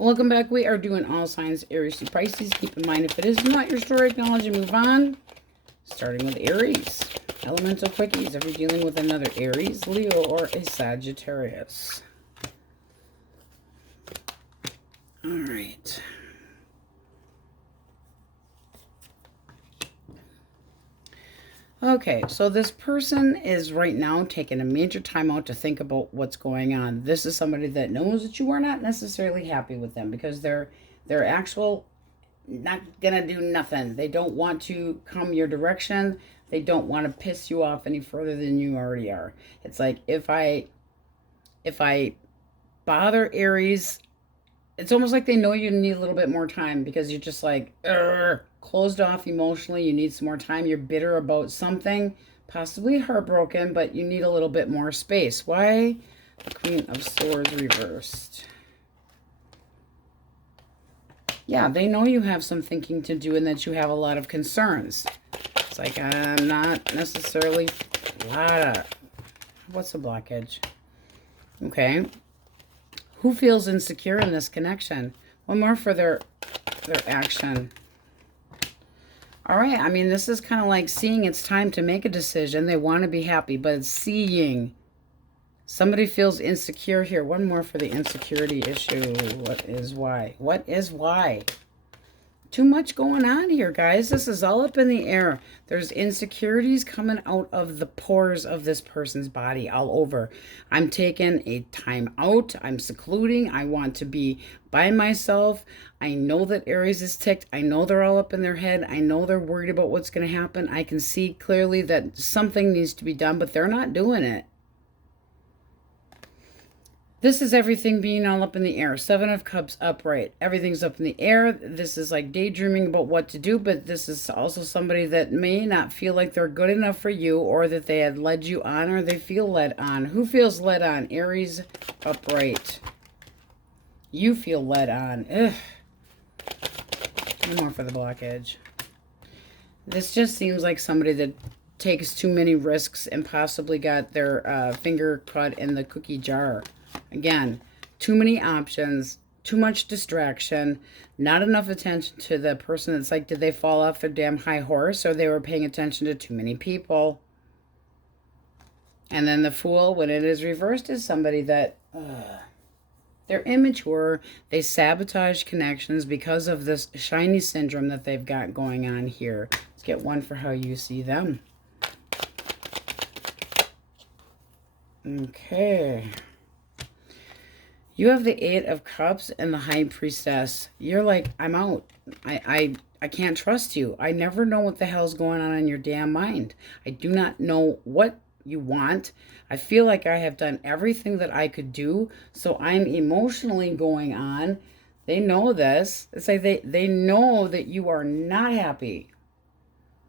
Welcome back. We are doing all signs Aries to Pisces. Keep in mind, if it is not your story, acknowledge and move on. Starting with Aries. Elemental quickies if you're dealing with another Aries, Leo, or a Sagittarius. All right. Okay, so this person is right now taking a major time out to think about what's going on. This is somebody that knows that you are not necessarily happy with them because they're actual not gonna do nothing. They don't want to come your direction. They don't want to piss you off any further than you already are. It's like if I bother Aries, it's almost like they know you need a little bit more time because you're just like closed off emotionally. You need some more time. You're bitter about something, possibly heartbroken, but you need a little bit more space. Why? The Queen of Swords reversed. Yeah, they know you have some thinking to do and that you have a lot of concerns. It's like, I'm not necessarily what's the blockage? Okay. Who feels insecure in this connection? One more for their action. All right, I mean, this is kind of like seeing it's time to make a decision. They want to be happy, but it's seeing. Somebody feels insecure here. One more for the insecurity issue. What is why? What is why? Too much going on here, guys. This is all up in the air. There's insecurities coming out of the pores of this person's body all over. I'm taking a time out. I'm secluding. I want to be by myself. I know that Aries is ticked. I know they're all up in their head. I know they're worried about what's going to happen. I can see clearly that something needs to be done, but they're not doing it. This is everything being all up in the air. Seven of Cups upright. Everything's up in the air. This is like daydreaming about what to do, but this is also somebody that may not feel like they're good enough for you or that they had led you on or they feel led on. Who feels led on? Aries upright. You feel led on. Ugh. One more for the blockage. This just seems like somebody that takes too many risks and possibly got their finger caught in the cookie jar. Again, too many options, too much distraction, not enough attention to the person. It's like, did they fall off their damn high horse or they were paying attention to too many people? And then the Fool, when it is reversed, is somebody that they're immature. They sabotage connections because of this shiny syndrome that they've got going on here. Let's get one for how you see them. Okay. You have the Eight of Cups and the High Priestess. You're like, I'm out. I can't trust you. I never know what the hell's going on in your damn mind. I do not know what you want. I feel like I have done everything that I could do. So I'm emotionally going on. They know this. It's like they know that you are not happy.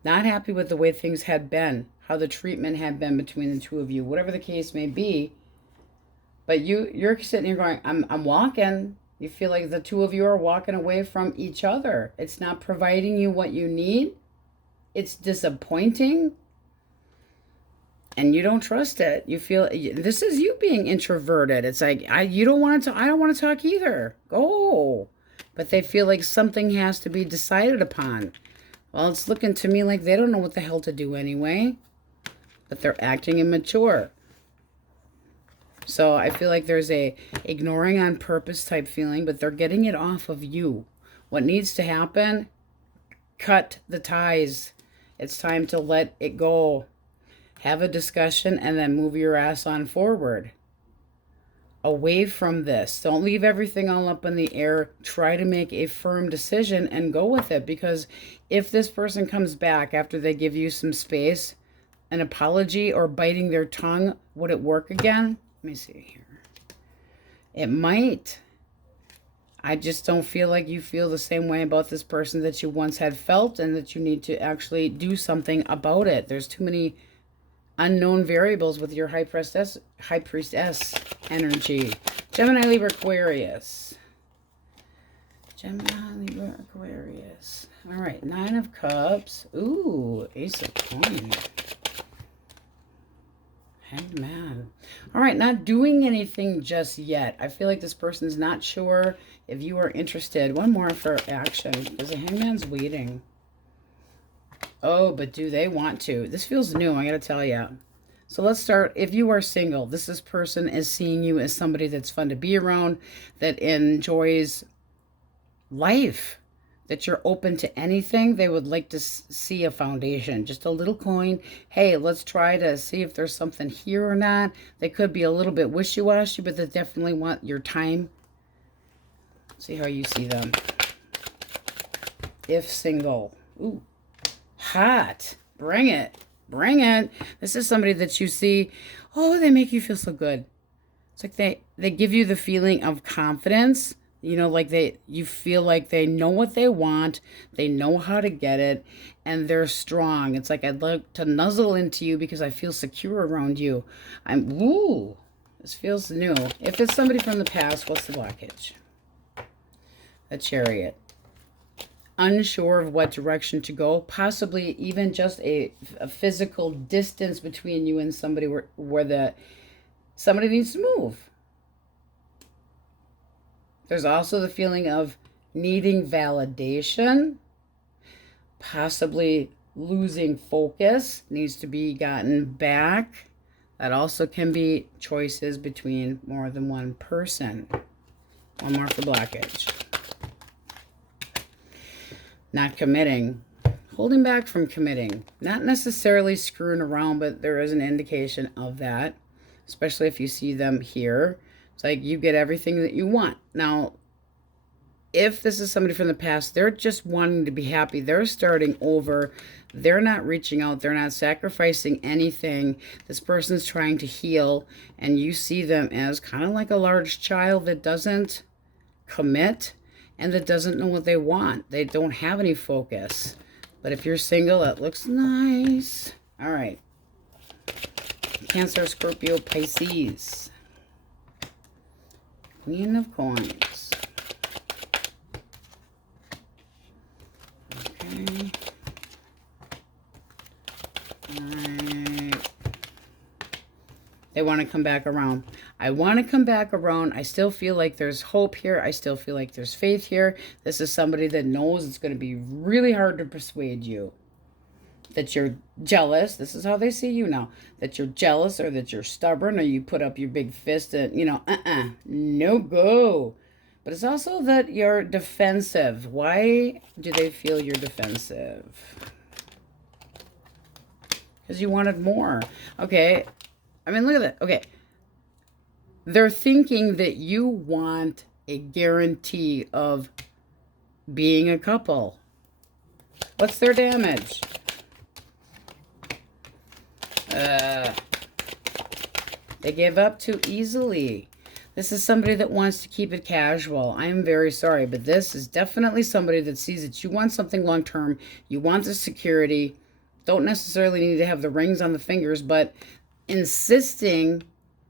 Not happy with the way things had been. How the treatment had been between the two of you. Whatever the case may be. But you're sitting here going, I'm walking. You feel like the two of you are walking away from each other. It's not providing you what you need. It's disappointing. And you don't trust it. You feel, this is you being introverted. It's like, you don't want to, I don't want to talk either. Go. But they feel like something has to be decided upon. Well, it's looking to me like they don't know what the hell to do anyway. But they're acting immature. So I feel like there's a ignoring on purpose type feeling, but they're getting it off of you. What needs to happen? Cut the ties. It's time to let it go. Have a discussion and then move your ass on forward. Away from this. Don't leave everything all up in the air. Try to make a firm decision and go with it. Because if this person comes back after they give you some space, an apology or biting their tongue, would it work again? Let me see here. It might. I just don't feel like you feel the same way about this person that you once had felt and that you need to actually do something about it. There's too many unknown variables with your high priestess energy. Gemini, Libra, Aquarius. Gemini, Libra, Aquarius. All right, Nine of Cups. Ooh, Ace of Coins. Hangman. All right, not doing anything just yet. I feel like this person's not sure if you are interested. One more for action, because the Hangman's waiting. Oh, but do they want to? This feels new, I gotta tell you. So let's start. If you are single, this person is seeing you as somebody that's fun to be around, that enjoys life, that you're open to anything. They would like to see a foundation, just a little coin. Hey, let's try to see if there's something here or not. They could be a little bit wishy-washy, but they definitely want your time. See how you see them. If single. Ooh, hot. Bring it. Bring it. This is somebody that you see, oh, they make you feel so good. It's like they give you the feeling of confidence. You know, like you feel like they know what they want, they know how to get it, and they're strong. It's like I'd like to nuzzle into you because I feel secure around you. Ooh, this feels new. If it's somebody from the past, what's the blockage? The Chariot. Unsure of what direction to go, possibly even just a physical distance between you and somebody where somebody needs to move. There's also the feeling of needing validation, possibly losing focus, needs to be gotten back. That also can be choices between more than one person. One more for blockage. Not committing. Holding back from committing. Not necessarily screwing around, but there is an indication of that, especially if you see them here. It's like you get everything that you want. Now, if this is somebody from the past, they're just wanting to be happy. They're starting over. They're not reaching out. They're not sacrificing anything. This person's trying to heal, and you see them as kind of like a large child that doesn't commit and that doesn't know what they want. They don't have any focus. But if you're single, that looks nice. All right. Cancer, Scorpio, Pisces. Queen of Coins. Okay. All right. They want to come back around. I want to come back around. I still feel like there's hope here. I still feel like there's faith here. This is somebody that knows it's going to be really hard to persuade you that you're jealous. This is how they see you now. That you're jealous, or that you're stubborn, or you put up your big fist and, no go. But it's also that you're defensive. Why do they feel you're defensive? Because you wanted more. Okay. I mean, look at that. Okay. They're thinking that you want a guarantee of being a couple. What's their damage? They gave up too easily. This is somebody that wants to keep it casual. I'm very sorry, but this is definitely somebody that sees that you want something long-term. You want the security. Don't necessarily need to have the rings on the fingers, but insisting,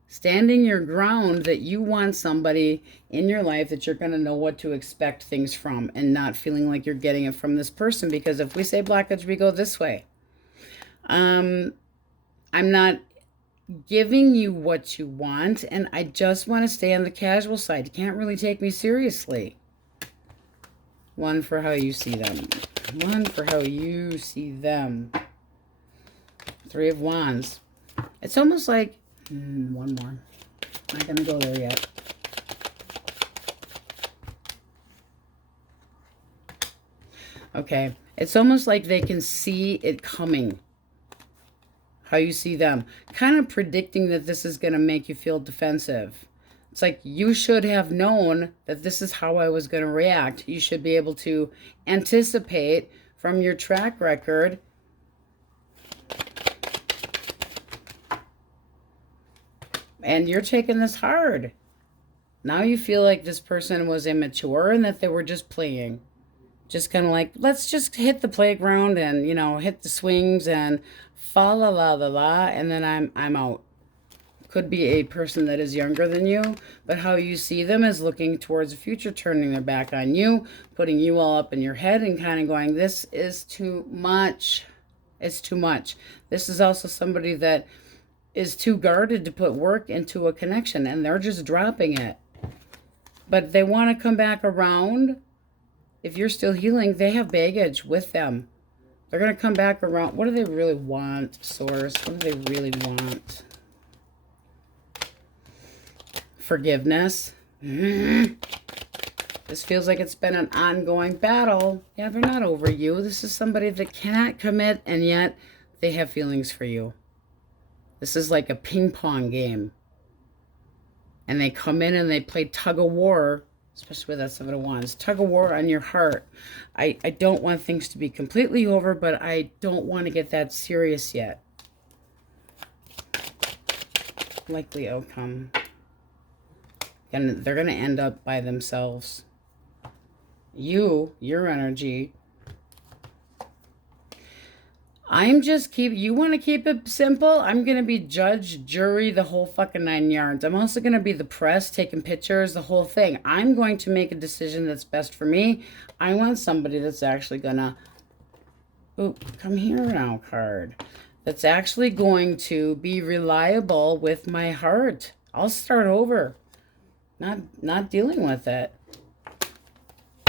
standing your ground that you want somebody in your life that you're going to know what to expect things from, and not feeling like you're getting it from this person. Because if we say blockage, we go this way. I'm not giving you what you want, and I just want to stay on the casual side. You can't really take me seriously. One for how you see them. One for how you see them. Three of Wands. It's almost like, one more. Not going to go there yet. Okay. It's almost like they can see it coming. How you see them. Kind of predicting that this is going to make you feel defensive. It's like you should have known that this is how I was going to react. You should be able to anticipate from your track record. And you're taking this hard. Now you feel like this person was immature and that they were just playing. Just kind of like, let's just hit the playground and, hit the swings and fa la la la la, and then I'm out. Could be a person that is younger than you, but how you see them is looking towards the future, turning their back on you, putting you all up in your head and kind of going, this is too much. It's too much. This is also somebody that is too guarded to put work into a connection, and they're just dropping it. But they want to come back around. If you're still healing, they have baggage with them. They're going to come back around. What do they really want, Source? What do they really want? Forgiveness. This feels like it's been an ongoing battle. Yeah, they're not over you. This is somebody that cannot commit, and yet they have feelings for you. This is like a ping pong game. And they come in and they play tug of war, especially with that Seven of Wands. Tug of war on your heart. I don't want things to be completely over, but I don't want to get that serious yet. Likely outcome. And they're going to end up by themselves. Your energy. You want to keep it simple? I'm going to be judge, jury, the whole fucking 9 yards. I'm also going to be the press, taking pictures, the whole thing. I'm going to make a decision that's best for me. I want somebody that's actually going to, oh, come here now, card. That's actually going to be reliable with my heart. I'll start over. Not dealing with it.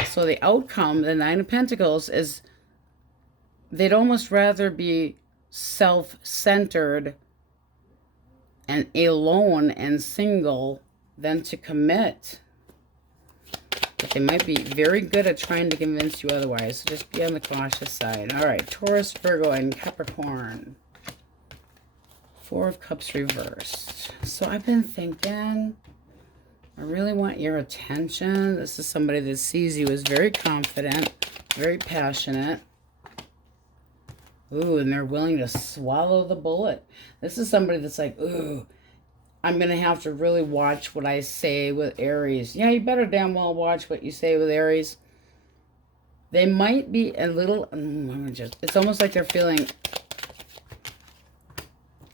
So the outcome, the Nine of Pentacles, is they'd almost rather be self-centered and alone and single than to commit. But they might be very good at trying to convince you otherwise. So just be on the cautious side. All right, Taurus, Virgo, and Capricorn. Four of Cups reversed. So I've been thinking, I really want your attention. This is somebody that sees you as very confident, very passionate. Ooh, and they're willing to swallow the bullet. This is somebody that's like, ooh, I'm going to have to really watch what I say with Aries. Yeah, you better damn well watch what you say with Aries. They might be a little, it's almost like they're feeling,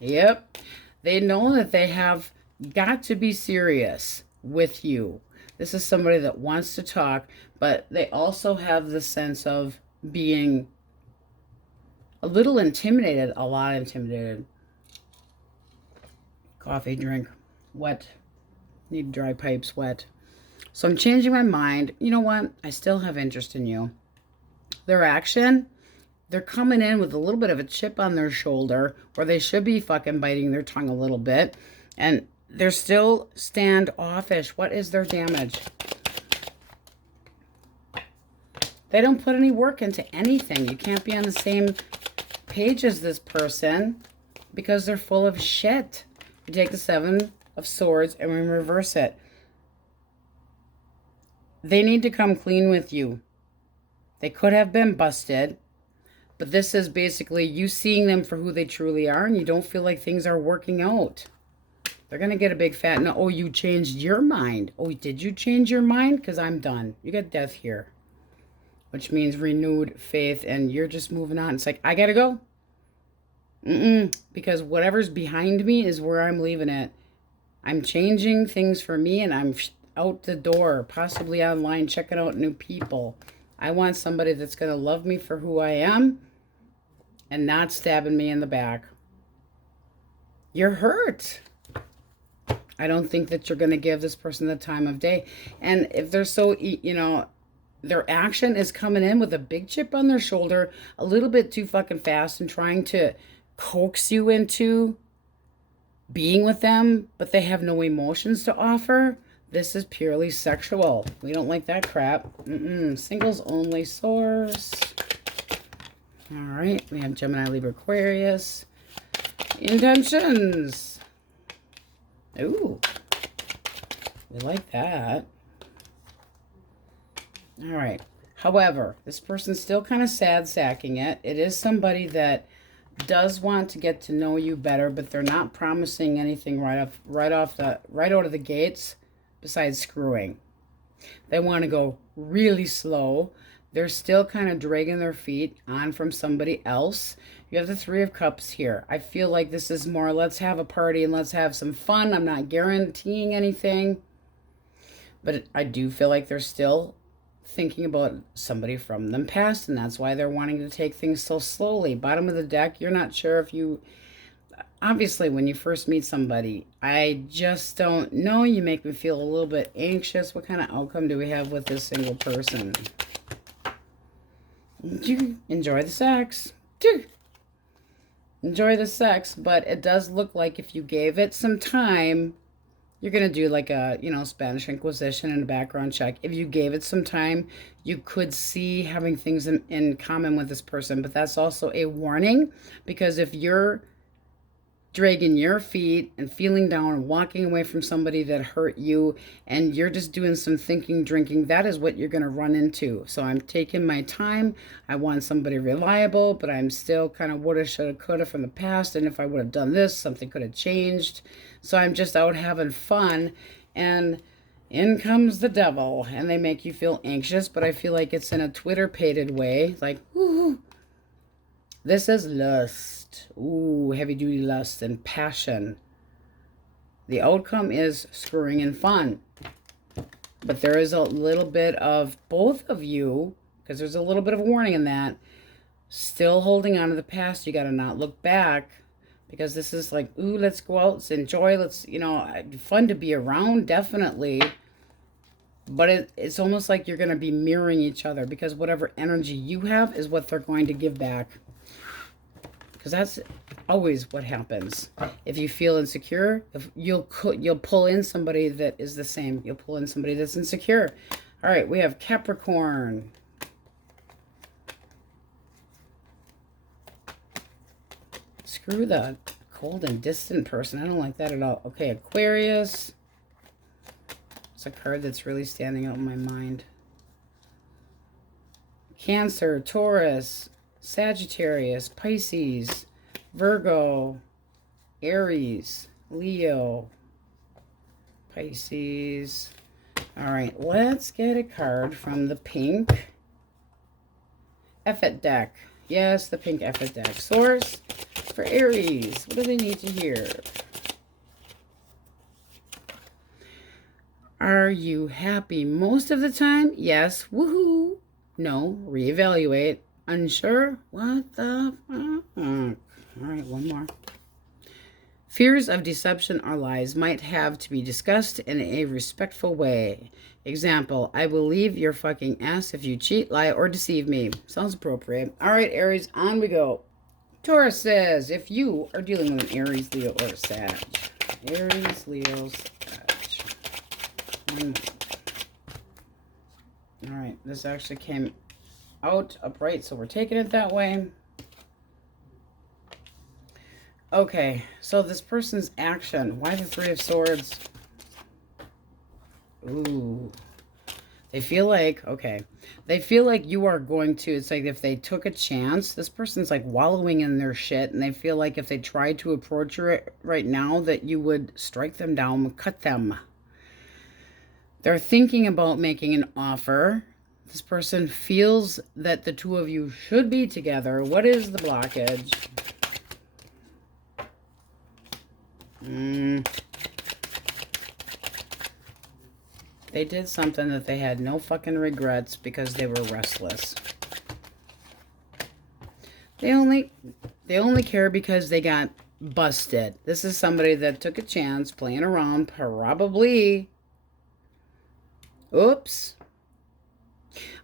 yep. They know that they have got to be serious with you. This is somebody that wants to talk, but they also have the sense of being a little intimidated, a lot intimidated. Coffee, drink, wet. Need dry pipes, wet. So I'm changing my mind. You know what? I still have interest in you. Their action, they're coming in with a little bit of a chip on their shoulder, or they should be fucking biting their tongue a little bit. And they're still standoffish. What is their damage? They don't put any work into anything. You can't be on the same page as this person because they're full of shit. You take the Seven of Swords and we reverse it. They need to come clean with you. They could have been busted, but this is basically you seeing them for who they truly are, and you don't feel like things are working out. They're going to get a big fat no. Oh, you changed your mind. Oh, did you change your mind? Because I'm done. You got death here, which means renewed faith, and you're just moving on. It's like, I got to go. Because whatever's behind me is where I'm leaving it. I'm changing things for me, and I'm out the door, possibly online, checking out new people. I want somebody that's going to love me for who I am and not stabbing me in the back. You're hurt. I don't think that you're going to give this person the time of day. And if they're so, you know, their action is coming in with a big chip on their shoulder, a little bit too fucking fast, and trying to coax you into being with them, but they have no emotions to offer. This is purely sexual. We don't like that crap. Singles only, Source. All right, we have Gemini, Libra, Aquarius. Intentions. Ooh, we like that. All right. However, this person's still kind of sad sacking it. It is somebody that does want to get to know you better, but they're not promising anything right out of the gates besides screwing. They want to go really slow. They're still kind of dragging their feet on from somebody else. You have the Three of Cups here. I feel like this is more, let's have a party and let's have some fun. I'm not guaranteeing anything, but I do feel like they're still thinking about somebody from them past, and that's why they're wanting to take things so slowly. Bottom of the deck, you're not sure if you, obviously when you first meet somebody, I just don't know. You make me feel a little bit anxious. What kind of outcome do we have with this single person? Enjoy the sex. Enjoy the sex, but it does look like if you gave it some time, you're going to do like a, Spanish Inquisition and a background check. If you gave it some time, you could see having things in common with this person. But that's also a warning, because if you're dragging your feet and feeling down and walking away from somebody that hurt you, and you're just doing some thinking, drinking, that is what you're going to run into. So I'm taking my time. I want somebody reliable, but I'm still kind of woulda, shoulda, coulda from the past. And if I would have done this, something could have changed. So I'm just out having fun, and in comes the devil, and they make you feel anxious, but I feel like it's in a Twitter-pated way, like, woohoo. This is lust. Ooh, heavy-duty lust and passion. The outcome is screwing and fun. But there is a little bit of both of you, because there's a little bit of a warning in that, still holding on to the past. You got to not look back, because this is like, ooh, let's go out, let's enjoy, let's, fun to be around, definitely. But it's almost like you're going to be mirroring each other, because whatever energy you have is what they're going to give back. Because that's always what happens. If you feel insecure, you'll pull in somebody that is the same. You'll pull in somebody that's insecure. All right, we have Capricorn. Screw the cold and distant person. I don't like that at all. Okay, Aquarius. It's a card that's really standing out in my mind. Cancer, Taurus, Sagittarius, Pisces, Virgo, Aries, Leo, Pisces. All right, let's get a card from the pink Effort deck. Yes, the pink Effort deck. Source for Aries. What do they need to hear? Are you happy most of the time? Yes. Woohoo. No. Reevaluate. Unsure? What the fuck? All right, one more. Fears of deception or lies might have to be discussed in a respectful way. Example, I will leave your fucking ass if you cheat, lie, or deceive me. Sounds appropriate. All right, Aries, on we go. Taurus says, if you are dealing with an Aries, Leo, or Sag. Aries, Leo, Sag. One more. All right, this actually came out upright, so we're taking it that way. Okay, so this person's action. Why the Three of Swords? Ooh. They feel like, okay, they feel like you are going to, it's like if they took a chance, this person's like wallowing in their shit, and they feel like if they tried to approach you right now, that you would strike them down, cut them. They're thinking about making an offer. This person feels that the two of you should be together. What is the blockage? They did something that they had no fucking regrets because they were restless. They only care because they got busted. This is somebody that took a chance playing around, probably. Oops.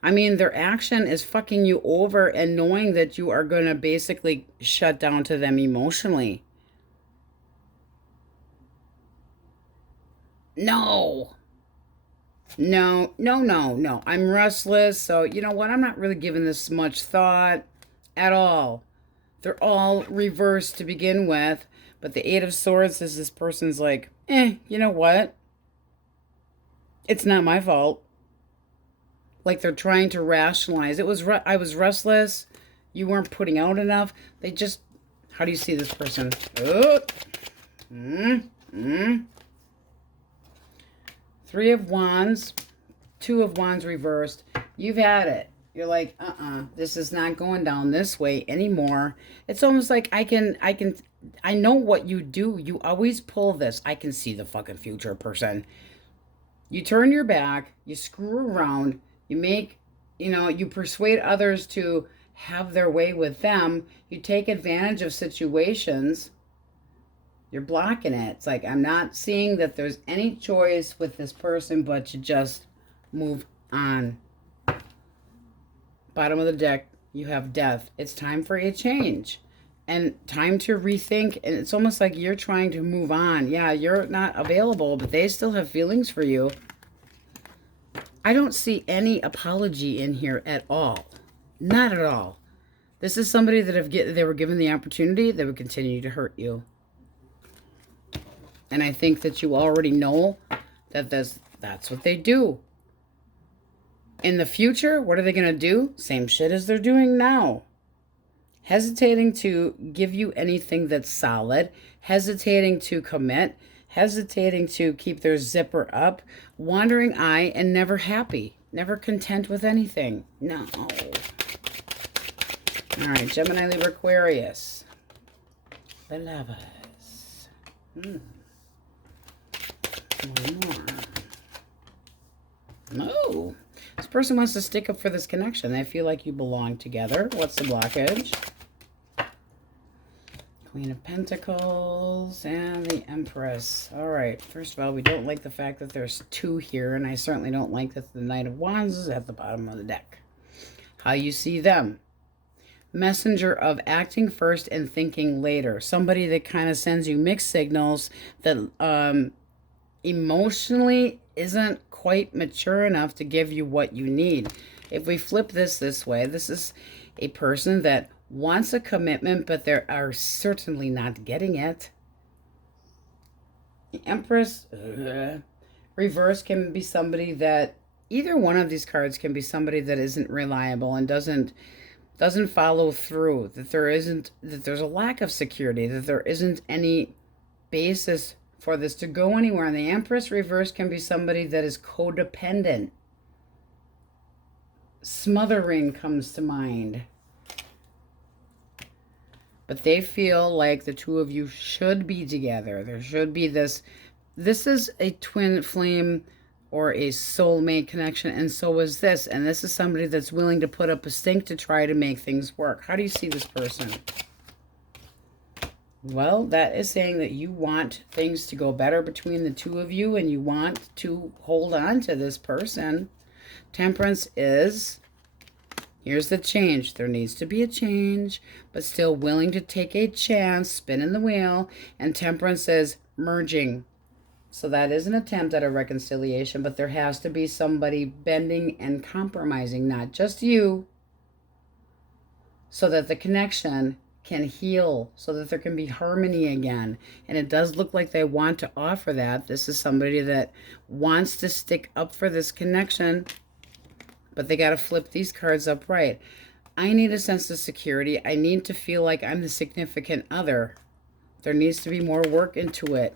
I mean, their action is fucking you over and knowing that you are going to basically shut down to them emotionally. No. No. I'm restless, so you know what? I'm not really giving this much thought at all. They're all reversed to begin with, but the Eight of Swords is this person's like, you know what? It's not my fault. Like they're trying to rationalize. I was restless. You weren't putting out enough. They just, how do you see this person? Oh. Three of Wands, Two of Wands reversed. You've had it. You're like, this is not going down this way anymore. It's almost like I know what you do. You always pull this. I can see the fucking future person. You turn your back, you screw around, you make, you persuade others to have their way with them. You take advantage of situations. You're blocking it. It's like, I'm not seeing that there's any choice with this person but to just move on. Bottom of the deck, you have death. It's time for a change and time to rethink. And it's almost like you're trying to move on. Yeah, you're not available, but they still have feelings for you. I don't see any apology in here at all. Not at all. This is somebody that if they were given the opportunity, they would continue to hurt you. And I think that you already know that that's what they do. In the future, what are they going to do? Same shit as they're doing now. Hesitating to give you anything that's solid. Hesitating to commit. Hesitating to keep their zipper up. Wandering eye and never happy. Never content with anything. No. All right, Gemini, Libra, Aquarius. The lovers. One more. No. This person wants to stick up for this connection. They feel like you belong together. What's the blockage? Queen of Pentacles and the Empress. All right. First of all, we don't like the fact that there's two here, and I certainly don't like that the Knight of Wands is at the bottom of the deck. How you see them. Messenger of acting first and thinking later. Somebody that kind of sends you mixed signals, that emotionally isn't quite mature enough to give you what you need. If we flip this way, this is a person that wants a commitment, but they are certainly not getting it. The Empress, reverse can be somebody that, either one of these cards can be somebody that isn't reliable and doesn't follow through, that there's a lack of security, that there isn't any basis for this to go anywhere. And the Empress reverse can be somebody that is codependent. Smothering comes to mind. But they feel like the two of you should be together. There should be this. This is a twin flame or a soulmate connection, and so is this. And this is somebody that's willing to put up a stink to try to make things work. How do you see this person? Well, that is saying that you want things to go better between the two of you, and you want to hold on to this person. Temperance is, here's the change. There needs to be a change, but still willing to take a chance, spinning the wheel. And Temperance is merging. So that is an attempt at a reconciliation, but there has to be somebody bending and compromising, not just you, so that the connection can heal, so that there can be harmony again. And it does look like they want to offer that. This is somebody that wants to stick up for this connection, but they got to flip these cards up right. I need a sense of security. I need to feel like I'm the significant other. There needs to be more work into it.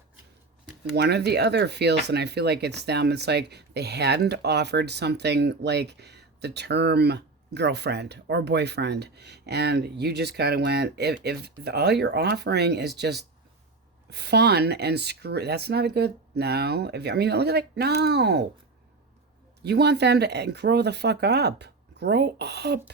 One or the other feels, and I feel like it's them, it's like they hadn't offered something like the term girlfriend or boyfriend, and you just kind of went, if all you're offering is just fun and screw, that's not a good, no. I mean, look at like, no. You want them to grow the fuck up. Grow up.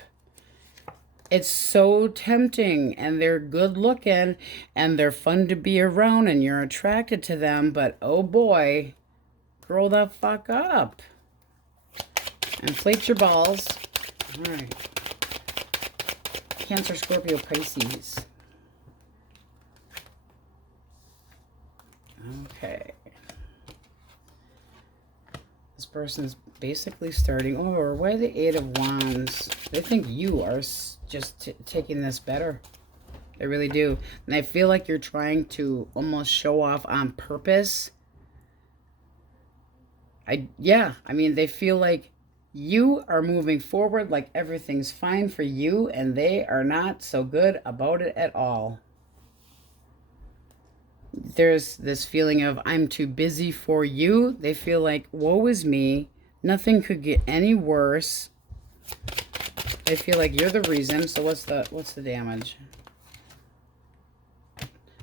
It's so tempting, and they're good looking, and they're fun to be around, and you're attracted to them, but oh boy, grow the fuck up. Inflate your balls. All right. Cancer, Scorpio, Pisces. Okay. This person's basically starting over. Why the Eight of Wands? They think you are just taking this better. They really do. And I feel like you're trying to almost show off on purpose. I mean, they feel like you are moving forward, like everything's fine for you, and they are not so good about it at all. There's this feeling of, I'm too busy for you. They feel like, woe is me. Nothing could get any worse. They feel like you're the reason. So what's the damage?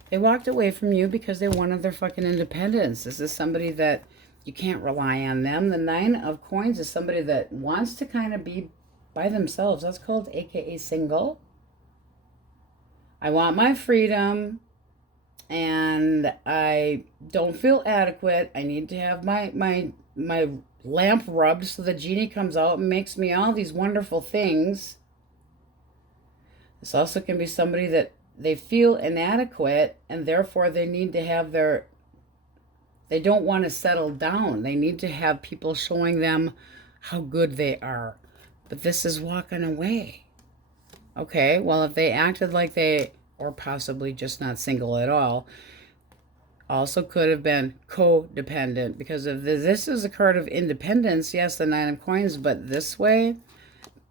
They walked away from you because they wanted their fucking independence. This is somebody that you can't rely on them. The Nine of Coins is somebody that wants to kind of be by themselves. That's called AKA single. I want my freedom. and I don't feel adequate. I need to have my lamp rubbed so the genie comes out and makes me all these wonderful things. This also can be somebody that they feel inadequate, and therefore they need to have they don't want to settle down. They need to have people showing them how good they are. But this is walking away. Okay, well, if they acted like they, or possibly just not single at all, also could have been codependent, because if this is a card of independence, yes, the Nine of Coins, but this way,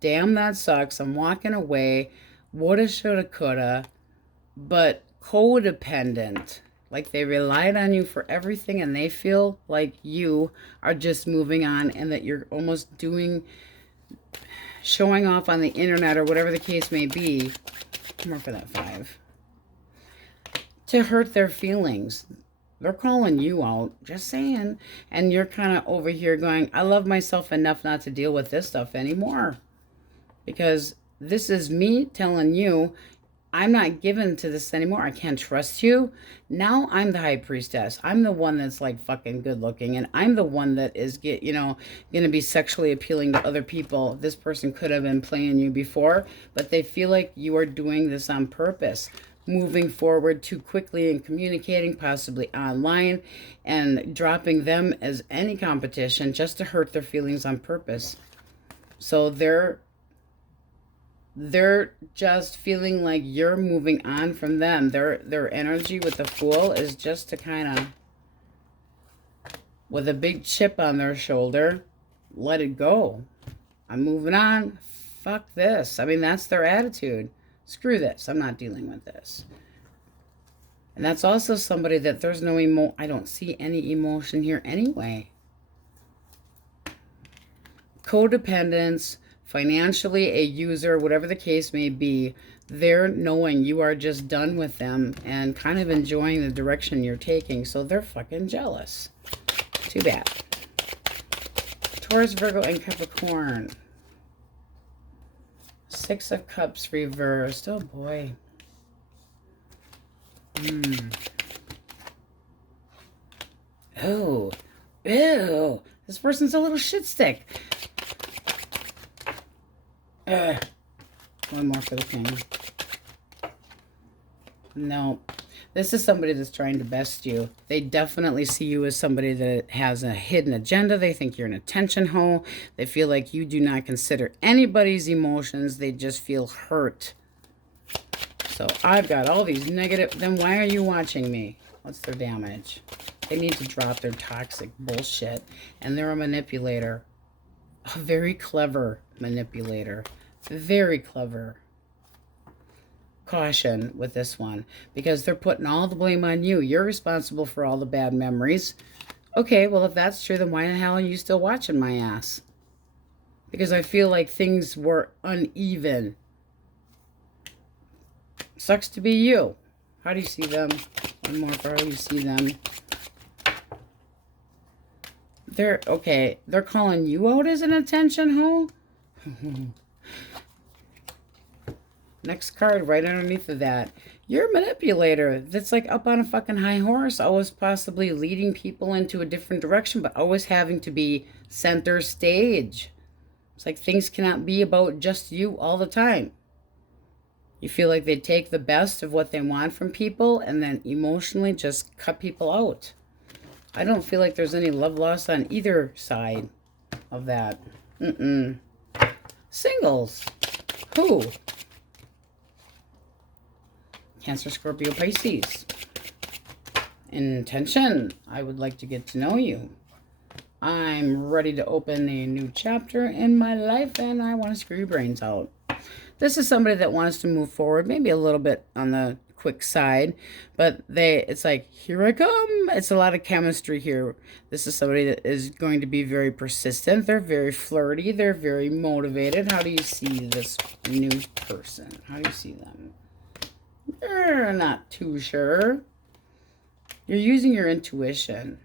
damn, that sucks. I'm walking away. Woulda, shoulda, coulda, but codependent. Like they relied on you for everything, and they feel like you are just moving on, and that you're almost showing off on the internet or whatever the case may be. More for that 5. To hurt their feelings. They're calling you out, just saying. And you're kind of over here going, I love myself enough not to deal with this stuff anymore. Because this is me telling you, I'm not given to this anymore. I can't trust you. Now I'm the High Priestess. I'm the one that's like fucking good looking. And I'm the one that is, going to be sexually appealing to other people. This person could have been playing you before, but they feel like you are doing this on purpose. Moving forward too quickly and communicating, possibly online, and dropping them as any competition just to hurt their feelings on purpose. So they're just feeling like you're moving on from them. Their energy with the Fool is just to kind of, with a big chip on their shoulder, let it go. I'm moving on. Fuck this. I mean, that's their attitude. Screw this. I'm not dealing with this. And that's also somebody that there's no I don't see any emotion here anyway. Codependence, financially a user, whatever the case may be, they're knowing you are just done with them and kind of enjoying the direction you're taking. So they're fucking jealous. Too bad. Taurus, Virgo, and Capricorn. 6 of Cups reversed. Oh, boy. Oh. Ew. This person's a little shit stick. One more for the King. No. This is somebody that's trying to best you. They definitely see you as somebody that has a hidden agenda. They think you're an attention hoe. They feel like you do not consider anybody's emotions. They just feel hurt. So I've got all these negative. Then why are you watching me? What's their damage? They need to drop their toxic bullshit. And they're a manipulator. A very clever manipulator. Very clever. Caution with this one, because they're putting all the blame on you. You're responsible for all the bad memories. Okay, well, if that's true, then why the hell are you still watching my ass? Because I feel like things were uneven. Sucks to be you. How do you see them? One more for how you see them. They're calling you out as an attention hoe? Next card right underneath of that. You're a manipulator that's like up on a fucking high horse, always possibly leading people into a different direction, but always having to be center stage. It's like things cannot be about just you all the time. You feel like they take the best of what they want from people and then emotionally just cut people out. I don't feel like there's any love lost on either side of that. Singles. Who? Cancer, Scorpio, Pisces. Intention. I would like to get to know you. I'm ready to open a new chapter in my life, and I want to screw your brains out. This is somebody that wants to move forward, maybe a little bit on the quick side, but it's like, here I come. It's a lot of chemistry here. This is somebody that is going to be very persistent. They're very flirty. They're very motivated. How do you see this new person? How do you see them? You're not too sure. You're using your intuition.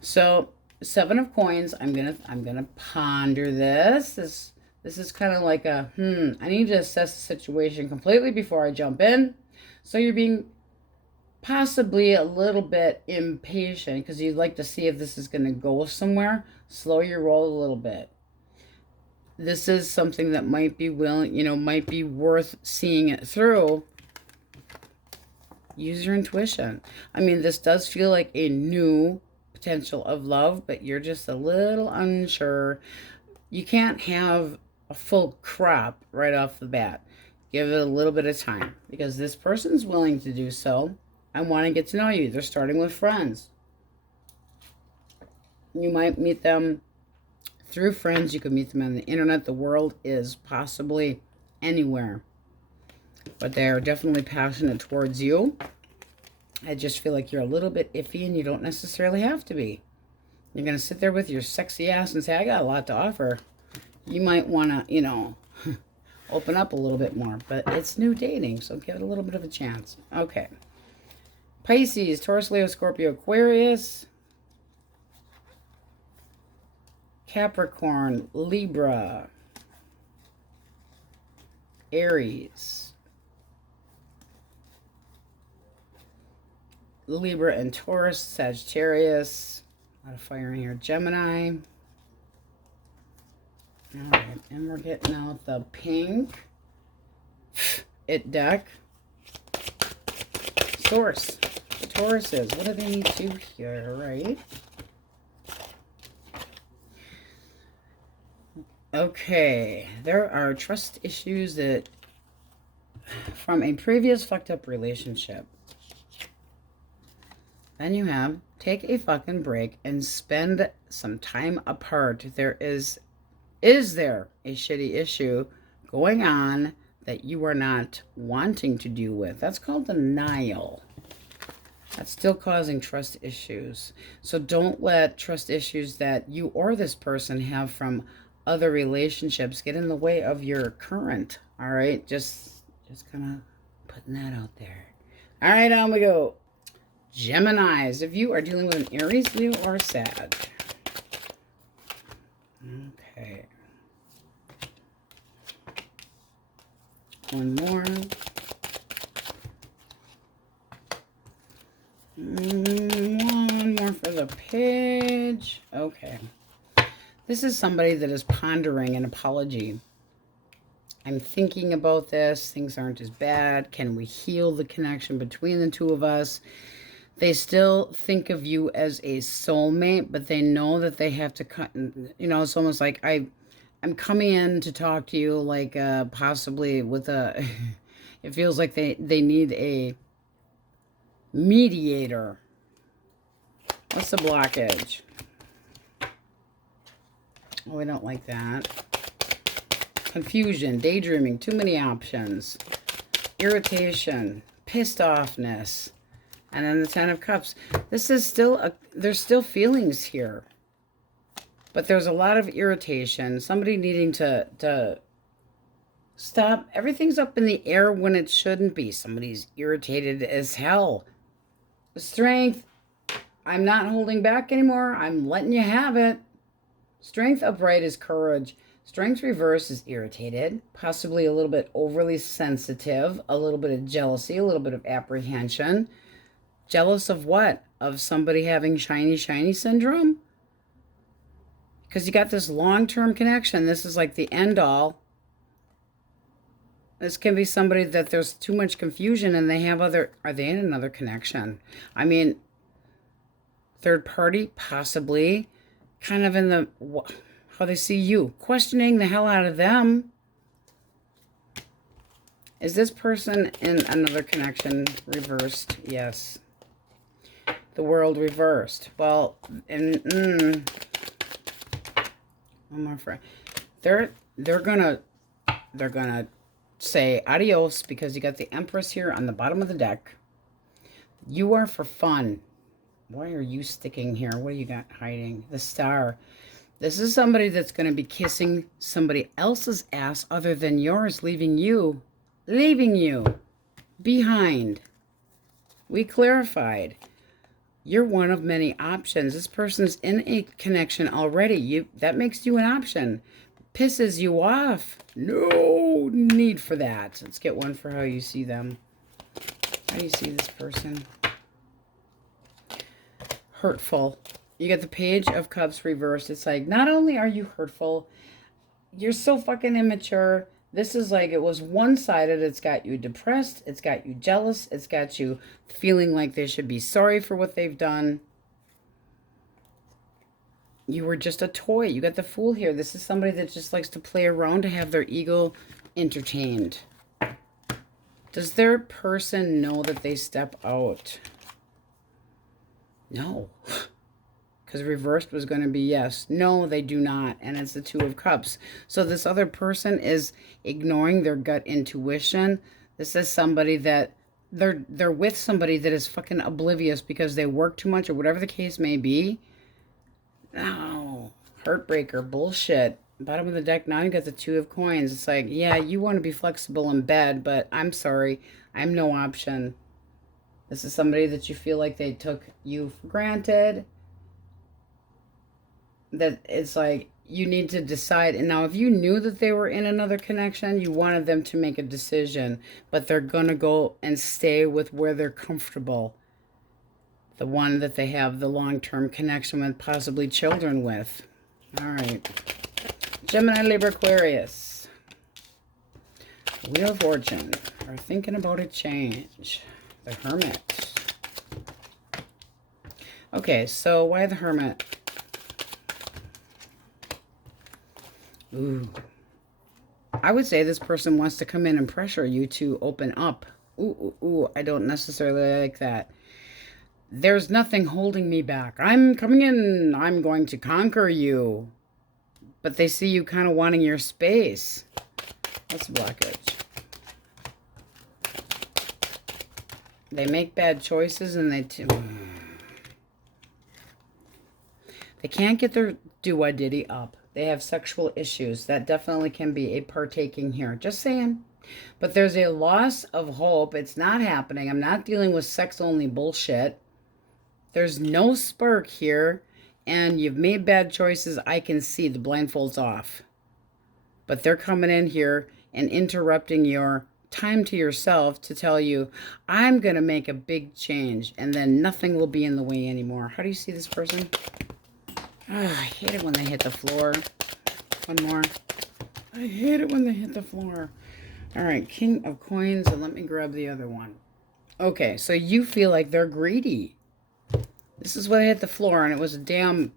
So 7 of Coins. I'm gonna ponder this. This is kind of like a I need to assess the situation completely before I jump in. So you're being possibly a little bit impatient because you'd like to see if this is going to go somewhere. Slow your roll a little bit. This is something that might be might be worth seeing it through. Use your intuition. I mean, this does feel like a new potential of love, but you're just a little unsure. You can't have a full crop right off the bat. Give it a little bit of time because this person's willing to do so. I want to get to know you. They're starting with friends. You might meet them through friends. You could meet them on the internet. The world is possibly anywhere. But they're definitely passionate towards you. I just feel like you're a little bit iffy and you don't necessarily have to be. You're going to sit there with your sexy ass and say, I got a lot to offer. You might want to, open up a little bit more. But it's new dating, so give it a little bit of a chance. Okay. Pisces, Taurus, Leo, Scorpio, Aquarius, Capricorn, Libra, Aries, Libra and Taurus, Sagittarius, a lot of fire in here, Gemini. All right, and we're getting out the pink deck. Source. Tauruses, what do they need to here, right? Okay, there are trust issues that from a previous fucked up relationship. Then you have take a fucking break and spend some time apart. Is there a shitty issue going on that you are not wanting to deal with? That's called denial. That's still causing trust issues. So don't let trust issues that you or this person have from other relationships get in the way of your current. All right, just kind of putting that out there. All right, on we go. Geminis, if you are dealing with an Aries, Leo, or Sag. Okay. One more. One more for the page. Okay. This is somebody that is pondering an apology. I'm thinking about this. Things aren't as bad. Can we heal the connection between the two of us? They still think of you as a soulmate, but they know that they have to cut. It's almost like I'm coming in to talk to you like possibly with a... It feels like they need a mediator. What's the blockage? Oh, we don't like that. Confusion, daydreaming, too many options, irritation, pissed offness, and then the Ten of Cups. This is still, there's still feelings here. But there's a lot of irritation. Somebody needing to stop. Everything's up in the air when it shouldn't be. Somebody's irritated as hell. Strength. I'm not holding back anymore. I'm letting you have it. Strength upright is courage. Strength reverse is irritated, possibly a little bit overly sensitive, a little bit of jealousy, a little bit of apprehension. Jealous of what? Of somebody having shiny, shiny syndrome? Because you got this long-term connection. This is like the end all. This can be somebody that there's too much confusion and they have are they in another connection? I mean, third party, possibly. Kind of in the, how they see you. Questioning the hell out of them. Is this person in another connection reversed? Yes. The World reversed. Well, one more friend. They're gonna say adios because you got the Empress here on the bottom of the deck. You are for fun. Why are you sticking here? What do you got hiding? The Star. This is somebody that's going to be kissing somebody else's ass other than yours, leaving you behind. We clarified. You're one of many options. This person's in a connection already. That makes you an option. Pisses you off. No need for that. Let's get one for how you see them. How do you see this person? hurtful. You get the Page of Cups reversed. It's like, not only are you hurtful, you're so fucking immature. This is like, it was one-sided. It's got you depressed. It's got you jealous. It's got you feeling like they should be sorry for what they've done. You were just a toy. You got the Fool here. This is somebody that just likes to play around to have their ego entertained. Does their person know that they step out? No. Because reversed was going to be yes. No, they do not. And it's the Two of Cups. So this other person is ignoring their gut intuition. This is somebody that they're with somebody that is fucking oblivious because they work too much or whatever the case may be. No. Heartbreaker. Bullshit. Bottom of the deck now, you got the Two of Coins. It's like, yeah, you want to be flexible in bed, but I'm sorry. I'm no option. This is somebody that you feel like they took you for granted. That it's like, you need to decide. And now, if you knew that they were in another connection, you wanted them to make a decision. But they're going to go and stay with where they're comfortable. The one that they have the long-term connection with, possibly children with. All right. Gemini, Libra, Aquarius. Wheel of Fortune. Are thinking about a change. The Hermit. Okay, so why the Hermit? Ooh. I would say this person wants to come in and pressure you to open up. Ooh, I don't necessarily like that. There's nothing holding me back. I'm coming in. I'm going to conquer you. But they see you kind of wanting your space. That's a blockage. They make bad choices and they can't get their do-I-diddy up. They have sexual issues. That definitely can be a partaking here. Just saying. But there's a loss of hope. It's not happening. I'm not dealing with sex-only bullshit. There's no spark here. And you've made bad choices. I can see the blindfolds off. But they're coming in here and interrupting your time to yourself to tell you, I'm going to make a big change. And then nothing will be in the way anymore. How do you see this person? Oh, I hate it when they hit the floor. One more. I hate it when they hit the floor. All right, King of Coins. And let me grab the other one. Okay, so you feel like they're greedy. This is what I hit the floor, and it was a damn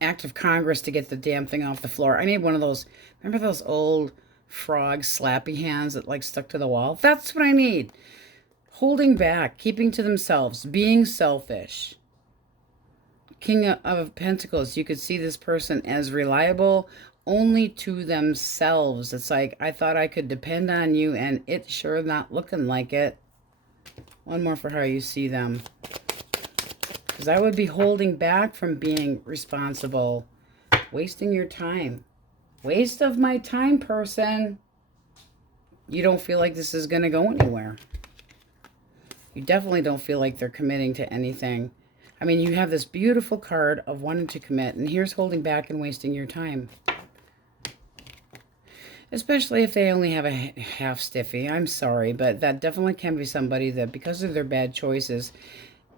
act of Congress to get the damn thing off the floor. I need one of those, remember those old frog slappy hands that like stuck to the wall? That's what I need. Holding back, keeping to themselves, being selfish. King of Pentacles, you could see this person as reliable only to themselves. It's like, I thought I could depend on you, and it's sure not looking like it. One more for how you see them. Because I would be holding back from being responsible. Wasting your time. Waste of my time, person. You don't feel like this is going to go anywhere. You definitely don't feel like they're committing to anything. I mean, you have this beautiful card of wanting to commit, and here's holding back and wasting your time. Especially if they only have a half stiffy. I'm sorry, but that definitely can be somebody that, because of their bad choices,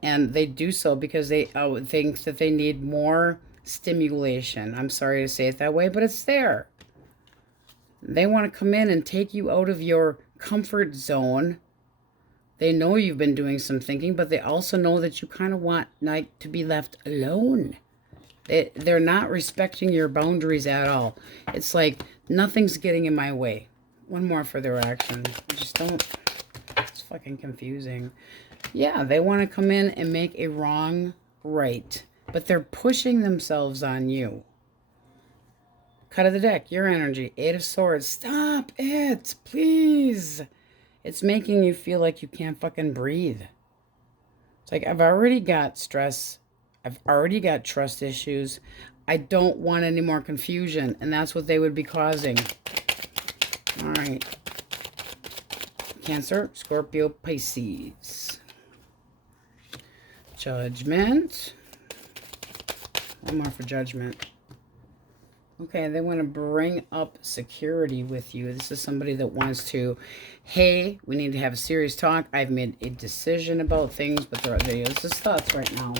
and they do so because they think that they need more stimulation. I'm sorry to say it that way, but it's there. They want to come in and take you out of your comfort zone. They know you've been doing some thinking, but they also know that you kind of want like to be left alone. They're not respecting your boundaries at all. It's like nothing's getting in my way. One more for their action. Just don't. It's fucking confusing. Yeah, they want to come in and make a wrong right, but they're pushing themselves on you. Cut of the deck, your energy, Eight of Swords. Stop it, please. It's making you feel like you can't fucking breathe. It's like, I've already got stress. I've already got trust issues. I don't want any more confusion, and that's what they would be causing. All right. Cancer, Scorpio, Pisces. Judgment. One more for Judgment. Okay, they want to bring up security with you. This is somebody that wants to, hey, we need to have a serious talk. I've made a decision about things, but there are just thoughts right now.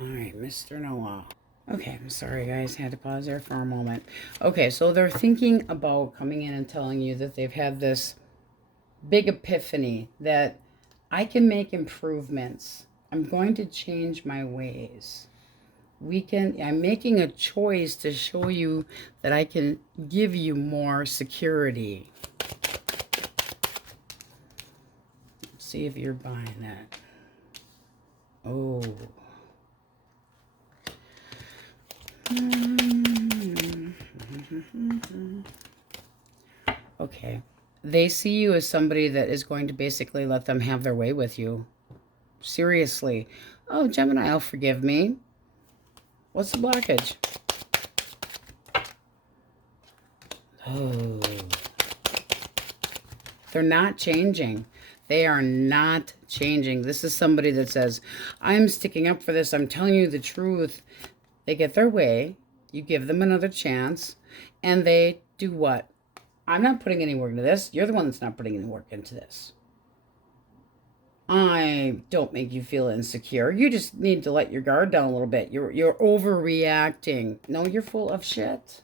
All right, Mr. Noah. Okay, I'm sorry, guys. Had to pause there for a moment. Okay, so they're thinking about coming in and telling you that they've had this big epiphany that I can make improvements. I'm going to change my ways. I'm making a choice to show you that I can give you more security. Let's see if you're buying that. Oh. Okay. They see you as somebody that is going to basically let them have their way with you. Seriously. Oh, Gemini, I'll forgive me. What's the blockage? Oh. They're not changing. They are not changing. This is somebody that says, I'm sticking up for this. I'm telling you the truth. They get their way. You give them another chance. And they do what? I'm not putting any work into this. You're the one that's not putting any work into this. I don't make you feel insecure. You just need to let your guard down a little bit. You're overreacting. No, you're full of shit.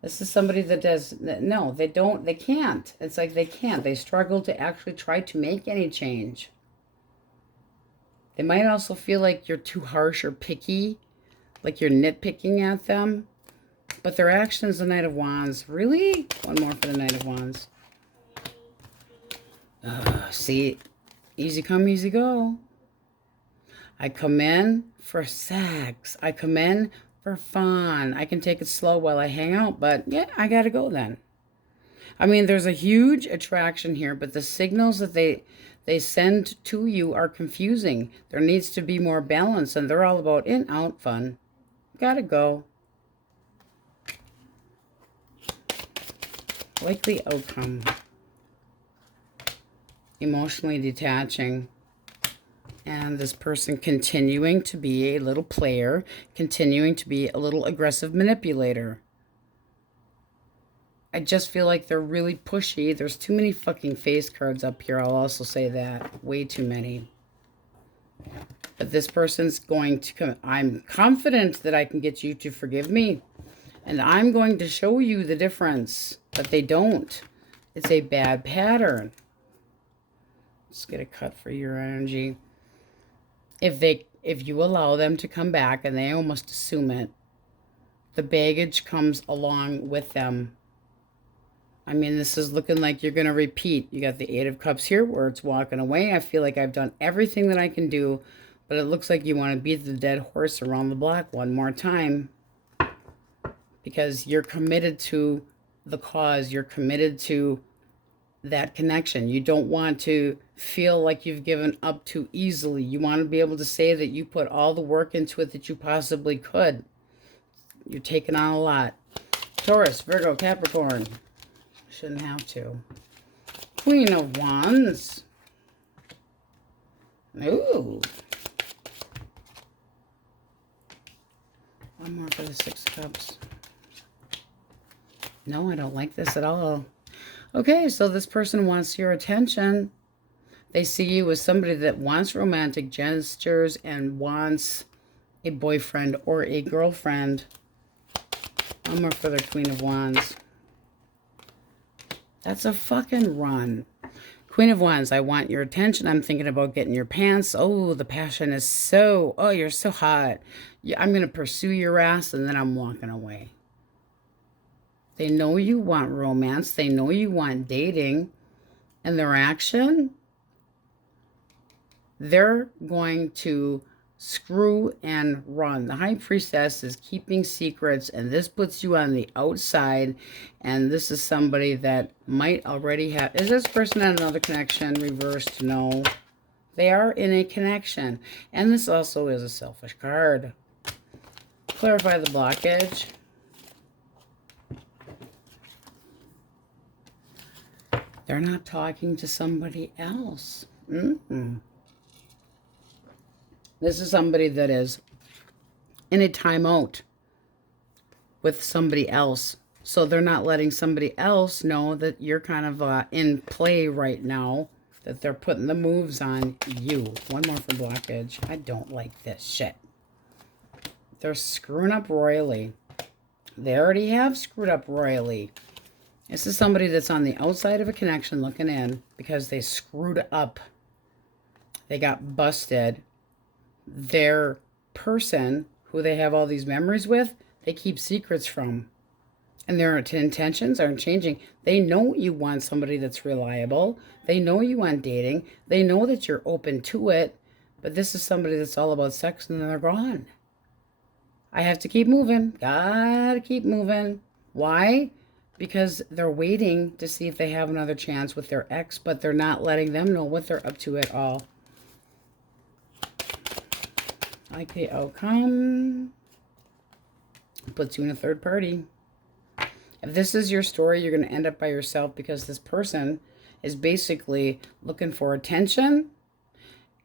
This is somebody that does, no, they can't. It's like they can't. They struggle to actually try to make any change. They might also feel like you're too harsh or picky, like you're nitpicking at them. But their actions, the Knight of Wands. Really? One more for the Knight of Wands. See, easy come, easy go. I come in for sex. I come in for fun. I can take it slow while I hang out, but yeah, I gotta go then. I mean, there's a huge attraction here, but the signals that they send to you are confusing. There needs to be more balance, and they're all about in, out, fun. Gotta go. Likely outcome. Emotionally detaching. And this person continuing to be a little player, continuing to be a little aggressive manipulator. I just feel like they're really pushy. There's too many fucking face cards up here. I'll also say that. Way too many. But this person's going to come. I'm confident that I can get you to forgive me. And I'm going to show you the difference. But they don't. It's a bad pattern. Let's get a cut for your energy. If you allow them to come back and they almost assume it, the baggage comes along with them. I mean, this is looking like you're going to repeat. You got the Eight of Cups here where it's walking away. I feel like I've done everything that I can do, but it looks like you want to beat the dead horse around the block one more time because you're committed to the cause. You're committed to that connection. You don't want to feel like you've given up too easily. You want to be able to say that you put all the work into it that you possibly could. You're taking on a lot. Taurus, Virgo, Capricorn. Shouldn't have to. Queen of Wands. Ooh. One more for the Six of Cups. No, I don't like this at all. Okay, so this person wants your attention. They see you as somebody that wants romantic gestures and wants a boyfriend or a girlfriend. One more for the Queen of Wands. That's a fucking run. Queen of Wands, I want your attention. I'm thinking about getting your pants. Oh, the passion is so, oh, you're so hot. I'm going to pursue your ass and then I'm walking away. They know you want romance. They know you want dating. And their action, they're going to screw and run. The High Priestess is keeping secrets, and this puts you on the outside. And this is somebody that might already have... Is this person in another connection? Reversed? No. They are in a connection. And this also is a selfish card. Clarify the blockage. They're not talking to somebody else. This is somebody that is in a timeout with somebody else. So they're not letting somebody else know that you're kind of in play right now, that they're putting the moves on you. One more for blockage. I don't like this shit. They're screwing up royally. They already have screwed up royally. This is somebody that's on the outside of a connection looking in because they screwed up. They got busted. Their person who they have all these memories with, they keep secrets from. And their intentions aren't changing. They know you want somebody that's reliable. They know you want dating. They know that you're open to it. But this is somebody that's all about sex and then they're gone. I have to keep moving. Gotta keep moving. Why? Because they're waiting to see if they have another chance with their ex, but they're not letting them know what they're up to at all. Like the outcome. Puts you in a third party. If this is your story, you're going to end up by yourself because this person is basically looking for attention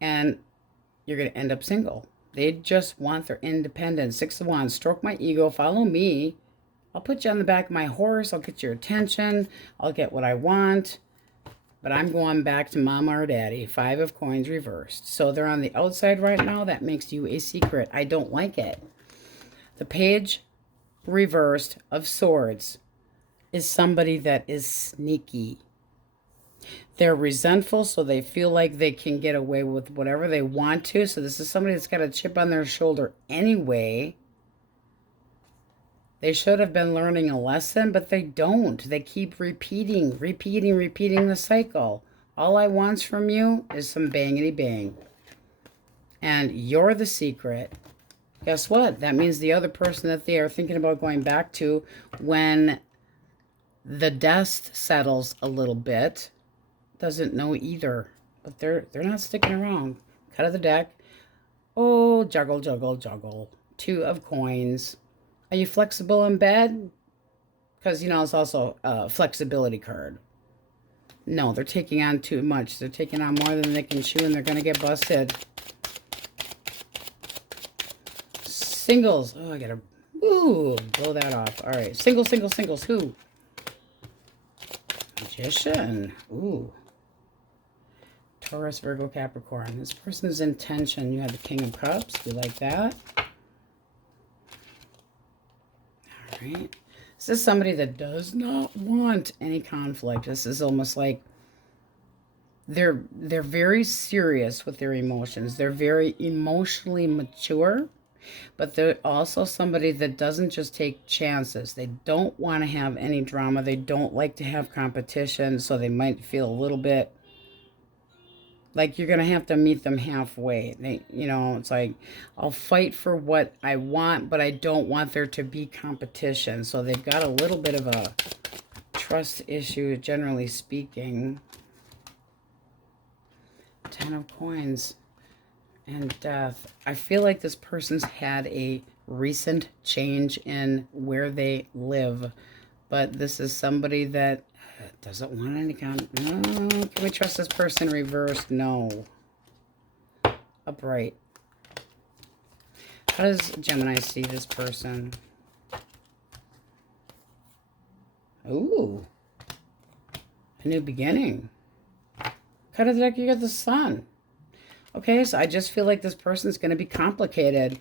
and you're going to end up single. They just want their independence. 6 of Wands, stroke my ego, follow me. I'll put you on the back of my horse. I'll get your attention. I'll get what I want. But I'm going back to mama or daddy. 5 of Coins reversed. So they're on the outside right now. That makes you a secret. I don't like it. The Page reversed of Swords is somebody that is sneaky. They're resentful, so they feel like they can get away with whatever they want to. So this is somebody that's got a chip on their shoulder anyway. They should have been learning a lesson, but they don't. They keep repeating the cycle. All I want from you is some bangity bang. And you're the secret. Guess what? That means the other person that they are thinking about going back to when the dust settles a little bit doesn't know either. But they're not sticking around. Cut of the deck. Oh, juggle, juggle, juggle. 2 of Coins. Are you flexible in bed? Because, you know, it's also a flexibility card. No, they're taking on too much. They're taking on more than they can chew, and they're going to get busted. Singles. Oh, I got to blow that off. All right. Singles. Who? Magician. Ooh. Taurus, Virgo, Capricorn. This person's intention. You have the King of Cups. We like that. Right. This is somebody that does not want any conflict. This is almost like they're very serious with their emotions. They're very emotionally mature, but they're also somebody that doesn't just take chances. They don't want to have any drama. They don't like to have competition, so they might feel a little bit like you're going to have to meet them halfway. They, you know, it's like, I'll fight for what I want, but I don't want there to be competition. So they've got a little bit of a trust issue, generally speaking. 10 of Coins and Death. I feel like this person's had a recent change in where they live, but this is somebody that doesn't want any kind. No. Can we trust this person? Reversed? No. Upright. How does Gemini see this person? Ooh. A new beginning. Cut of the deck, you got the Sun. Okay, so I just feel like this person's going to be complicated.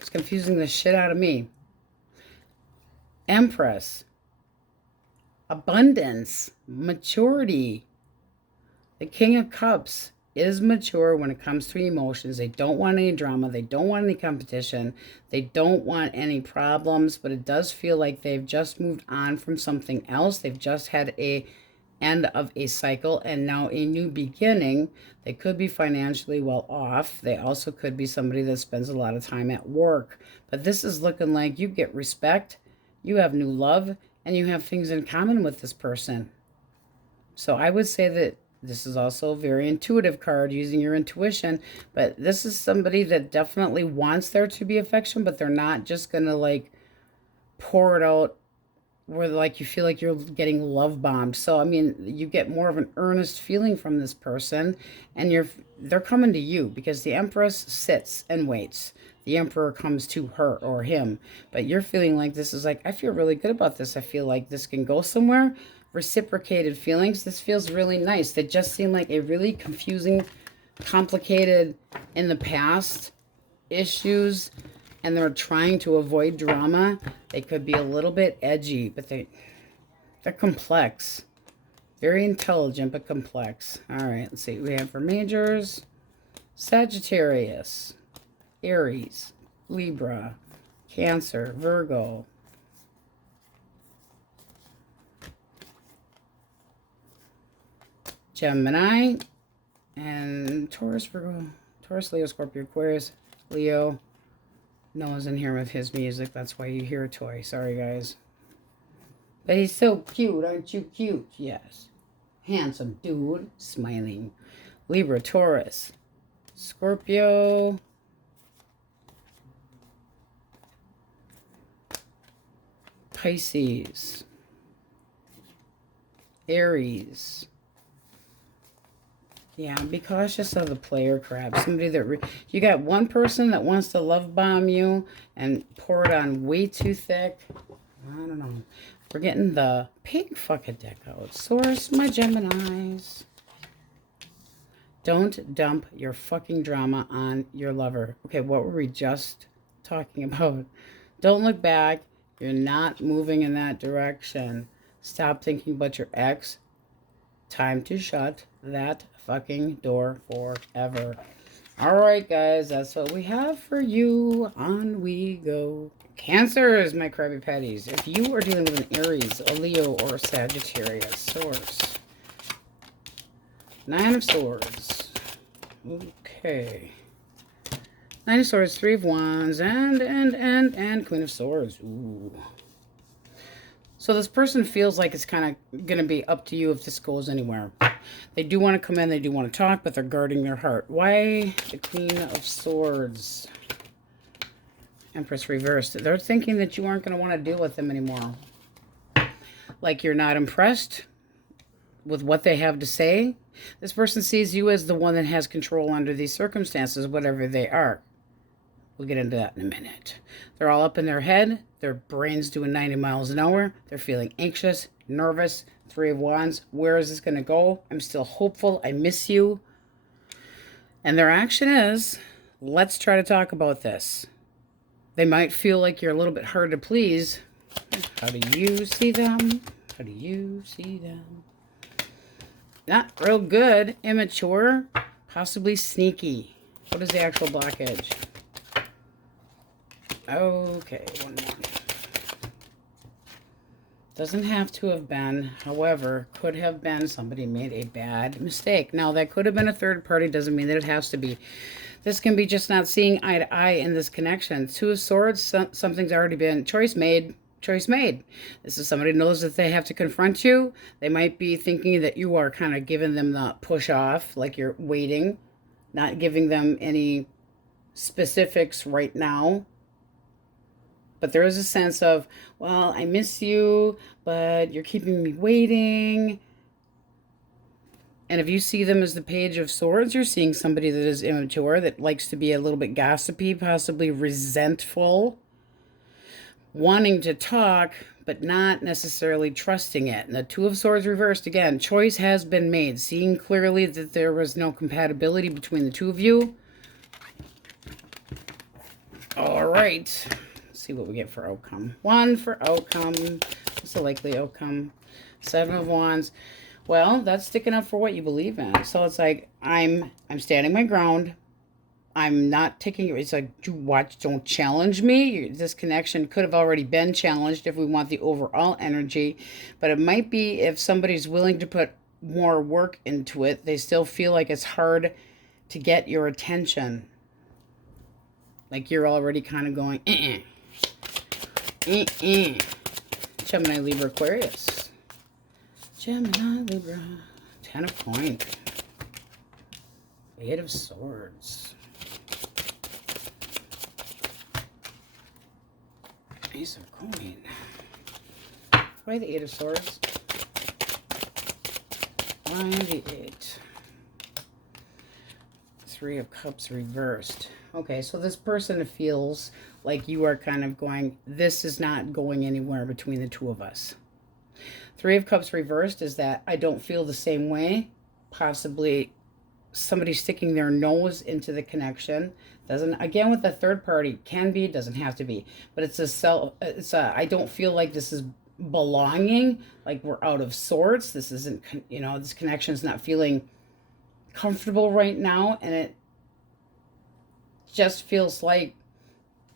It's confusing the shit out of me. Empress. Abundance, maturity. The King of Cups is mature when it comes to emotions. They don't want any drama. They don't want any competition. They don't want any problems, but it does feel like they've just moved on from something else. They've just had a end of a cycle and now a new beginning. They could be financially well off. They also could be somebody that spends a lot of time at work. But this is looking like you get respect, you have new love, and you have things in common with this person. So I would say that this is also a very intuitive card, using your intuition. But this is somebody that definitely wants there to be affection, but they're not just going to like pour it out where like you feel like you're getting love bombed. So, I mean, you get more of an earnest feeling from this person, and they're coming to you because the Empress sits and waits. The Emperor comes to her or him. But you're feeling like this is like, I feel really good about this. I feel like this can go somewhere. Reciprocated feelings. This feels really nice. They just seem like a really confusing, complicated in the past issues. and they're trying to avoid drama. They could be a little bit edgy, but they're complex. Very intelligent, but complex. All right, let's see what we have for majors. Sagittarius, Aries, Libra, Cancer, Virgo, Gemini, and Taurus, Virgo, Taurus, Leo, Scorpio, Aquarius, Leo. Noah's in here with his music. That's why you hear a toy. Sorry, guys. But he's so cute. Aren't you cute? Yes. Handsome dude. Smiling. Libra, Taurus, Scorpio, Pisces, Aries. Yeah, be cautious of the player crap. Somebody that... you got one person that wants to love bomb you and pour it on way too thick. I don't know. We're getting the pink fucking deck out. Source, my Geminis. Don't dump your fucking drama on your lover. Okay, what were we just talking about? Don't look back. You're not moving in that direction. Stop thinking about your ex. Time to shut that fucking door forever. All right, guys, that's what we have for you. On we go. Cancers, my Krabby Patties. If you are dealing with an Aries, a Leo, or a Sagittarius, source. Nine of Swords. Okay. Nine of Swords, Three of Wands, and Queen of Swords. Ooh. So this person feels like it's kind of going to be up to you if this goes anywhere. They do want to come in, they do want to talk, but they're guarding their heart. Why the Queen of Swords? Empress reversed. They're thinking that you aren't going to want to deal with them anymore. Like you're not impressed with what they have to say. This person sees you as the one that has control under these circumstances, whatever they are. We'll get into that in a minute. They're all up in their head. Their brain's doing 90 miles an hour. They're feeling anxious, nervous. Three of Wands. Where is this going to go? I'm still hopeful. I miss you. And their action is, let's try to talk about this. They might feel like you're a little bit hard to please. How do you see them? How do you see them? Not real good. Immature. Possibly sneaky. What is the actual blockage? Okay, one more. Doesn't have to have been. However, could have been somebody made a bad mistake. Now, that could have been a third party. Doesn't mean that it has to be. This can be just not seeing eye to eye in this connection. Two of Swords, something's already been choice made. Choice made. This is somebody who knows that they have to confront you. They might be thinking that you are kind of giving them the push off, like you're waiting, not giving them any specifics right now. But there is a sense of, well, I miss you, but you're keeping me waiting. And if you see them as the Page of Swords, you're seeing somebody that is immature, that likes to be a little bit gossipy, possibly resentful, wanting to talk, but not necessarily trusting it. And the Two of Swords reversed, again, choice has been made. Seeing clearly that there was no compatibility between the two of you. All right. See what we get for outcome. One for outcome. What's the likely outcome? Seven of Wands. Well, that's sticking up for what you believe in. So it's like, I'm standing my ground. I'm not taking it. It's like, don't challenge me. This connection could have already been challenged if we want the overall energy. But it might be if somebody's willing to put more work into it, they still feel like it's hard to get your attention. Like you're already kind of going, Gemini, Libra, Aquarius. Gemini, Libra. 10 of Coins. 8 of Swords. Ace of Coin. Why the 8 of Swords? Why the 8? 3 of Cups reversed. Okay, so this person feels like you are kind of going, this is not going anywhere between the two of us. 3 of Cups reversed is that I don't feel the same way. Possibly somebody sticking their nose into the connection. Doesn't, again, with the third party, can be, doesn't have to be, but it's a self, it's a, I don't feel like this is belonging, like we're out of sorts. This isn't, you know, this connection is not feeling comfortable right now, and it just feels like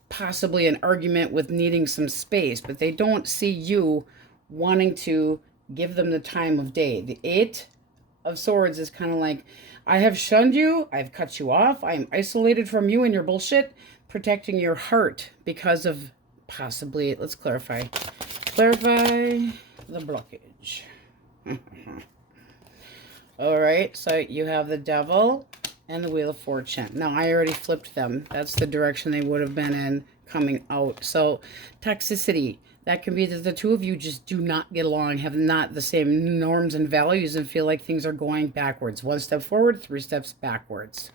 possibly an argument with needing some space, but they don't see you wanting to give them the time of day. The Eight of Swords is kind of like, I have shunned you, I've cut you off, I'm isolated from you and your bullshit, protecting your heart because of possibly, let's clarify the blockage. All right, so you have the Devil and the Wheel of Fortune. Now, I already flipped them. That's the direction they would have been in coming out. So, toxicity. That can be that the two of you just do not get along, have not the same norms and values, and feel like things are going backwards. 1 step forward, 3 steps backwards.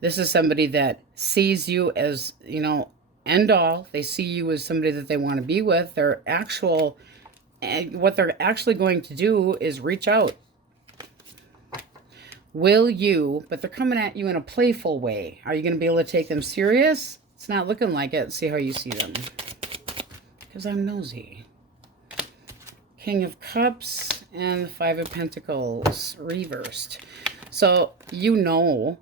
This is somebody that sees you as, you know, end all. They see you as somebody that they want to be with. Their actual, what they're actually going to do is reach out. Will you, but they're coming at you in a playful way. Are you going to be able to take them serious? It's not looking like it. See how you see them. Because I'm nosy. King of Cups and the Five of Pentacles reversed. So you know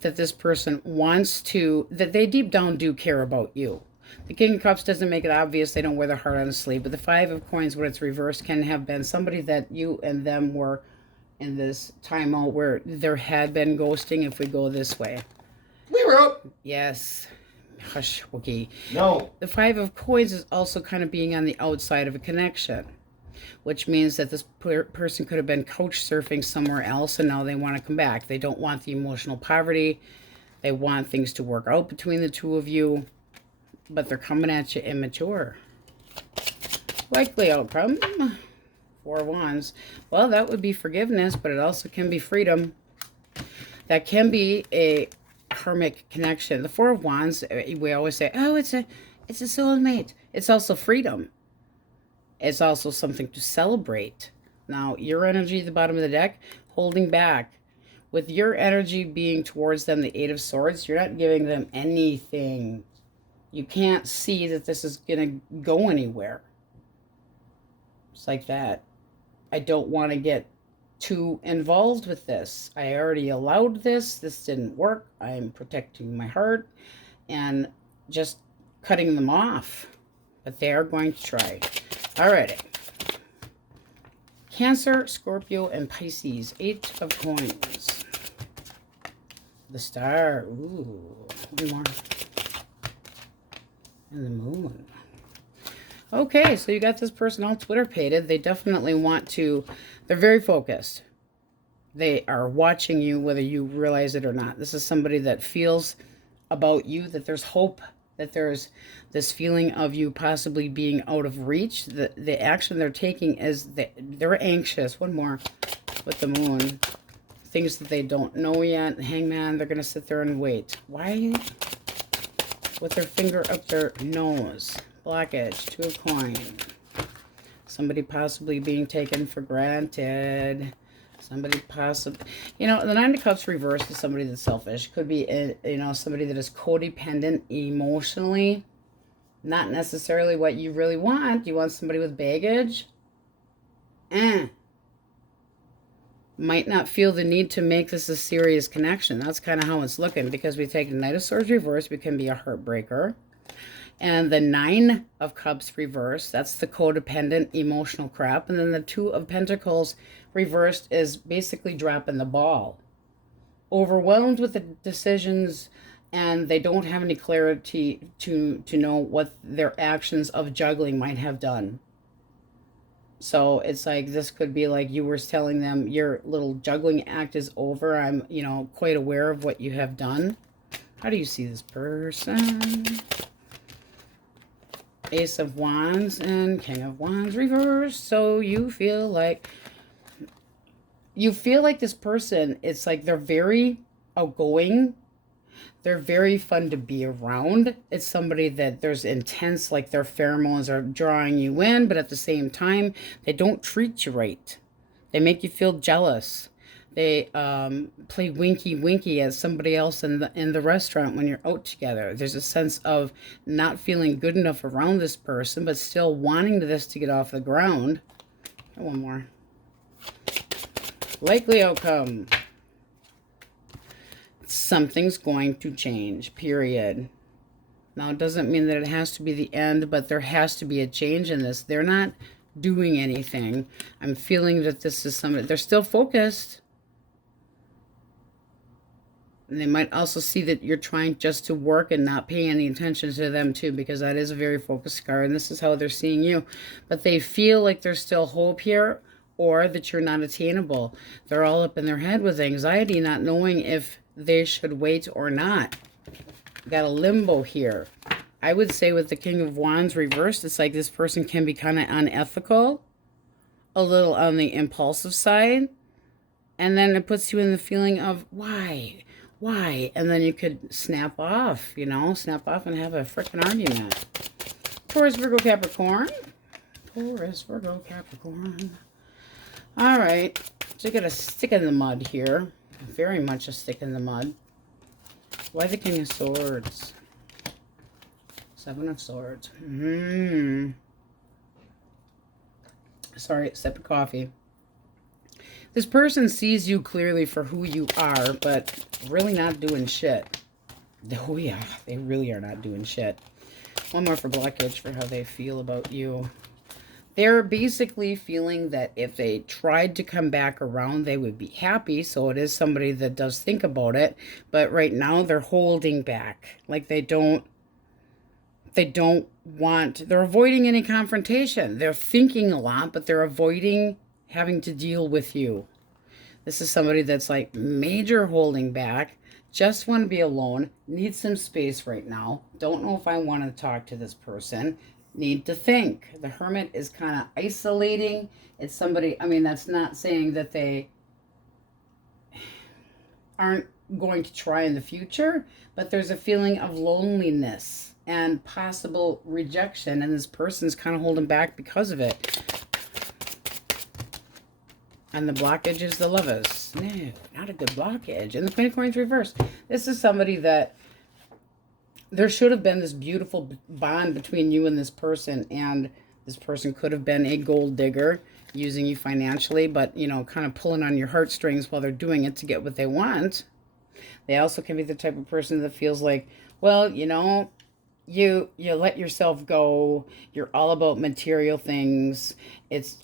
that this person wants to, that they deep down do care about you. The King of Cups doesn't make it obvious. They don't wear their heart on the sleeve. But the Five of Coins, when it's reversed, can have been somebody that you and them were in this timeout where there had been ghosting, if we go this way. Libra! Yes. Hush, Wookie. No. The Five of Coins is also kind of being on the outside of a connection, which means that this person could have been couch surfing somewhere else and now they want to come back. They don't want the emotional poverty. They want things to work out between the two of you, but they're coming at you immature. Likely outcome. 4 of Wands. Well, that would be forgiveness, but it also can be freedom. That can be a karmic connection. The 4 of Wands, we always say, oh, it's a soulmate. It's also freedom. It's also something to celebrate. Now, your energy at the bottom of the deck, holding back. With your energy being towards them, the 8 of Swords, you're not giving them anything. You can't see that this is going to go anywhere. It's like that. I don't want to get too involved with this. I already allowed this. This didn't work. I'm protecting my heart and just cutting them off. But they are going to try. Alrighty. Cancer, Scorpio, and Pisces. 8 of Coins. The Star. Ooh. One more. And the Moon. Okay, so you got this person all Twitter-pated. They definitely want to, they're very focused. They are watching you whether you realize it or not. This is somebody that feels about you, that there's hope, that there's this feeling of you possibly being out of reach. The action they're taking is they're anxious. One more with the Moon. Things that they don't know yet. Hangman, they're going to sit there and wait. Why are you with their finger up their nose? Blockage, 2 of Coins. Somebody possibly being taken for granted. Somebody possibly, you know, the 9 of Cups reversed is somebody that's selfish. Could be, you know, somebody that is codependent emotionally. Not necessarily what you really want. You want somebody with baggage. Might not feel the need to make this a serious connection. That's kind of how it's looking, because we take the Knight of Swords reversed, it can be a heartbreaker. And the 9 of Cups reversed, that's the codependent emotional crap. And then the 2 of Pentacles reversed is basically dropping the ball. Overwhelmed with the decisions, and they don't have any clarity to know what their actions of juggling might have done. So it's like, this could be like you were telling them, your little juggling act is over. I'm, you know, quite aware of what you have done. How do you see this person? Ace of Wands and King of Wands reversed. So you feel like this person, it's like they're very outgoing. They're very fun to be around. It's somebody that there's intense, like their pheromones are drawing you in, but at the same time, they don't treat you right. They make you feel jealous. They play winky winky at somebody else in the restaurant when you're out together. There's a sense of not feeling good enough around this person, but still wanting this to get off the ground. One more. Likely outcome. Something's going to change, period. Now, it doesn't mean that it has to be the end, but there has to be a change in this. They're not doing anything. I'm feeling that this is somebody, they're still focused. And they might also see that you're trying just to work and not pay any attention to them too, because that is a very focused card, and this is how they're seeing you. But they feel like there's still hope here, or that you're not attainable. They're all up in their head with anxiety, not knowing if they should wait or not. Got a limbo here. I would say with the King of Wands reversed, it's like this person can be kind of unethical, a little on the impulsive side, and then it puts you in the feeling of why? And then you could snap off, you know, snap off and have a freaking argument. Taurus, Virgo, Capricorn. Taurus, Virgo, Capricorn. All right, so you got a stick in the mud here. Very much a stick in the mud. Why the King of Swords? Seven of Swords. Sorry, sip of coffee. This person sees you clearly for who you are, but really not doing shit. Oh yeah, they really are not doing shit. One more for blockage for how they feel about you. They're basically feeling that if they tried to come back around, they would be happy. So it is somebody that does think about it. But right now they're holding back. Like they don't want, they're avoiding any confrontation. They're thinking a lot, but they're avoiding having to deal with you. This is somebody that's like major holding back, just want to be alone, need some space right now, don't know if I want to talk to this person, need to think. The Hermit is kind of isolating. It's somebody, I mean, that's not saying that they aren't going to try in the future, but there's a feeling of loneliness and possible rejection, and this person's kind of holding back because of it. And the blockage is the Lovers. No, not a good blockage. And the Queen of Coins reversed. This is somebody that there should have been this beautiful bond between you and this person. And this person could have been a gold digger using you financially, but, you know, kind of pulling on your heartstrings while they're doing it to get what they want. They also can be the type of person that feels like, well, you know, you let yourself go. You're all about material things.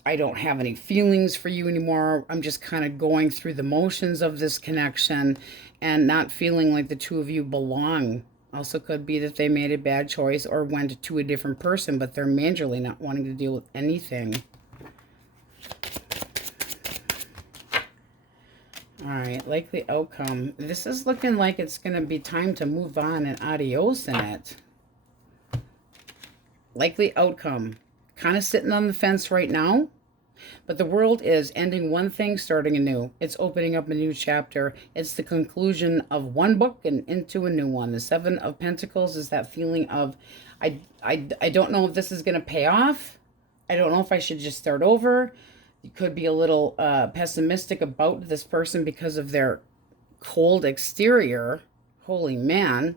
I don't have any feelings for you anymore. I'm just kind of going through the motions of this connection and not feeling like the two of you belong. Also could be that they made a bad choice or went to a different person, but they're majorly not wanting to deal with anything. All right, likely outcome. This is looking like it's going to be time to move on and adios in it. Likely outcome. Kind of sitting on the fence right now, but the world is ending one thing, starting a new. It's opening up a new chapter. It's the conclusion of one book and into a new one. The Seven of Pentacles is that feeling of, I don't know if this is going to pay off. I don't know if I should just start over. You could be a little pessimistic about this person because of their cold exterior. Holy man.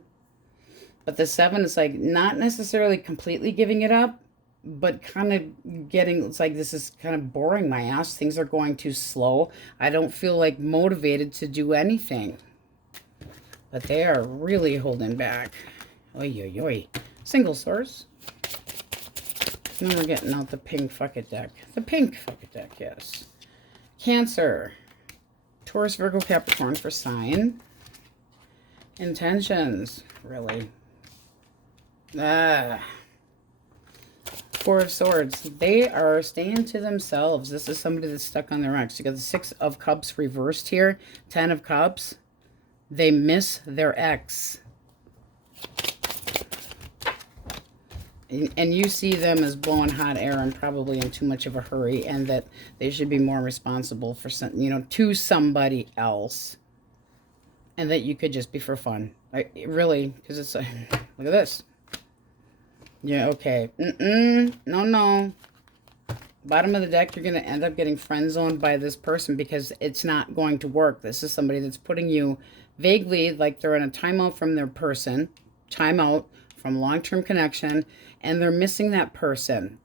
But the Seven is like not necessarily completely giving it up, but kind of getting, it's like this is kind of boring my ass. Things are going too slow. I don't feel like motivated to do anything. But they are really holding back. Oy, oy, oy. Single source. And then we're getting out the pink bucket deck. The pink bucket deck, yes. Cancer. Taurus, Virgo, Capricorn for sign. Intentions. Really. Four of Swords. They are staying to themselves. This is somebody that's stuck on their ex. You got the Six of Cups reversed here. 10 of Cups. They miss their ex. And you see them as blowing hot air and probably in too much of a hurry, and that they should be more responsible for some, you know, to somebody else. And that you could just be for fun. Really, because it's look at this. Yeah, okay. No. Bottom of the deck, you're going to end up getting friend zoned by this person because it's not going to work. This is somebody that's putting you vaguely like they're in a timeout from their person, timeout from long-term connection, and they're missing that person.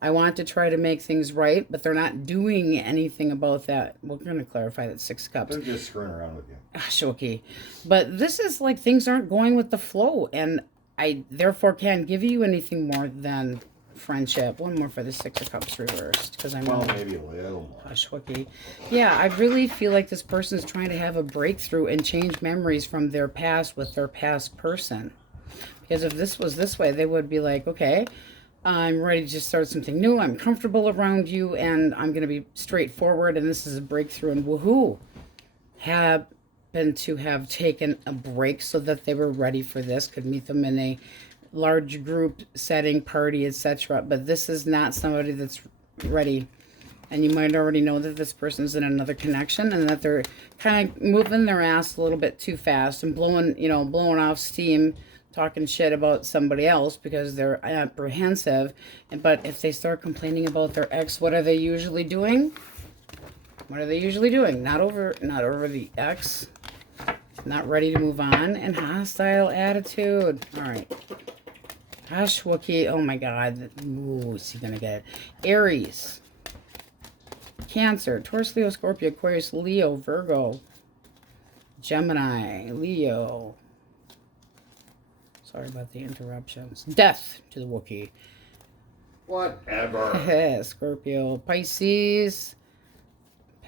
I want to try to make things right, but they're not doing anything about that. We're going to clarify that 6 Cups. They're just screwing around with you. Shoki. But this is like things aren't going with the flow, and I therefore can't give you anything more than friendship. One more for the 6 of Cups reversed, because I'm maybe a little more. Ashwaki. Yeah, I really feel like this person is trying to have a breakthrough and change memories from their past with their past person. Because if this was this way, they would be like, okay, I'm ready to start something new. I'm comfortable around you, and I'm going to be straightforward, and this is a breakthrough, and woohoo. Happen to have taken a break so that they were ready for this. Could meet them in a large group setting, party, etc. But this is not somebody that's ready. And you might already know that this person's in another connection and that they're kind of moving their ass a little bit too fast and blowing off steam, talking shit about somebody else because they're apprehensive. But if they start complaining about their ex, what are they usually doing? What are they usually doing? Not over the ex. Not ready to move on. And hostile attitude. All right. Ashwaki. Oh my God. Ooh, is he going to get it? Aries. Cancer. Taurus, Leo, Scorpio, Aquarius, Leo, Virgo. Gemini. Leo. Sorry about the interruptions. Death to the Wookiee. Whatever. Scorpio. Pisces.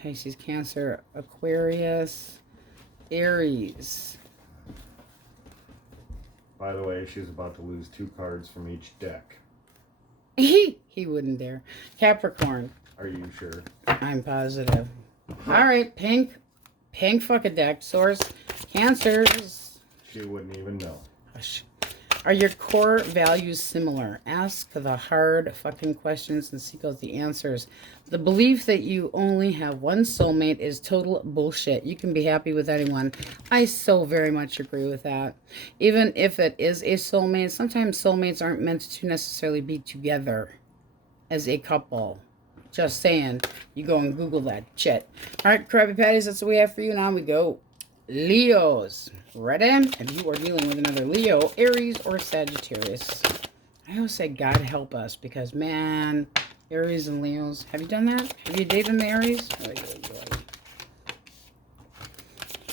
Pisces, Cancer, Aquarius, Aries. By the way, she's about to lose 2 cards from each deck. He wouldn't dare. Capricorn. Are you sure? I'm positive. All right, pink fucking deck. Source, Cancers. She wouldn't even know. Hush. Are your core values similar? Ask the hard fucking questions and seek out the answers. The belief that you only have one soulmate is total bullshit. You can be happy with anyone. I so very much agree with that. Even if it is a soulmate, sometimes soulmates aren't meant to necessarily be together as a couple. Just saying. You go and Google that shit. All right, Krabby Patties, that's what we have for you. Now we go. Leos. Ready? If you are dealing with another Leo, Aries, or Sagittarius. I always say God help us because, man, Aries and Leos. Have you done that? Have you dated an Aries? Oh, good boy.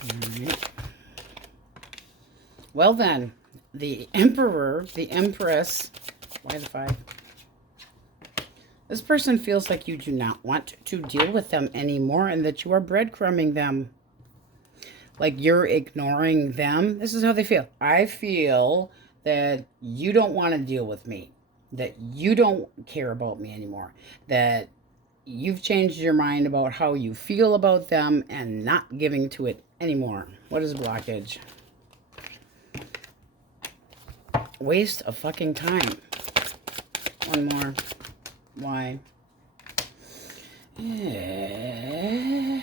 All right. Well, then, the Emperor, the Empress. Why the 5? This person feels like you do not want to deal with them anymore and that you are breadcrumbing them. Like you're ignoring them. This is how they feel. I feel that you don't want to deal with me. That you don't care about me anymore. That you've changed your mind about how you feel about them and not giving to it anymore. What is blockage? Waste of fucking time. One more. Why? Yeah.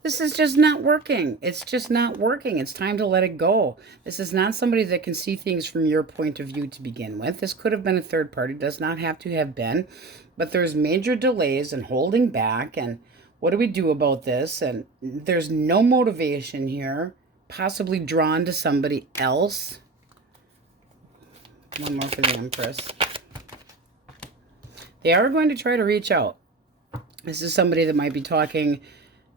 This is just not working. It's just not working. It's time to let it go. This is not somebody that can see things from your point of view to begin with. This could have been a third party. It does not have to have been. But there's major delays and holding back. And what do we do about this? And there's no motivation here. Possibly drawn to somebody else. One more for the Empress. They are going to try to reach out. This is somebody that might be talking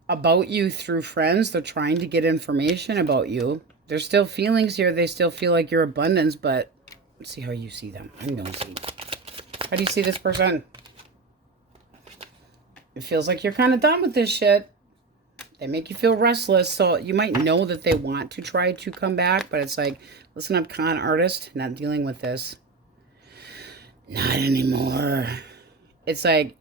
about you through friends. They're trying to get information about you. There's still feelings here. They still feel like you're abundance, but let's see how you see them. I'm nosy. How do you see this person? It feels like you're kind of done with this shit. They make you feel restless, so you might know that they want to try to come back, but it's like, listen up, con artist, not dealing with this. Not anymore. It's like,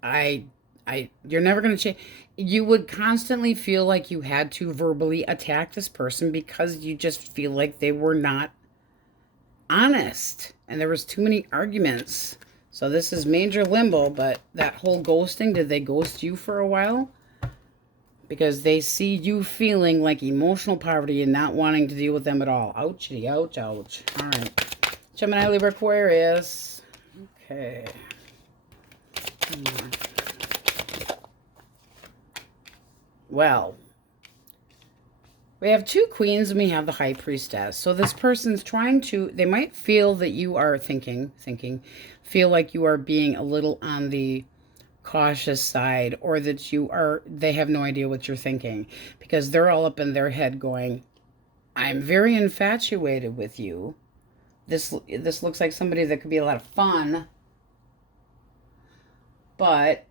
you're never going to change. You would constantly feel like you had to verbally attack this person because you just feel like they were not honest. And there was too many arguments. So this is major limbo, but that whole ghosting, did they ghost you for a while? Because they see you feeling like emotional poverty and not wanting to deal with them at all. Ouchity, ouch, ouch. All right. Gemini, Libra, Aquarius. Okay. Well, we have 2 queens and we have the high priestess. So this person's trying to, they might feel that you are feel like you are being a little on the cautious side, or that they have no idea what you're thinking, because they're all up in their head going, I'm very infatuated with you. This looks like somebody that could be a lot of fun, but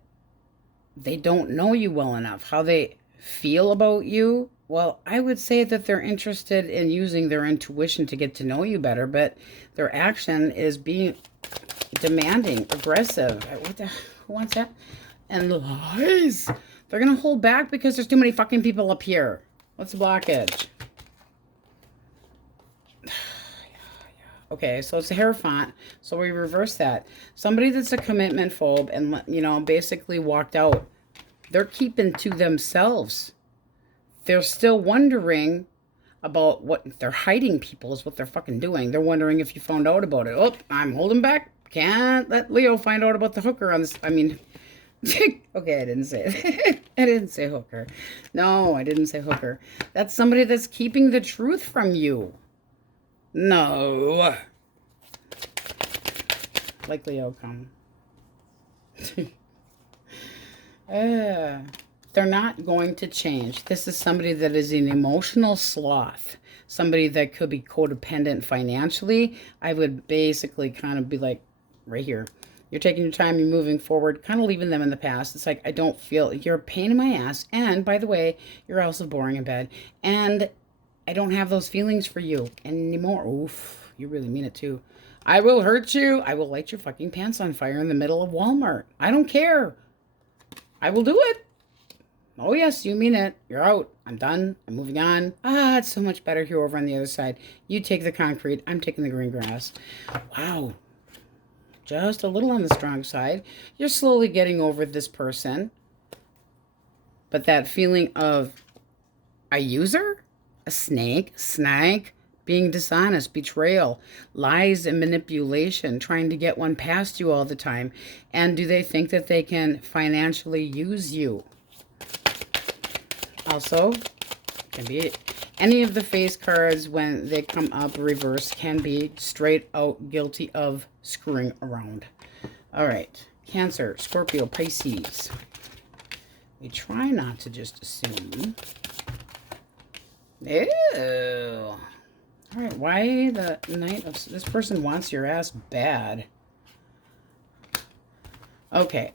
they don't know you well enough. How they feel about you, well, I would say that they're interested in using their intuition to get to know you better, but their action is being demanding, aggressive. Who wants that? And lies. They're going to hold back because there's too many fucking people up here. What's the blockage? Okay, so it's a Hierophant. So we reverse that. Somebody that's a commitment phobe and, you know, basically walked out. They're keeping to themselves. They're still wondering about what they're hiding. People is what they're fucking doing. They're wondering if you found out about it. Oh, I'm holding back. Can't let Leo find out about the hooker on this. I mean, okay, I didn't say it. I didn't say hooker. No, I didn't say hooker. That's somebody that's keeping the truth from you. No. Like Leo come. They're not going to change. This is somebody that is an emotional sloth. Somebody that could be codependent financially. I would basically kind of be like, right here. You're taking your time, you're moving forward, kind of leaving them in the past. It's like, I don't feel, you're a pain in my ass. And by the way, you're also boring in bed. And I don't have those feelings for you anymore. Oof, you really mean it too. I will hurt you. I will light your fucking pants on fire in the middle of Walmart. I don't care. I will do it. Oh, yes, you mean it. You're out. I'm done. I'm moving on. Ah, it's so much better here over on the other side. You take the concrete. I'm taking the green grass. Wow. Just a little on the strong side. You're slowly getting over this person. But that feeling of a user, a snake, being dishonest, betrayal, lies and manipulation, trying to get one past you all the time. And do they think that they can financially use you? Also, can be any of the face cards when they come up reverse can be straight out guilty of screwing around. All right, Cancer, Scorpio, Pisces. We try not to just assume. Ew. All right, why the Knight of... This person wants your ass bad. Okay.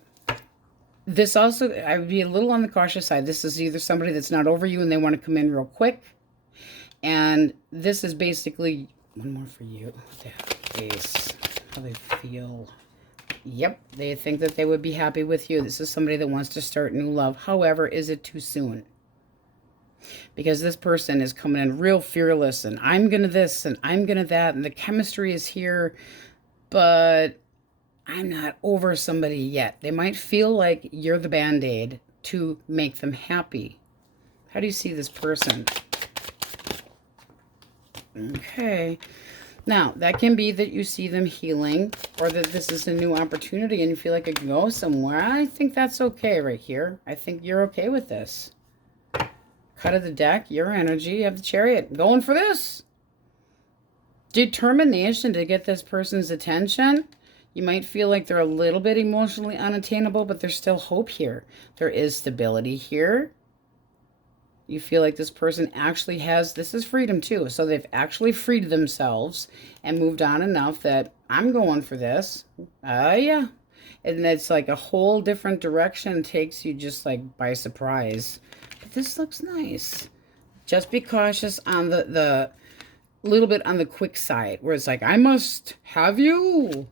This also, I would be a little on the cautious side. This is either somebody that's not over you and they want to come in real quick. And this is basically... One more for you. That face. How they feel. Yep, they think that they would be happy with you. This is somebody that wants to start new love. However, is it too soon? Because this person is coming in real fearless, and I'm gonna this, and I'm gonna that, and the chemistry is here, but I'm not over somebody yet. They might feel like you're the Band-Aid to make them happy. How do you see this person? Okay. Now, that can be that you see them healing, or that this is a new opportunity and you feel like it can go somewhere. I think that's okay right here. I think you're okay with this. Cut of the deck, your energy, you have the Chariot. Going for this. Determination to get this person's attention. You might feel like they're a little bit emotionally unattainable, but there's still hope here. There is stability here. You feel like this person actually has, this is freedom too. So they've actually freed themselves and moved on enough that I'm going for this. Yeah. And it's like a whole different direction, takes you just like by surprise. But this looks nice. Just be cautious on the little bit on the quick side, where it's like, I must have you.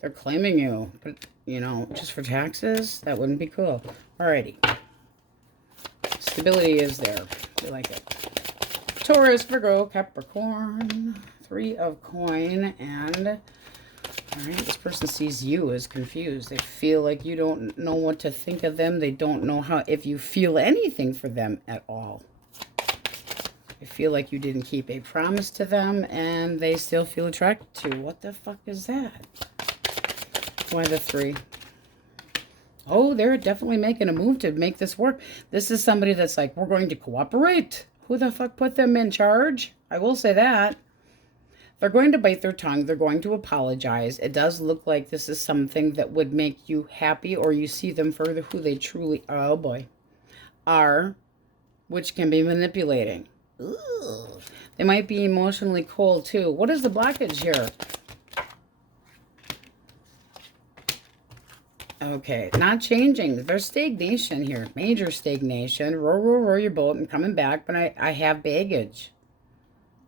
They're claiming you. But, you know, just for taxes, that wouldn't be cool. Alrighty. Stability is there. We like it. Taurus, Virgo, Capricorn. 3 of coin. And, all right, this person sees you as confused. They feel like you don't know what to think of them. They don't know how, if you feel anything for them at all. They feel like you didn't keep a promise to them, and they still feel attracted to you. What the fuck is that? Why the 3? Oh, they're definitely making a move to make this work. This is somebody that's like, we're going to cooperate. Who the fuck put them in charge? I will say that. They're going to bite their tongue. They're going to apologize. It does look like this is something that would make you happy, or you see them for who they truly, oh boy, are, which can be manipulating. Ooh. They might be emotionally cold too. What is the blockage here? Okay, not changing. There's stagnation here. Major stagnation. Row your boat. I'm coming back, but I have baggage.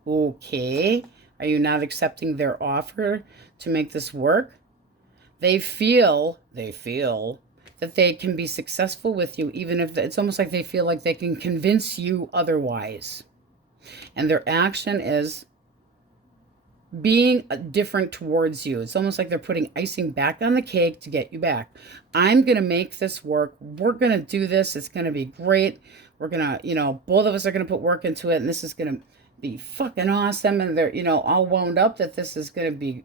Okay. Are you not accepting their offer to make this work? They feel that they can be successful with you, even if it's almost like they feel like they can convince you otherwise. And their action is being different towards you. It's almost like they're putting icing back on the cake to get you back. I'm going to make this work. We're going to do this. It's going to be great. We're going to, both of us are going to put work into it, and this is going to be fucking awesome. And they're, all wound up that this is going to be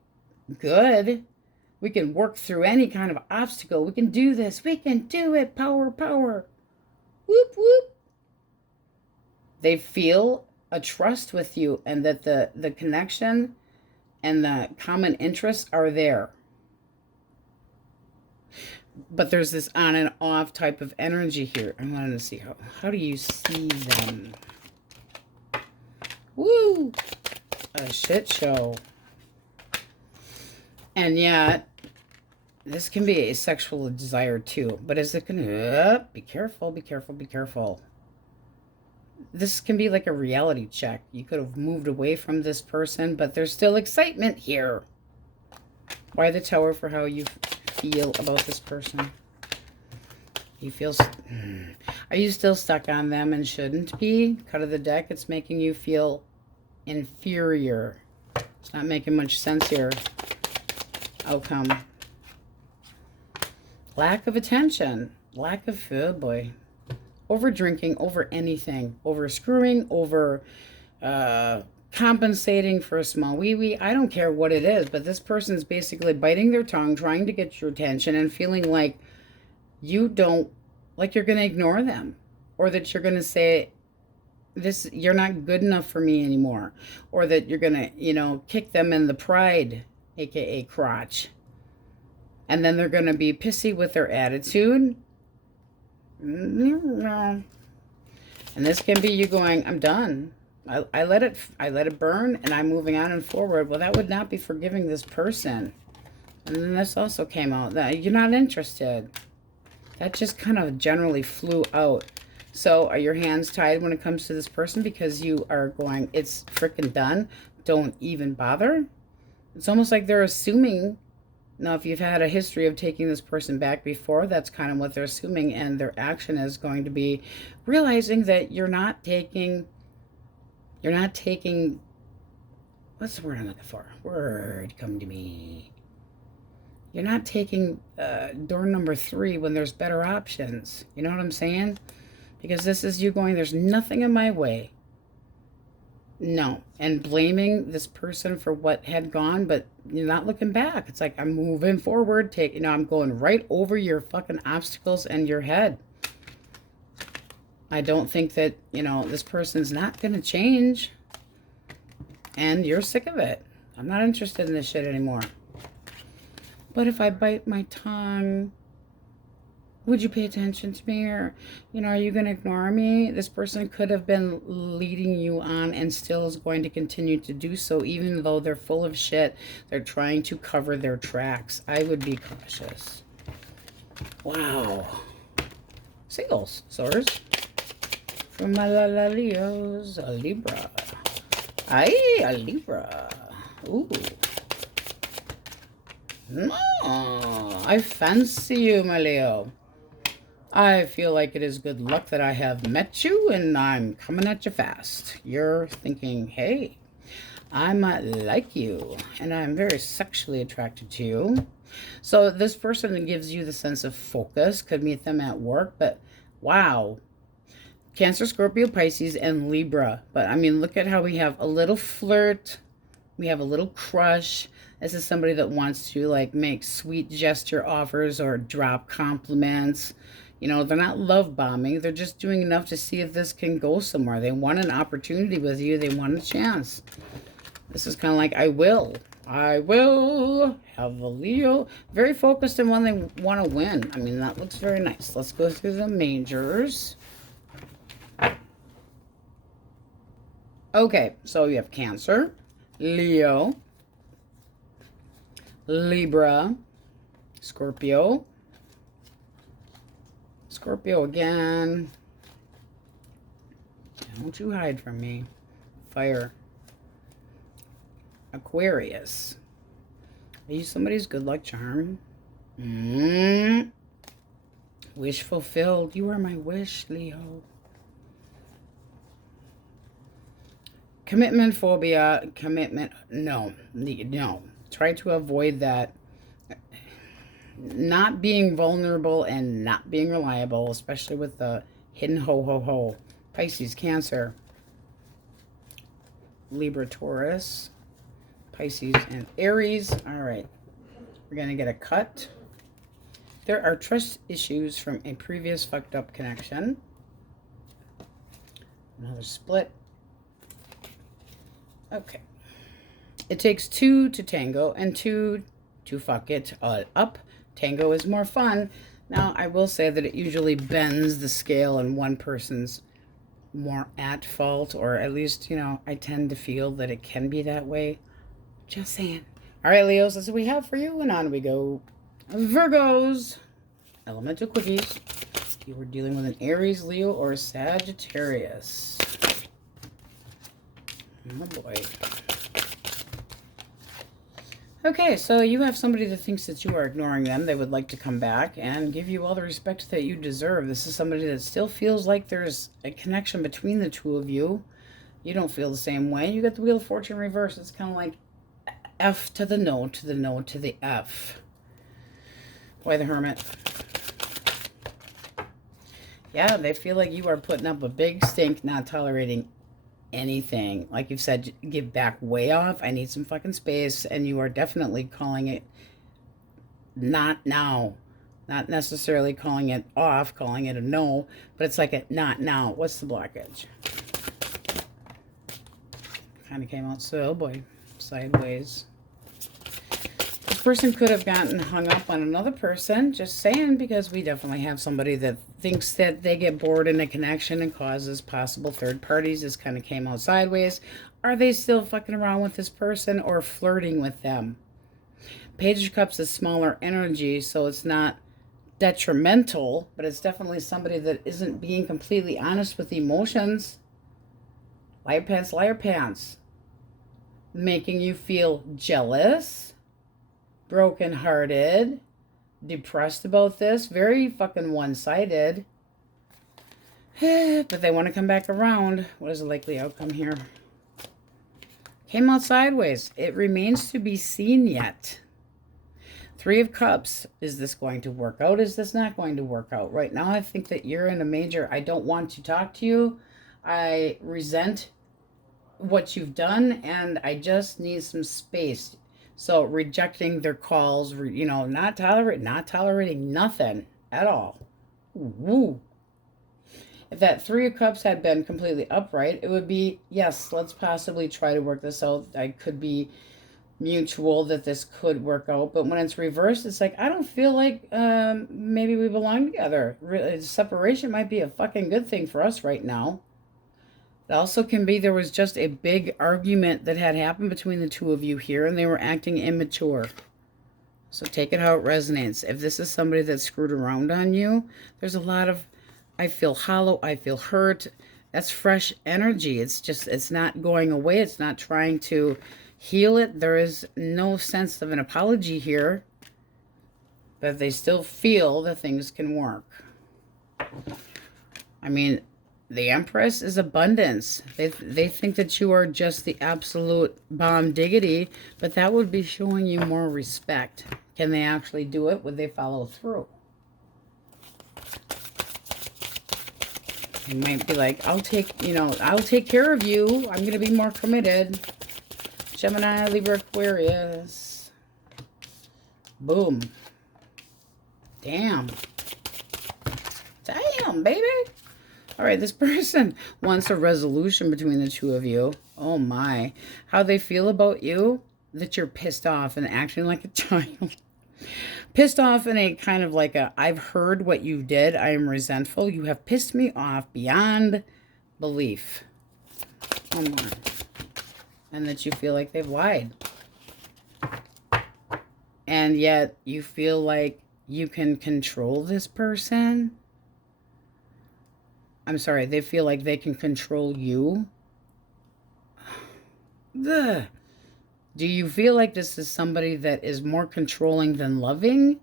good. We can work through any kind of obstacle. We can do this. We can do it. Power, power. Whoop, whoop. They feel a trust with you, and that the connection and the common interests are there. But there's this on and off type of energy here. I wanted to see how do you see them? Woo! A shit show. And yet, this can be a sexual desire too. But is it gonna... be careful, be careful, be careful. This can be like a reality check. You could have moved away from this person, but there's still excitement here. Why the Tower for how you feel about this person? He feels... Are you still stuck on them and shouldn't be? Cut of the deck, it's making you feel inferior. It's not making much sense here. Outcome. Lack of attention. Lack of... oh boy. Over drinking, over anything, over screwing, over compensating for a small wee-wee. I don't care what it is, but this person's basically biting their tongue, trying to get your attention, and feeling like you don't, like you're going to ignore them, or that you're going to say, you're not good enough for me anymore, or that you're going to, kick them in the pride, aka crotch, and then they're going to be pissy with their attitude. No. And this can be you going, I'm done. I let it burn, and I'm moving on and forward. Well, that would not be forgiving this person. And then this also came out that you're not interested. That just kind of generally flew out. So are your hands tied when it comes to this person because you are going, it's freaking done. Don't even bother. It's almost like they're assuming. Now, if you've had a history of taking this person back before, that's kind of what they're assuming, and their action is going to be realizing that you're not taking, what's the word I'm looking for? Word, come to me. You're not taking door number 3 when there's better options. You know what I'm saying? Because this is you going, there's nothing in my way. No. And blaming this person for what had gone, but you're not looking back. It's like, I'm moving forward. I'm going right over your fucking obstacles and your head. I don't think that, this person's not going to change. And you're sick of it. I'm not interested in this shit anymore. But if I bite my tongue, would you pay attention to me? Or, are you going to ignore me? This person could have been leading you on and still is going to continue to do so, even though they're full of shit. They're trying to cover their tracks. I would be cautious. Wow. Singles, swords. From my la Leos, a Libra. Aye, a Libra. Ooh. Oh, I fancy you, my Leo. I feel like it is good luck that I have met you, and I'm coming at you fast. You're thinking, hey, I might like you, and I'm very sexually attracted to you. So this person gives you the sense of focus. Could meet them at work, but wow. Cancer, Scorpio, Pisces, and Libra. But I mean, look at how we have a little flirt. We have a little crush. This is somebody that wants to like make sweet gesture offers or drop compliments. You know, they're not love bombing. They're just doing enough to see if this can go somewhere. They want an opportunity with you. They want a chance. This is kind of like, I will have a Leo. Very focused on when they want to win. I mean, that looks very nice. Let's go through the majors. Okay, so you have Cancer, Leo, Libra, Scorpio, Scorpio again. Don't you hide from me. Fire. Aquarius. Are you somebody's good luck charm? Wish fulfilled. You are my wish, Leo. Commitment phobia. Commitment. No. No. Try to avoid that. Not being vulnerable and not being reliable, especially with the hidden ho-ho-ho. Pisces, Cancer, Libra, Taurus, Pisces, and Aries. All right. We're going to get a cut. There are trust issues from a previous fucked up connection. Another split. Okay. It takes two to tango and two to fuck it up. Tango is more fun. Now, I will say that it usually bends the scale and one person's more at fault, or at least, you know, I tend to feel that it can be that way. Just saying. All right, Leos, that's what we have for you, and on we go. Virgos. Elemental quickies. You were dealing with an Aries, Leo, or a Sagittarius. Oh, boy. Okay, so you have somebody that thinks that you are ignoring them. They would like to come back and give you all the respect that you deserve. This is somebody that still feels like there's a connection between the two of you. You don't feel the same way. You got the Wheel of Fortune reversed. It's kind of like F to the no, to the no, to the F. Why the Hermit? Yeah, they feel like you are putting up a big stink, not tolerating anything. Like you've said, give back way off. I need some fucking space. And you are definitely calling it not now. Not necessarily calling it off, calling it a no, but it's like a not now. What's the blockage? Kind of came out so, oh boy, sideways. This person could have gotten hung up on another person, just saying, because we definitely have somebody that thinks that they get bored in a connection and causes possible third parties. This kind of came out sideways. Are they still fucking around with this person or flirting with them? Page of Cups is smaller energy, so it's not detrimental, but it's definitely somebody that isn't being completely honest with emotions. Liar pants, liar pants. Making you feel jealous, brokenhearted, depressed about this. Very fucking one-sided. But they want to come back around. What is the likely outcome here? Came out sideways. It remains to be seen yet. Three of Cups. Is this going to work out? Is this not going to work out? Right now, I think that you're in a major, I don't want to talk to you. I resent what you've done, and I just need some space. So rejecting their calls, you know, not tolerating nothing at all. Woo. If that Three of Cups had been completely upright, it would be, yes, let's possibly try to work this out. I could be mutual that this could work out. But when it's reversed, it's like, I don't feel like maybe we belong together. Separation might be a fucking good thing for us right now. It also can be there was just a big argument that had happened between the two of you here, and they were acting immature. So take it how it resonates. If this is somebody that screwed around on you, there's a lot of, I feel hollow, I feel hurt. That's fresh energy. It's just, it's not going away. It's not trying to heal it. There is no sense of an apology here, but they still feel that things can work. I mean, the Empress is abundance. They think that you are just the absolute bomb diggity, but that would be showing you more respect. Can they actually do it? Would they follow through? They might be like, I'll take care of you. I'm going to be more committed. Gemini, Libra, Aquarius. Boom. Damn. Damn, baby. All right, this person wants a resolution between the two of you. Oh, my. How they feel about you? That you're pissed off and acting like a child. Pissed off in a kind of like a, I've heard what you did. I am resentful. You have pissed me off beyond belief. Oh, my. And that you feel like they've lied. And yet you feel like you can control this person. I'm sorry, they feel like they can control you. Ugh. Do you feel like this is somebody that is more controlling than loving?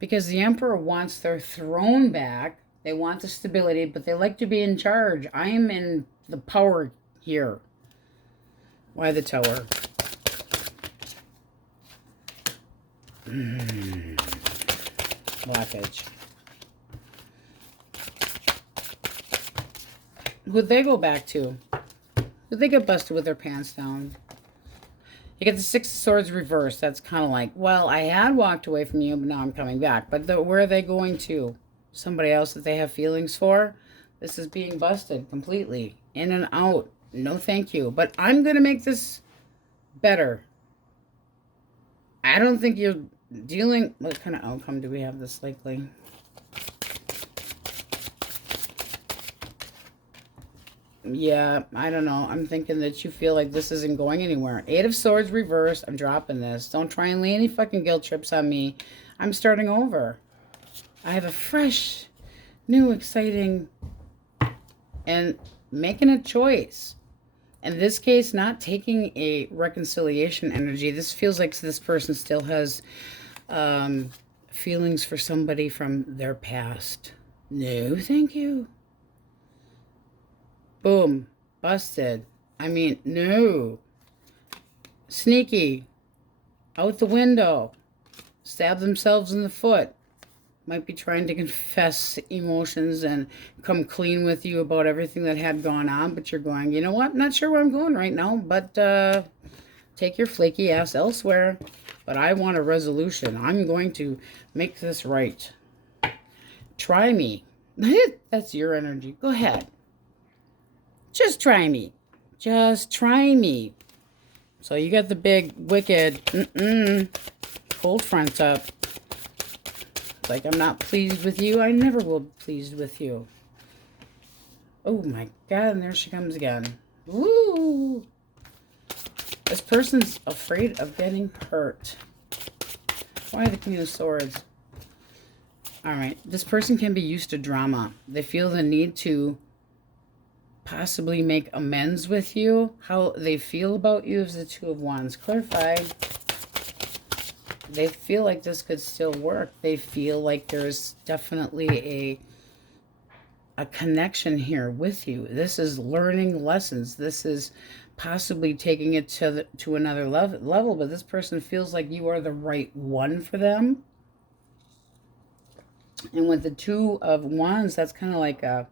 Because the Emperor wants their throne back. They want the stability, but they like to be in charge. I am in the power here. Why the Tower? Blockage. Who'd they go back to? Who'd they get busted with their pants down? You get the Six of Swords reversed. That's kind of like, well, I had walked away from you, but now I'm coming back. But where are they going to? Somebody else that they have feelings for? This is being busted completely. In and out. No thank you. But I'm going to make this better. I don't think you're dealing... What kind of outcome do we have this likely? Yeah, I don't know. I'm thinking that you feel like this isn't going anywhere. Eight of Swords reversed. I'm dropping this. Don't try and lay any fucking guilt trips on me. I'm starting over. I have a fresh, new, exciting, and making a choice. In this case, not taking a reconciliation energy. This feels like this person still has feelings for somebody from their past. No, thank you. Boom. Busted. I mean, no. Sneaky. Out the window. Stab themselves in the foot. Might be trying to confess emotions and come clean with you about everything that had gone on, but you're going, you know what? Not sure where I'm going right now, but take your flaky ass elsewhere. But I want a resolution. I'm going to make this right. Try me. That's your energy. Go ahead. Just try me. Just try me. So you got the big, wicked, cold front up. It's like, I'm not pleased with you. I never will be pleased with you. Oh my God, and there she comes again. Woo! This person's afraid of getting hurt. Why the Queen of Swords? All right, this person can be used to drama. They feel the need to possibly make amends with you. How they feel about you is the Two of Wands. Clarify. They feel like this could still work. They feel like there's definitely a connection here with you. This is learning lessons. This is possibly taking it to another level, but this person feels like you are the right one for them. And with the Two of Wands, that's kind of like a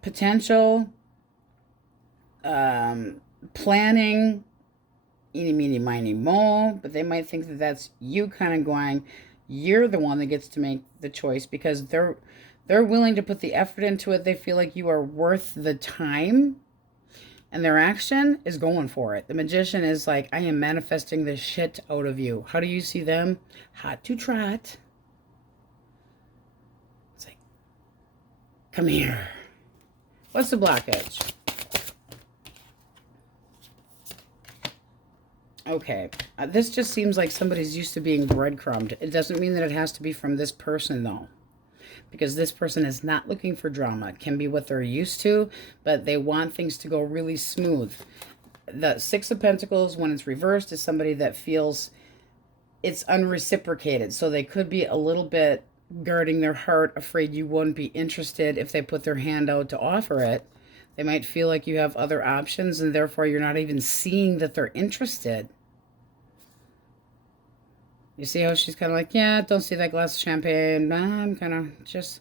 potential planning, eeny, meeny, miny, moe, but they might think that that's you kind of going, you're the one that gets to make the choice because they're willing to put the effort into it. They feel like you are worth the time, and their action is going for it. The Magician is like, I am manifesting the shit out of you. How do you see them? Hot to trot. It's like, come here. What's the blockage? Okay. This just seems like somebody's used to being breadcrumbed. It doesn't mean that it has to be from this person, though. Because this person is not looking for drama. It can be what they're used to, but they want things to go really smooth. The Six of Pentacles, when it's reversed, is somebody that feels it's unreciprocated. So they could be a little bit guarding their heart, afraid you wouldn't be interested if they put their hand out to offer it. They might feel like you have other options, and therefore you're not even seeing that they're interested. You see how she's kind of like, yeah, don't see that glass of champagne. I'm kind of just,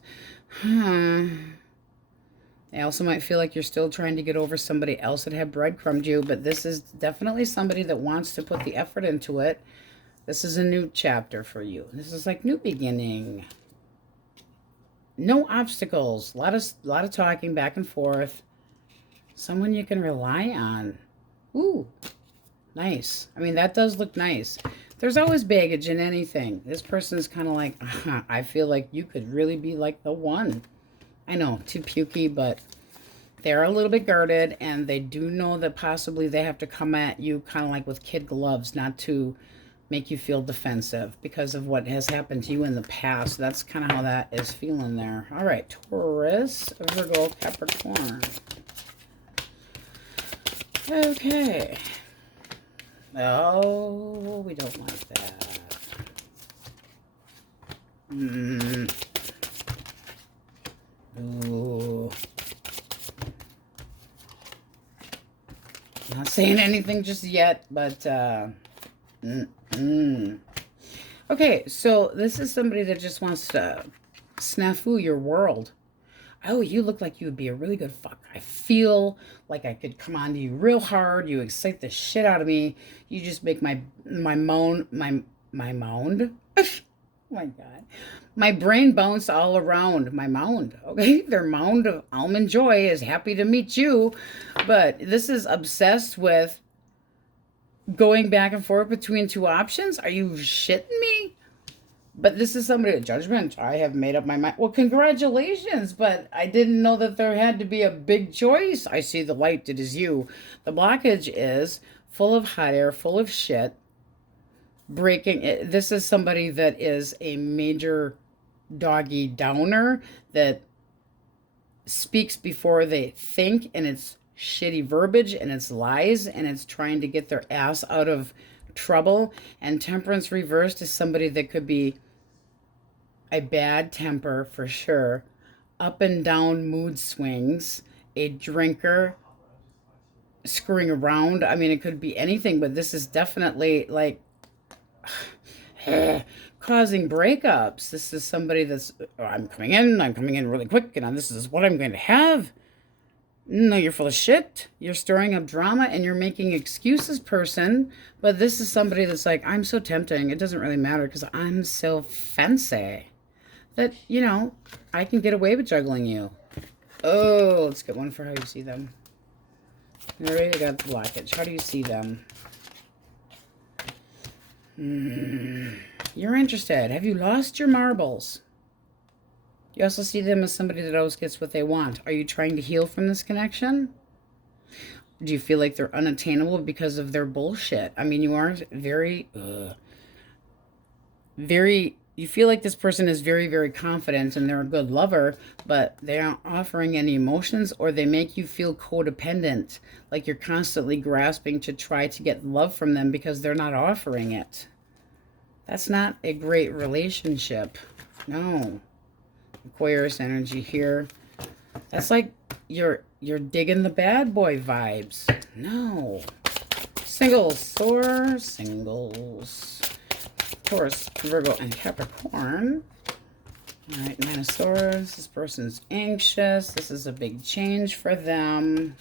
They also might feel like you're still trying to get over somebody else that had breadcrumbed you, but this is definitely somebody that wants to put the effort into it. This is a new chapter for you. This is like new beginning. No obstacles. A lot of talking back and forth. Someone you can rely on. Ooh, nice. I mean, that does look nice. There's always baggage in anything. This person's kind of like, I feel like you could really be like the one. I know, too pukey, but they're a little bit guarded, and they do know that possibly they have to come at you kind of like with kid gloves, not to make you feel defensive because of what has happened to you in the past. That's kind of how that is feeling there. All right, Taurus, Virgo, Capricorn. Okay. Oh, we don't like that. Ooh. Not saying anything just yet, but okay, so this is somebody that just wants to snafu your world. Oh, you look like you would be a really good fuck. I feel like I could come on to you real hard. You excite the shit out of me. You just make my mound. Oh my God. My brain bounced all around my mound. Okay, their mound of almond joy is happy to meet you. But this is obsessed with going back and forth between two options. Are you shitting me? But this is somebody, judgment. I have made up my mind. Well, congratulations, but I didn't know that there had to be a big choice. I see the light. It is you. The blockage is full of hot air, full of shit. Breaking. This is somebody that is a major doggy downer that speaks before they think, and it's shitty verbiage, and it's lies, and it's trying to get their ass out of trouble. And temperance reversed is somebody that could be a bad temper for sure, up and down mood swings, a drinker, screwing around. I mean, it could be anything, but this is definitely like causing breakups. This is somebody that's, I'm coming in really quick, and this is what I'm going to have. No, you're full of shit. You're stirring up drama, and you're making excuses, person. But this is somebody that's like, I'm so tempting. It doesn't really matter because I'm so fancy that, you know, I can get away with juggling you. Oh, let's get one for how you see them. All right, I got the blockage. How do you see them? You're interested. Have you lost your marbles? You also see them as somebody that always gets what they want. Are you trying to heal from this connection? Do you feel like they're unattainable because of their bullshit? I mean, you are you feel like this person is very, very confident and they're a good lover, but they aren't offering any emotions, or they make you feel codependent, like you're constantly grasping to try to get love from them because they're not offering it. That's not a great relationship. No. Aquarius energy here. That's like you're digging the bad boy vibes. No. Singles, Soar, singles. Taurus, Virgo, and Capricorn. All right, Nine of Swords. This person's anxious. This is a big change for them.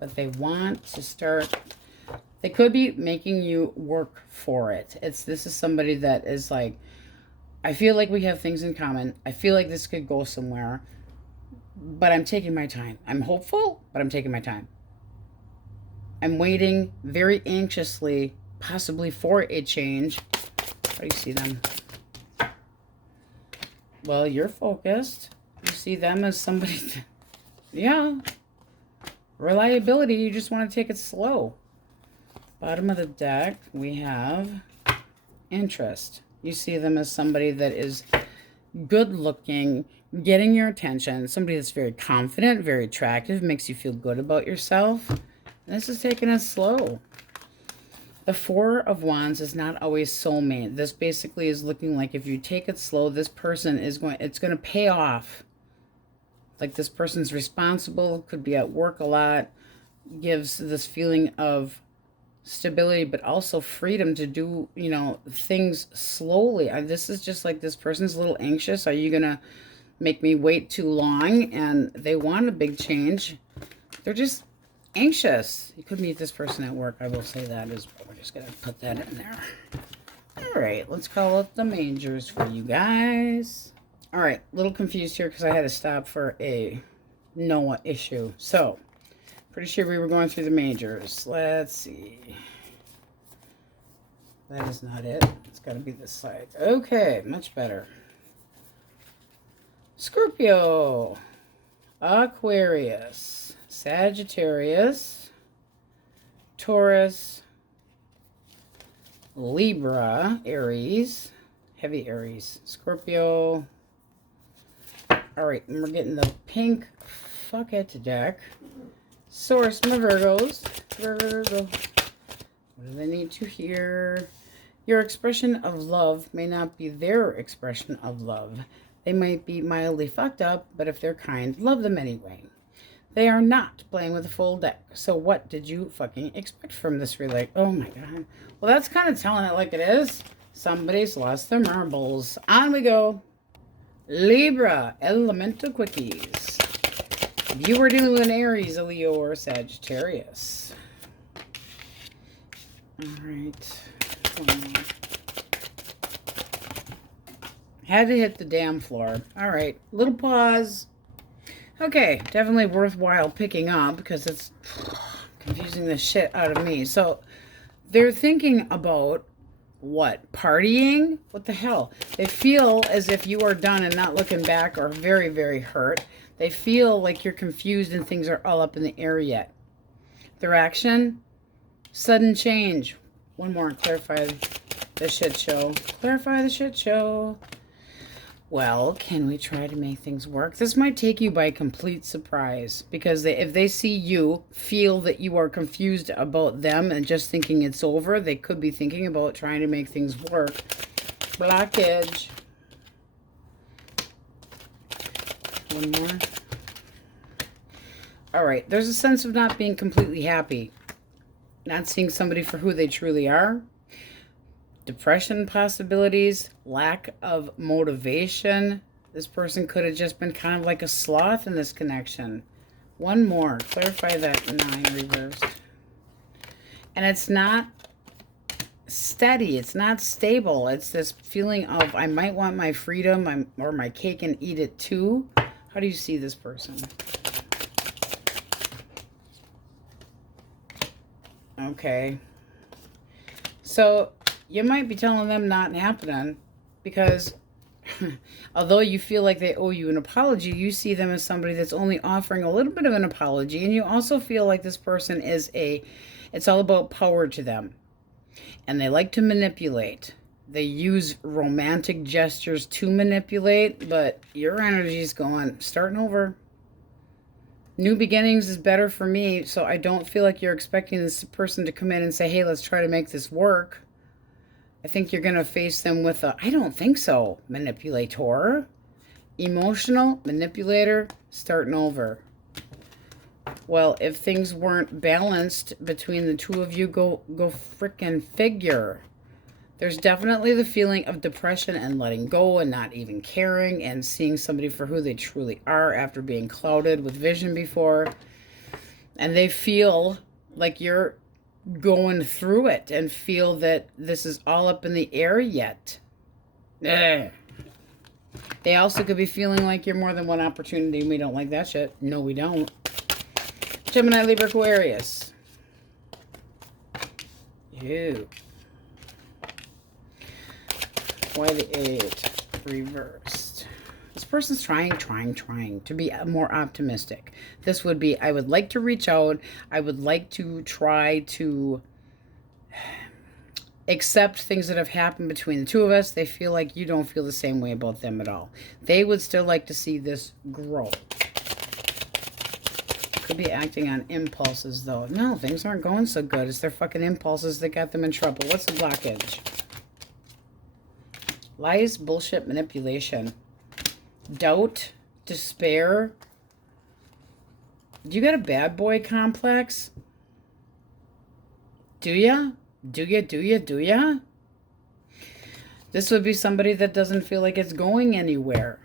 But they want to start. They could be making you work for it. This is somebody that is like, I feel like we have things in common. I feel like this could go somewhere, but I'm taking my time. I'm hopeful, but I'm taking my time. I'm waiting very anxiously, possibly for a change. How do you see them? Well, you're focused. You see them as somebody, yeah. Reliability, you just want to take it slow. Bottom of the deck, we have interest. You see them as somebody that is good looking, getting your attention, somebody that's very confident, very attractive, makes you feel good about yourself. This is taking it slow. The Four of Wands is not always soulmate. This basically is looking like if you take it slow, this person is it's going to pay off. Like this person's responsible, could be at work a lot, gives this feeling of stability, but also freedom to do, you know, things slowly. This is just like this person's a little anxious. Are you going to make me wait too long? And they want a big change. They're just anxious. You could meet this person at work. I will say that as well. just going to put that in there. All right, let's call up the majors for you guys. All right, a little confused here because I had to stop for a Noah issue. So, pretty sure we were going through the majors. Let's see. That is not it. It's got to be this side. Okay, much better. Scorpio, Aquarius, Sagittarius, Taurus, Libra, Aries, heavy Aries, Scorpio. All right, and we're getting the pink fuck it deck. Source, my Virgos. Virgo. What do they need to hear? Your expression of love may not be their expression of love. They might be mildly fucked up, but if they're kind, love them anyway. They are not playing with a full deck. So what did you fucking expect from this relay? Oh my god. Well, that's kind of telling it like it is. Somebody's lost their marbles. On we go. Libra, Elemental Quickies. You were dealing with an Aries, a Leo, or a Sagittarius. Alright. Had to hit the damn floor. Alright, little pause. Okay, definitely worthwhile picking up because it's confusing the shit out of me. So, they're thinking about what? Partying? What the hell? They feel as if you are done and not looking back or very, very hurt. They feel like you're confused and things are all up in the air yet. Their action? Sudden change. One more and clarify the shit show. Clarify the shit show. Well, can we try to make things work? This might take you by complete surprise because if they see you, feel that you are confused about them and just thinking it's over, they could be thinking about trying to make things work. Blockage. One more. All right. There's a sense of not being completely happy. Not seeing somebody for who they truly are. Depression possibilities, lack of motivation. This person could have just been kind of like a sloth in this connection. One more. Clarify that 9 reversed. And it's not steady. It's not stable. It's this feeling of I might want my freedom or my cake and eat it too. How do you see this person? Okay. So you might be telling them not happening because although you feel like they owe you an apology, you see them as somebody that's only offering a little bit of an apology. And you also feel like this person is it's all about power to them. And they like to manipulate. They use romantic gestures to manipulate, but your energy's going, starting over. New beginnings is better for me, so I don't feel like you're expecting this person to come in and say, hey, let's try to make this work. I think you're going to face them with I don't think so, manipulator. Emotional, manipulator, starting over. Well, if things weren't balanced between the two of you, go frickin' figure. There's definitely the feeling of depression and letting go and not even caring and seeing somebody for who they truly are after being clouded with vision before. And they feel like you're going through it and feel that this is all up in the air yet. Ugh. They also could be feeling like you're more than one opportunity and we don't like that shit. No, we don't. Gemini, Libra, Aquarius. You. Why the 8 reversed? This person's trying to be more optimistic. This would be, I would like to reach out. I would like to try to accept things that have happened between the two of us. They feel like you don't feel the same way about them at all. They would still like to see this grow. Could be acting on impulses, though. No, things aren't going so good. It's their fucking impulses that got them in trouble. What's the blockage? Lies, bullshit, manipulation. Doubt, despair. Do you got a bad boy complex? Do ya? Do ya? This would be somebody that doesn't feel like it's going anywhere.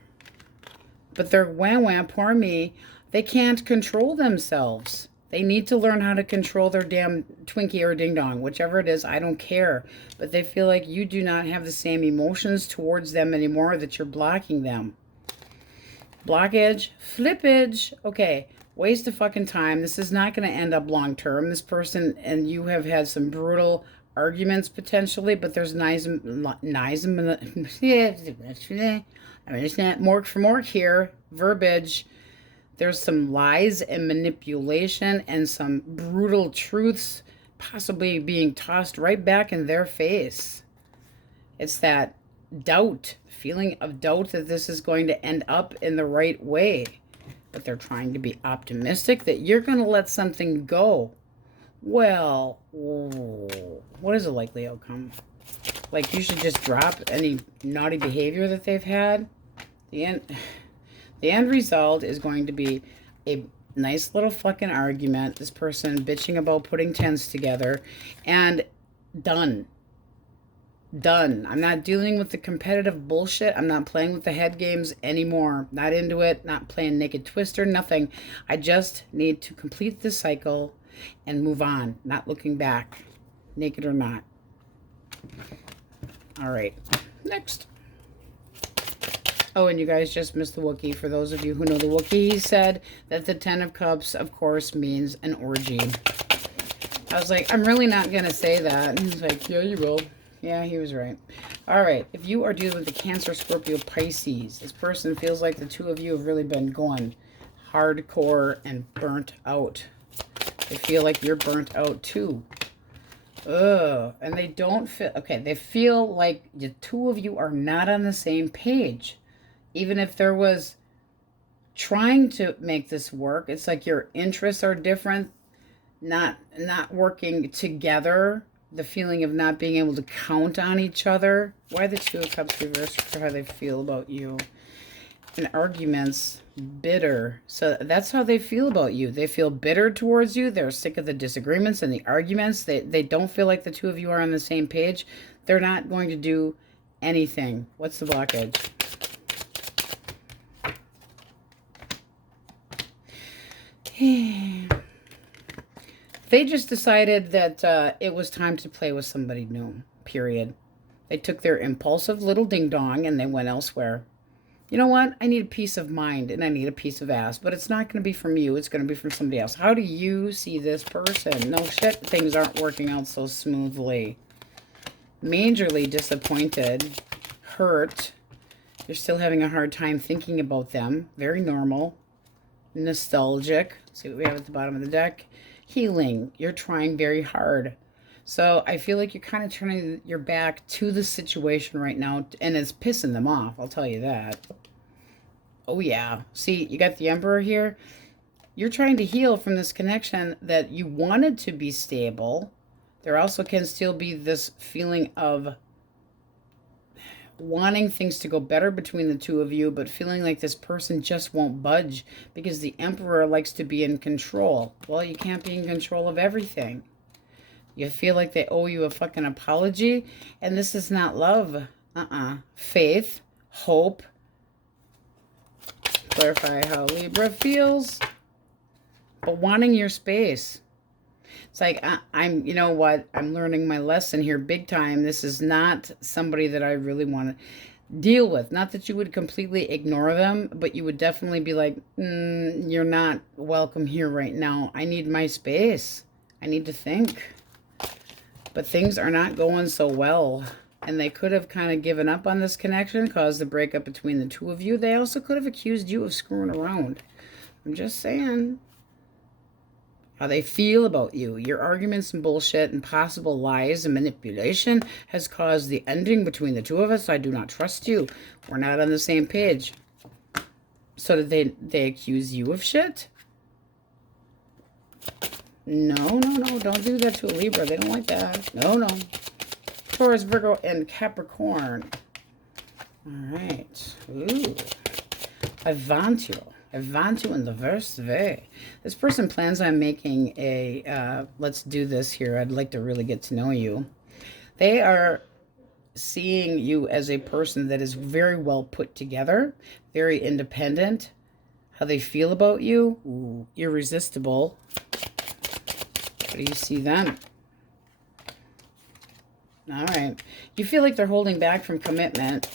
But they're wham, poor me. They can't control themselves. They need to learn how to control their damn Twinkie or Ding Dong, whichever it is. I don't care. But they feel like you do not have the same emotions towards them anymore, that you're blocking them. Blockage, flippage. Okay, waste of fucking time. This is not going to end up long term. This person and you have had some brutal arguments potentially, but there's mork for mork here. Verbiage. There's some lies and manipulation and some brutal truths possibly being tossed right back in their face. It's that doubt, feeling of doubt that this is going to end up in the right way. But they're trying to be optimistic that you're going to let something go. Well, what is a likely outcome? Like, you should just drop any naughty behavior that they've had. The end result is going to be a nice little fucking argument. This person bitching about putting tents together, and done. Done. I'm not dealing with the competitive bullshit. I'm not playing with the head games anymore. Not into it. Not playing Naked Twister. Nothing. I just need to complete this cycle and move on. Not looking back. Naked or not. All right. Next. Oh, and you guys just missed the Wookiee. For those of you who know the Wookiee, he said that the Ten of Cups, of course, means an orgy. I was like, I'm really not going to say that. And he's like, yeah, you will. Yeah, he was right. All right. If you are dealing with the Cancer, Scorpio, Pisces, this person feels like the two of you have really been going hardcore and burnt out. They feel like you're burnt out too. Ugh. And they don't feel... Okay, they feel like the two of you are not on the same page. Even if there was trying to make this work, it's like your interests are different, not working together. The feeling of not being able to count on each other. Why the Two of Cups reversed for how they feel about you. And arguments, bitter. So that's how they feel about you. They feel bitter towards you. They're sick of the disagreements and the arguments. They don't feel like the two of you are on the same page. They're not going to do anything. What's the blockage? They just decided that it was time to play with somebody new, period. They took their impulsive little ding-dong and they went elsewhere. You know what? I need a peace of mind and I need a piece of ass, but it's not going to be from you. It's going to be from somebody else. How do you see this person? No shit, things aren't working out so smoothly. Majorly disappointed, hurt. You're still having a hard time thinking about them. Very normal. Nostalgic. Let's see what we have at the bottom of the deck. Healing. You're trying very hard. So I feel like you're kind of turning your back to the situation right now, and it's pissing them off. I'll tell you that. Oh, yeah. See, you got the Emperor here. You're trying to heal from this connection that you wanted to be stable. There also can still be this feeling of wanting things to go better between the two of you, but feeling like this person just won't budge because the Emperor likes to be in control. Well, you can't be in control of everything. You feel like they owe you a fucking apology, and this is not love. Faith, hope. Clarify how Libra feels, but wanting your space. It's like, you know what? I'm learning my lesson here big time. This is not somebody that I really want to deal with. Not that you would completely ignore them, but you would definitely be like, you're not welcome here right now. I need my space. I need to think. But things are not going so well. And they could have kind of given up on this connection, caused the breakup between the two of you. They also could have accused you of screwing around. I'm just saying. How they feel about you. Your arguments and bullshit and possible lies and manipulation has caused the ending between the two of us. I do not trust you. We're not on the same page. So did they accuse you of shit? No. Don't do that to a Libra. They don't like that. No. Taurus, Virgo, and Capricorn. All right. Ooh. Avanti in the verse way. This person plans on making a, let's do this here. I'd like to really get to know you. They are seeing you as a person that is very well put together, very independent. How they feel about you, ooh, irresistible. How do you see them? All right. You feel like they're holding back from commitment,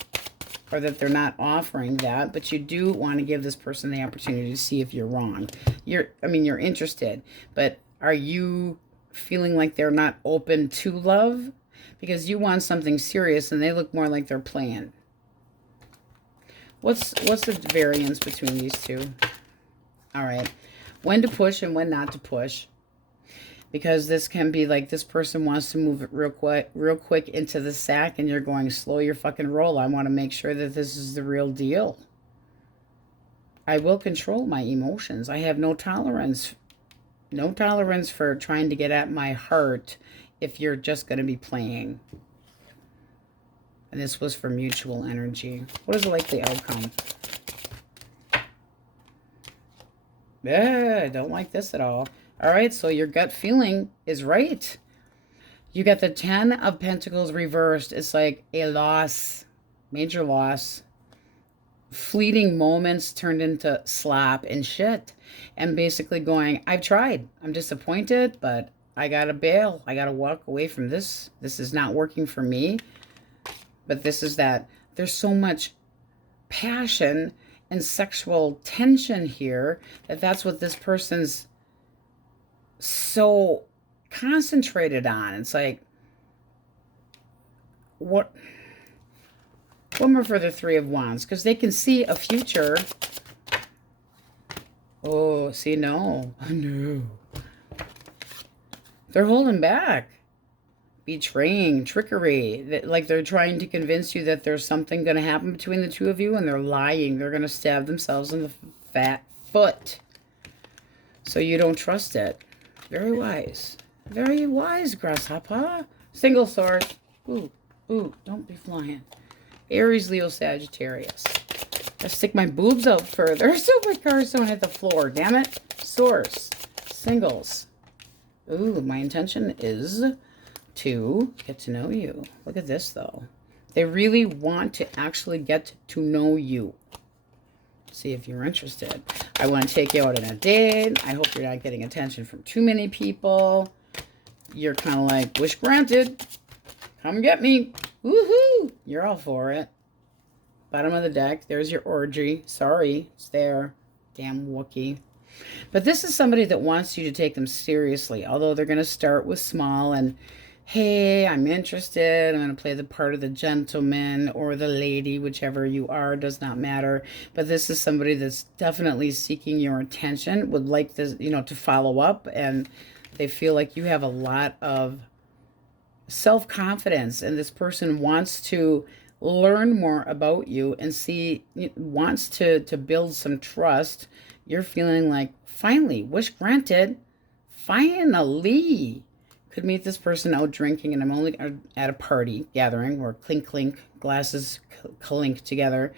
or that they're not offering that, but you do want to give this person the opportunity to see if you're wrong. You're interested, but are you feeling like they're not open to love? Because you want something serious and they look more like they're playing. What's the variance between these two? All right. When to push and when not to push. Because this can be like this person wants to move it real quick into the sack, and you're going, slow your fucking roll. I want to make sure that this is the real deal. I will control my emotions. I have no tolerance. No tolerance for trying to get at my heart if you're just going to be playing. And this was for mutual energy. What is the likely outcome? Yeah, I don't like this at all. All right, so your gut feeling is right. You got the 10 of Pentacles reversed. It's like a loss, major loss. Fleeting moments turned into slap and shit. And basically going, I've tried. I'm disappointed, but I got to bail. I got to walk away from this. This is not working for me. But this is that. There's so much passion and sexual tension here that's what this person's so concentrated on. It's like, what more for the Three of Wands? Because they can see a future. Oh, see, no. No. They're holding back. Betraying, trickery. Like they're trying to convince you that there's something going to happen between the two of you, and they're lying. They're going to stab themselves in the fat foot. So you don't trust it. Very wise. Very wise, grasshopper. Single sword. Ooh, ooh, don't be flying. Aries, Leo, Sagittarius. I stick my boobs out further so my cards don't hit the floor. Damn it. Source. Singles. Ooh, my intention is to get to know you. Look at this, though. They really want to actually get to know you. See if you're interested. I want to take you out on a date. I hope you're not getting attention from too many people. You're kind of like, wish granted. Come get me. Woohoo! You're all for it. Bottom of the deck. There's your orgy. Sorry. It's there. Damn Wookiee. But this is somebody that wants you to take them seriously. Although they're going to start with small and, hey, I'm interested. I'm going to play the part of the gentleman or the lady, whichever you are, does not matter. But this is somebody that's definitely seeking your attention, would like this, to follow up, and they feel like you have a lot of self-confidence, and this person wants to learn more about you and wants to build some trust. You're feeling like, finally, wish granted, finally. Could meet this person out drinking, and I'm only at a party gathering where clink clink glasses clink together.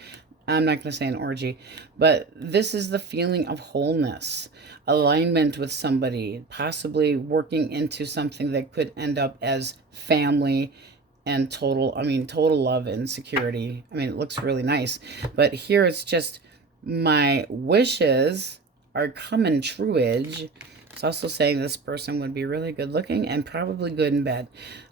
I'm not going to say an orgy, but this is the feeling of wholeness, alignment with somebody, possibly working into something that could end up as family and total love and security. It looks really nice, but here it's just my wishes are coming trueage. It's also saying this person would be really good looking and probably good in bed,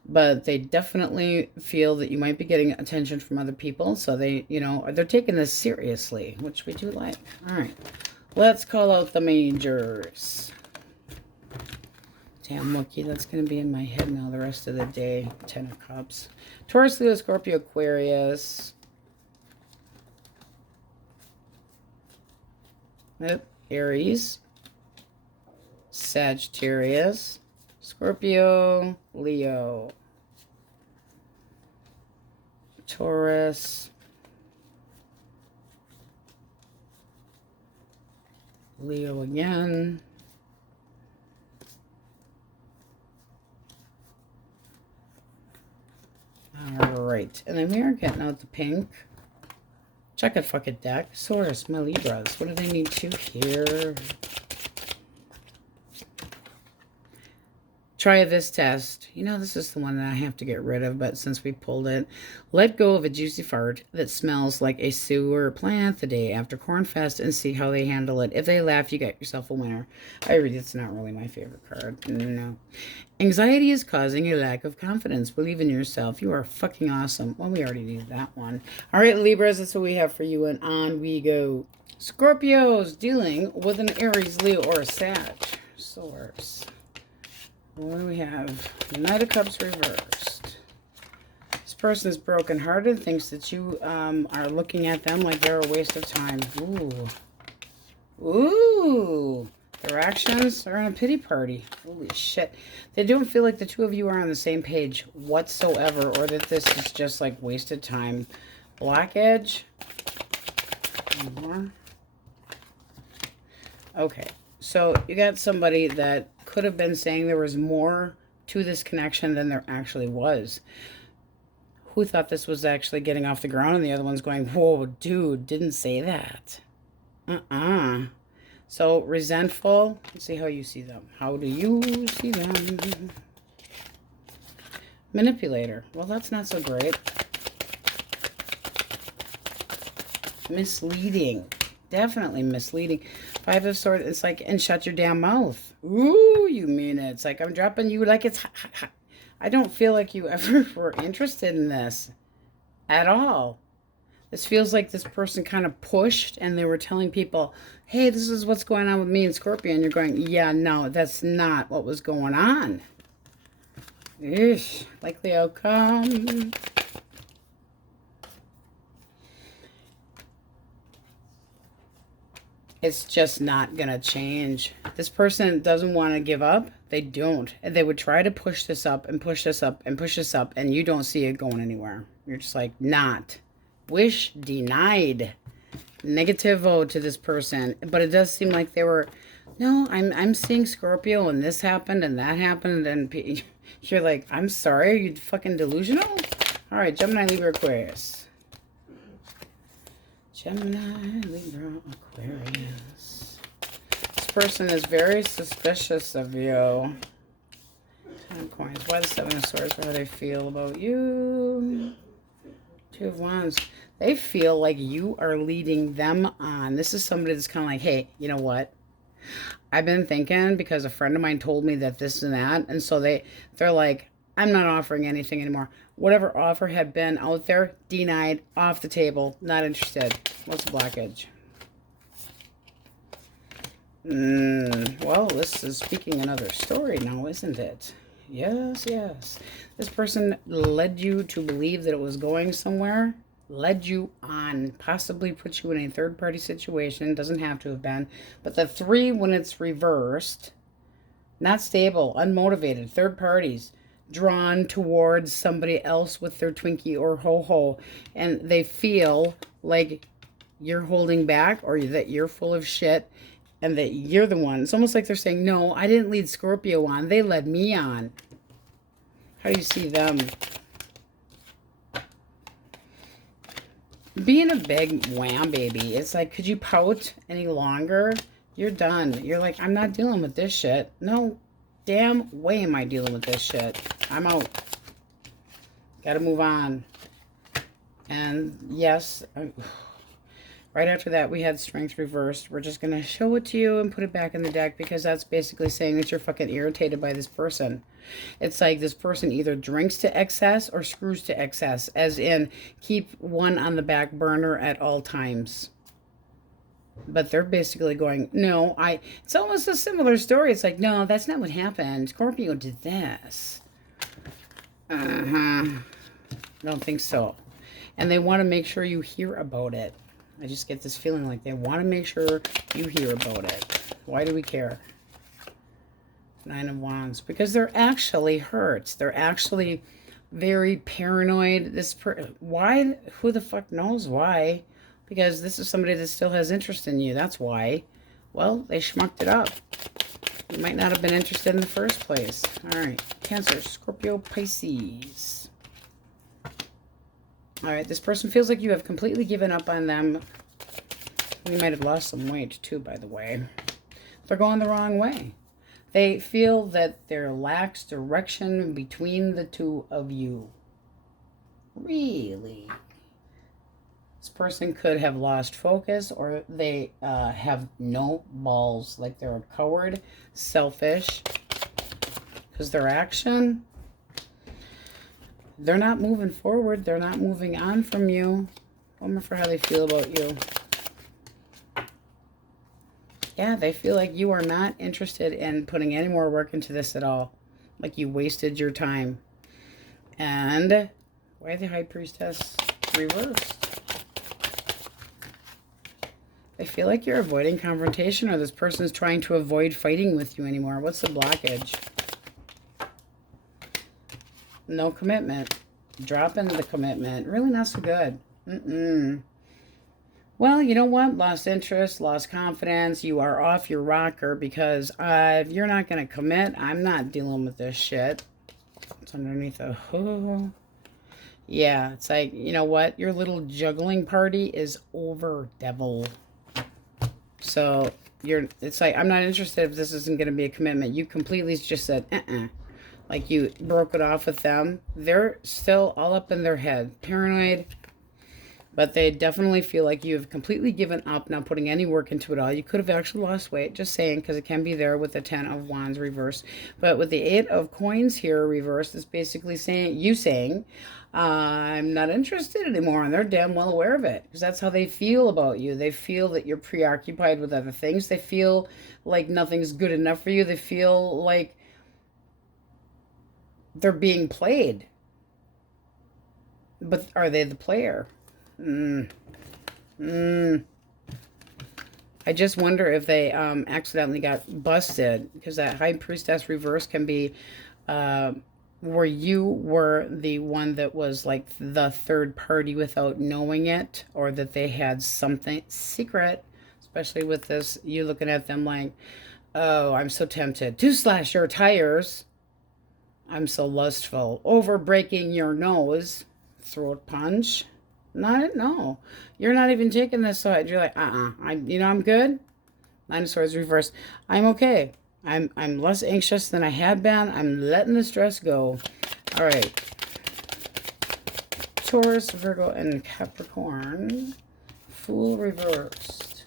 but they definitely feel that you might be getting attention from other people. So they're taking this seriously, which we do like. All right, let's call out the majors. Damn Wookiee, that's going to be in my head now the rest of the day. 10 of Cups. Taurus, Leo, Scorpio, Aquarius. Yep. Aries. Sagittarius, Scorpio, Leo, Taurus, Leo again, all right, and then we are getting out the pink. Check a fucking deck. Source, my Libras, what do they need to hear? Try this test. You know, this is the one that I have to get rid of, but since we pulled it, let go of a juicy fart that smells like a sewer plant the day after Cornfest and see how they handle it. If they laugh, you got yourself a winner. It's not really my favorite card. No. Anxiety is causing a lack of confidence. Believe in yourself. You are fucking awesome. Well, we already did that one. All right, Libras, that's what we have for you, and on we go. Scorpios dealing with an Aries, Leo, or a Sag. Source. What do we have? Knight of Cups reversed. This person is brokenhearted, thinks that you are looking at them like they're a waste of time. Ooh. Ooh. Their actions are on a pity party. Holy shit. They don't feel like the two of you are on the same page whatsoever, or that this is just like wasted time. Black Edge. More. Okay. So you got somebody that could have been saying there was more to this connection than there actually was. Who thought this was actually getting off the ground, and the other one's going, whoa, dude, didn't say that. So resentful. Let's see how you see them. How do you see them? Manipulator. Well, that's not so great. Misleading. Definitely misleading. Five of Swords, it's like, and shut your damn mouth. Ooh, you mean it. It's like, I'm dropping you like it's hot, hot, hot. I don't feel like you ever were interested in this at all. This feels like this person kind of pushed and they were telling people, hey, this is what's going on with me and Scorpio. And you're going, yeah, no, that's not what was going on. Eesh, likely outcome. It's just not going to change. This person doesn't want to give up. They don't. And they would try to push this up and push this up and push this up, and you don't see it going anywhere. You're just like, not. Wish denied. Negativo to this person. But it does seem like they were, no, I'm seeing Scorpio, and this happened, and that happened, and you're like, I'm sorry, are you fucking delusional? All right, Gemini, Libra, Aquarius. Gemini, Libra, Aquarius. This person is very suspicious of you. 10 of Coins. Why the 7 of Swords? How do they feel about you? 2 of Wands. They feel like you are leading them on. This is somebody that's kind of like, hey, you know what? I've been thinking because a friend of mine told me that this and that. And so they're like, I'm not offering anything anymore. Whatever offer had been out there, denied, off the table, not interested. What's the Black Edge? Well, this is speaking another story now, isn't it? Yes, yes. This person led you to believe that it was going somewhere, led you on, possibly put you in a third-party situation. Doesn't have to have been. But the 3, when it's reversed, not stable, unmotivated, third parties, drawn towards somebody else with their Twinkie or ho-ho, and they feel like you're holding back or that you're full of shit and that you're the one. It's almost like they're saying, no, I didn't lead Scorpio on. They led me on. How do you see them? Being a big wham baby, it's like, could you pout any longer? You're done. You're like, I'm not dealing with this shit. No damn way am I dealing with this shit. I'm out. Gotta move on. And yes, right after that we had Strength reversed. We're just gonna show it to you and put it back in the deck because that's basically saying that you're fucking irritated by this person. It's like this person either drinks to excess or screws to excess, as in keep one on the back burner at all times. But they're basically going, no, it's almost a similar story. It's like, no, that's not what happened. Scorpio did this. I don't think so. And they want to make sure you hear about it. I just get this feeling like they want to make sure you hear about it. Why do we care? 9 of Wands. Because they're actually hurt. They're actually very paranoid. Why? Who the fuck knows why? Because this is somebody that still has interest in you. That's why. Well, they schmucked it up. You might not have been interested in the first place. All right. Cancer, Scorpio, Pisces. All right. This person feels like you have completely given up on them. You might have lost some weight too, by the way. They're going the wrong way. They feel that there lacks direction between the two of you. Really? This person could have lost focus, or they have no balls, like they're a coward, selfish, because their action, they're not moving forward. They're not moving on from you. Wonder for how they feel about you. Yeah, they feel like you are not interested in putting any more work into this at all. Like you wasted your time. And why the High Priestess reversed? I feel like you're avoiding confrontation, or this person is trying to avoid fighting with you anymore. What's the blockage? No commitment. Drop into the commitment. Really not so good. Well, you know what? Lost interest, lost confidence. You are off your rocker because if you're not going to commit, I'm not dealing with this shit. It's underneath a hood. Yeah, it's like, you know what? Your little juggling party is over, devil. So it's like, I'm not interested if this isn't going to be a commitment. You completely just said, like you broke it off with them. They're still all up in their head, paranoid, but they definitely feel like you have completely given up, not putting any work into it all. You could have actually lost weight, just saying, because it can be there with the 10 of Wands reversed. But with the 8 of Coins here reversed, it's basically saying, I'm not interested anymore, and they're damn well aware of it, because that's how they feel about you. They feel that you're preoccupied with other things. They feel like nothing's good enough for you. They feel like they're being played. But are they the player? I just wonder if they accidentally got busted, because that High Priestess reverse can be where you were the one that was like the third party without knowing it, or that they had something secret, especially with this, you looking at them like, oh, I'm so tempted to slash your tires. I'm so lustful over breaking your nose. Throat punch. No. You're not even taking this side. You're like, I'm good. 9 of Swords reversed. I'm okay. I'm less anxious than I had been. I'm letting the stress go. All right. Taurus, Virgo, and Capricorn. Fool reversed.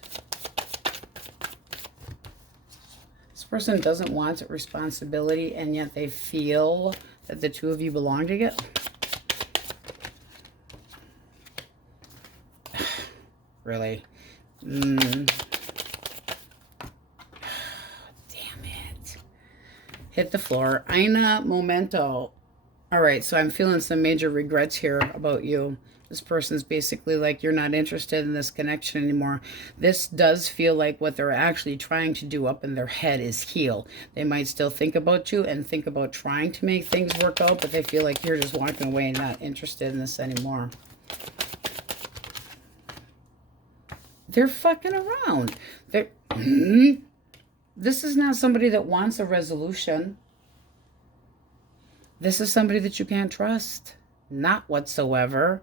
This person doesn't want responsibility, and yet they feel that the two of you belong together. Really? Damn it. Hit the floor. Aina momento. All right, so I'm feeling some major regrets here about you. This person's basically like, you're not interested in this connection anymore. This does feel like what they're actually trying to do up in their head is heal. They might still think about you and think about trying to make things work out, but they feel like you're just walking away and not interested in this anymore. They're fucking around. This is not somebody that wants a resolution. This is somebody that you can't trust. Not whatsoever.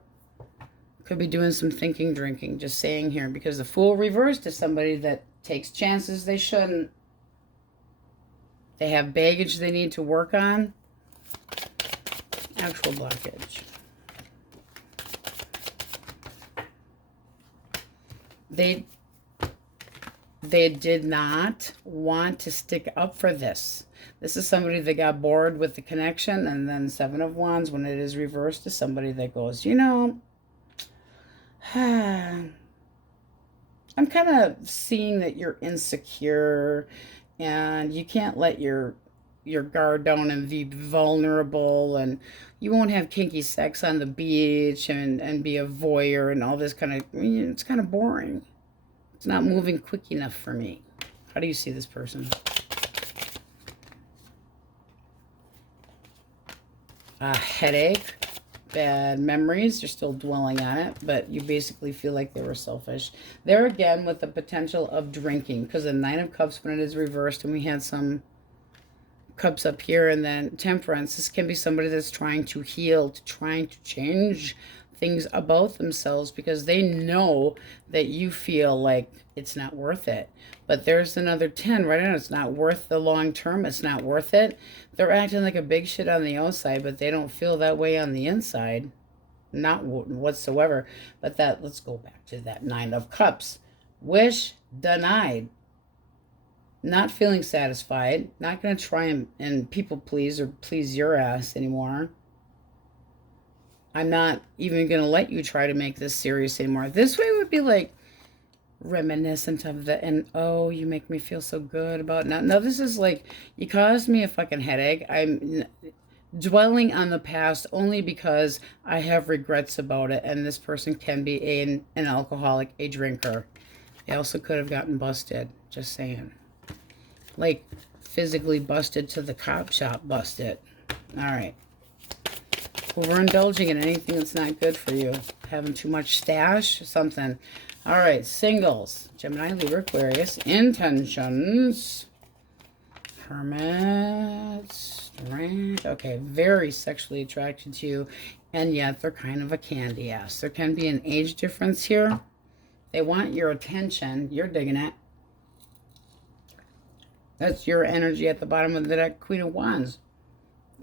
Could be doing some thinking, drinking, just saying here, because the Fool reversed is somebody that takes chances they shouldn't. They have baggage they need to work on. Actual blockage. They did not want to stick up for this. This is somebody that got bored with the connection, and then 7 of Wands, when it is reversed, is somebody that goes, you know, I'm kind of seeing that you're insecure, and you can't let your guard down and be vulnerable, and you won't have kinky sex on the beach and be a voyeur and all this kind of, it's kind of boring. It's not moving quick enough for me. How do you see this person? A headache, bad memories. You're still dwelling on it, but you basically feel like they were selfish. There again with the potential of drinking, because the 9 of Cups, when it is reversed, and we had some Cups up here, and then Temperance. This can be somebody that's trying to heal, trying to change things about themselves because they know that you feel like it's not worth it. But there's another 10 right now. It's not worth the long term. It's not worth it. They're acting like a big shit on the outside, but they don't feel that way on the inside. Not whatsoever. But let's go back to that 9 of Cups. Wish denied. Not feeling satisfied. Not going to try and people please or please your ass anymore. I'm not even going to let you try to make this serious anymore. This way would be like reminiscent of and oh, you make me feel so good about now. No, this is like, you caused me a fucking headache. I'm dwelling on the past only because I have regrets about it, and this person can be an alcoholic, a drinker. They also could have gotten busted, just saying. Like, physically busted to the cop shop busted. All right. Overindulging in anything that's not good for you. Having too much stash, something. All right, singles. Gemini, Libra, Aquarius. Intentions. Hermit. Okay, very sexually attracted to you. And yet they're kind of a candy ass. There can be an age difference here. They want your attention. You're digging it. That's your energy at the bottom of the deck, Queen of Wands.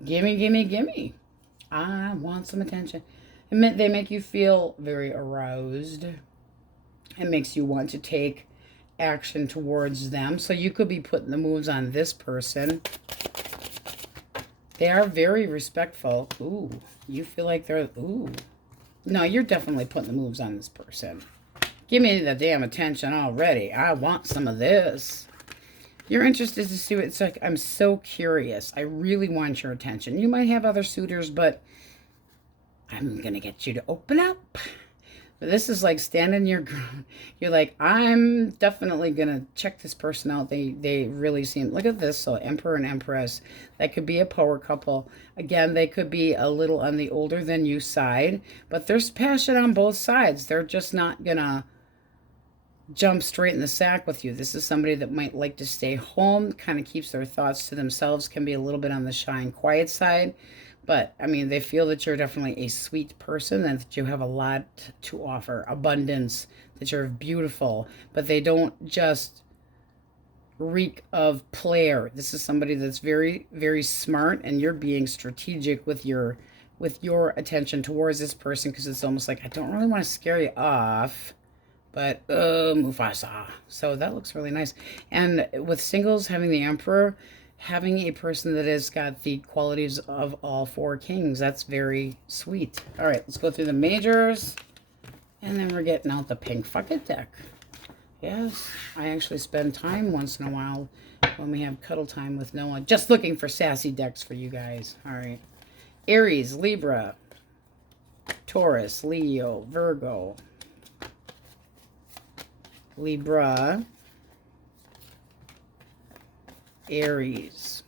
Gimme, gimme, gimme. I want some attention. They make you feel very aroused. It makes you want to take action towards them. So you could be putting the moves on this person. They are very respectful. Ooh, you feel like they're, ooh. No, you're definitely putting the moves on this person. Give me the damn attention already. I want some of this. You're interested to see what it's like. I'm so curious. I really want your attention. You might have other suitors, but I'm going to get you to open up. But this is like standing your ground. You're like, I'm definitely going to check this person out. They really seem, look at this. So Emperor and Empress, that could be a power couple. Again, they could be a little on the older than you side, but there's passion on both sides. They're just not going to jump straight in the sack with you. This is somebody that might like to stay home, kind of keeps their thoughts to themselves, can be a little bit on the shy and quiet side. But, I mean, they feel that you're definitely a sweet person and that you have a lot to offer. Abundance, that you're beautiful. But they don't just reek of player. This is somebody that's very, very smart, and you're being strategic with your attention towards this person, because it's almost like, I don't really want to scare you off. But, Mufasa. So that looks really nice. And with singles, having the Emperor, having a person that has got the qualities of all 4 kings, that's very sweet. All right, let's go through the majors. And then we're getting out the pink fucket deck. Yes, I actually spend time once in a while when we have cuddle time with Noah. Just looking for sassy decks for you guys. All right. Aries, Libra, Taurus, Leo, Virgo, Libra, Aries,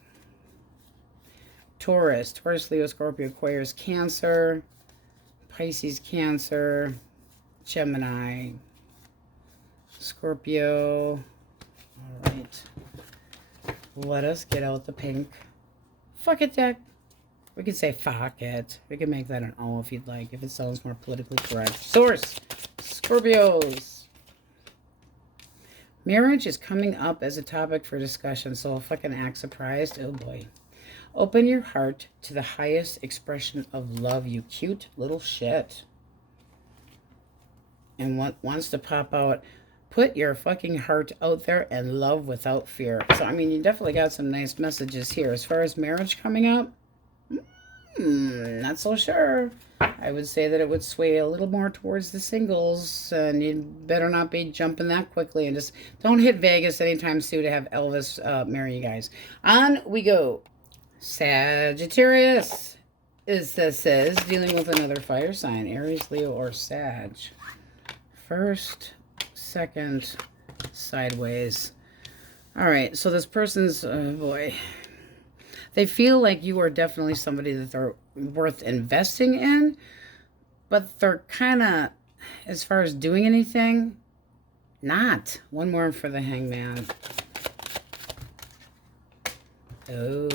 Taurus, Leo, Scorpio, Aquarius, Cancer, Pisces, Cancer, Gemini, Scorpio. All right. Let us get out the pink fuck it deck. We could say fuck it. We can make that an O if you'd like, if it sounds more politically correct. Source, Scorpios. Marriage is coming up as a topic for discussion, so if I can act surprised, oh boy. Open your heart to the highest expression of love, you cute little shit. And what wants to pop out, put your fucking heart out there and love without fear. So, I mean, you definitely got some nice messages here. As far as marriage coming up, not so sure. I would say that it would sway a little more towards the singles, and you better not be jumping that quickly, and just don't hit Vegas anytime soon to have Elvis marry you guys. On we go. Sagittarius says dealing with another fire sign, Aries, Leo, or Sag. First, second, sideways. All right, so this person's, boy, they feel like you are definitely somebody that they're worth investing in, but they're kind of, as far as doing anything, not. One more for the Hangman. Oh.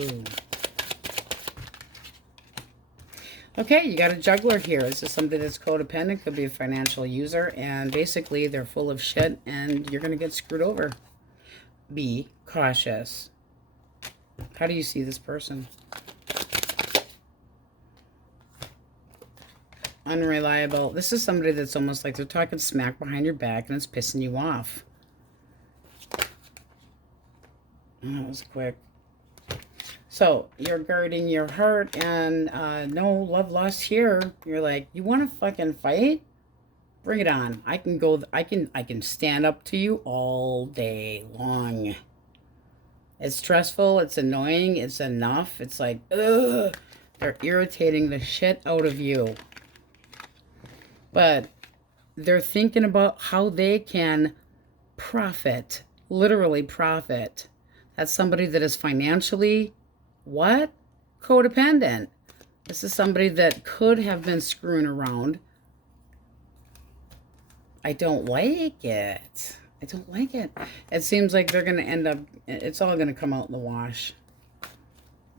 Okay, you got a juggler here. This is somebody that's codependent, could be a financial user, and basically they're full of shit and you're going to get screwed over. Be cautious. How do you see this person? Unreliable. This is somebody that's almost like they're talking smack behind your back and it's pissing you off. Oh, that was quick. So, you're guarding your heart and no love lost here. You're like, you want to fucking fight? Bring it on. I can go, I can stand up to you all day long. It's stressful, it's annoying, it's enough. It's like, ugh. They're irritating the shit out of you. But they're thinking about how they can profit, literally profit. That's somebody that is financially, what? Codependent. This is somebody that could have been screwing around. I don't like it. I don't like it. It seems like they're going to end up, it's all going to come out in the wash.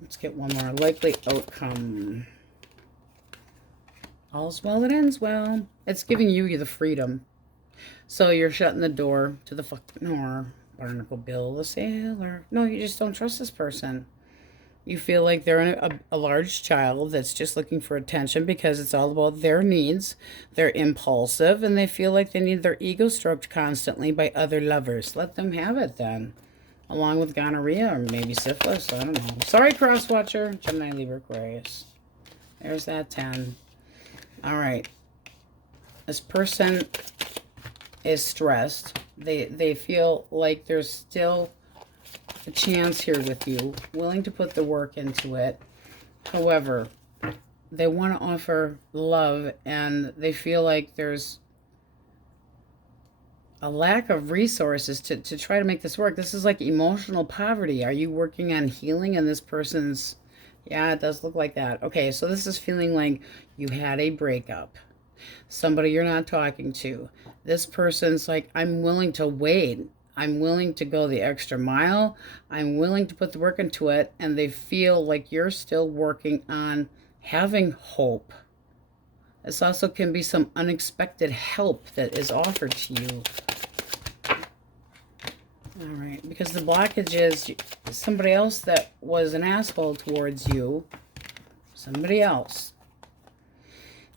Let's get one more. Likely outcome. All's well that ends well. It's giving you the freedom. So you're shutting the door to the fucking horror. Barnacle Bill the Sailor. No, you just don't trust this person. You feel like they're a large child that's just looking for attention because it's all about their needs. They're impulsive and they feel like they need their ego stroked constantly by other lovers. Let them have it then. Along with gonorrhea or maybe syphilis. I don't know. Sorry, cross-watcher. Gemini, Libra, Aquarius. There's that 10. All right. This person is stressed. They feel like there's still a chance here with you, willing to put the work into it. However, they want to offer love and they feel like there's a lack of resources to try to make this work. This is like emotional poverty. Are you working on healing? And this person's, yeah, it does look like that. Okay, so this is feeling like you had a breakup. Somebody you're not talking to. This person's like, I'm willing to wait. I'm willing to go the extra mile. I'm willing to put the work into it. And they feel like you're still working on having hope. This also can be some unexpected help that is offered to you. All right, because the blockage is somebody else that was an asshole towards you. Somebody else.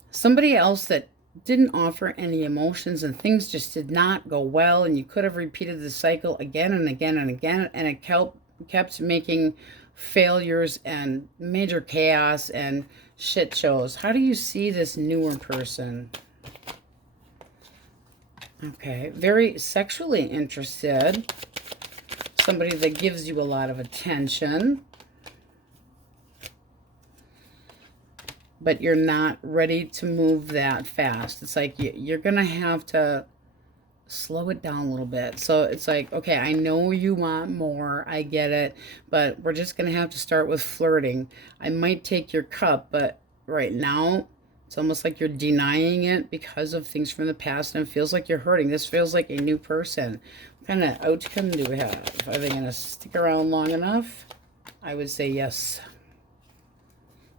Somebody else that didn't offer any emotions and things just did not go well and you could have repeated the cycle again and again and again and it kept making failures and major chaos and shit shows. How do you see this newer person? Okay, very sexually interested. Somebody that gives you a lot of attention. But you're not ready to move that fast. It's like you're going to have to slow it down a little bit. So it's like, okay, I know you want more. I get it. But we're just going to have to start with flirting. I might take your cup, but right now it's almost like you're denying it because of things from the past and it feels like you're hurting. This feels like a new person. What kind of outcome do we have? Are they going to stick around long enough? I would say yes.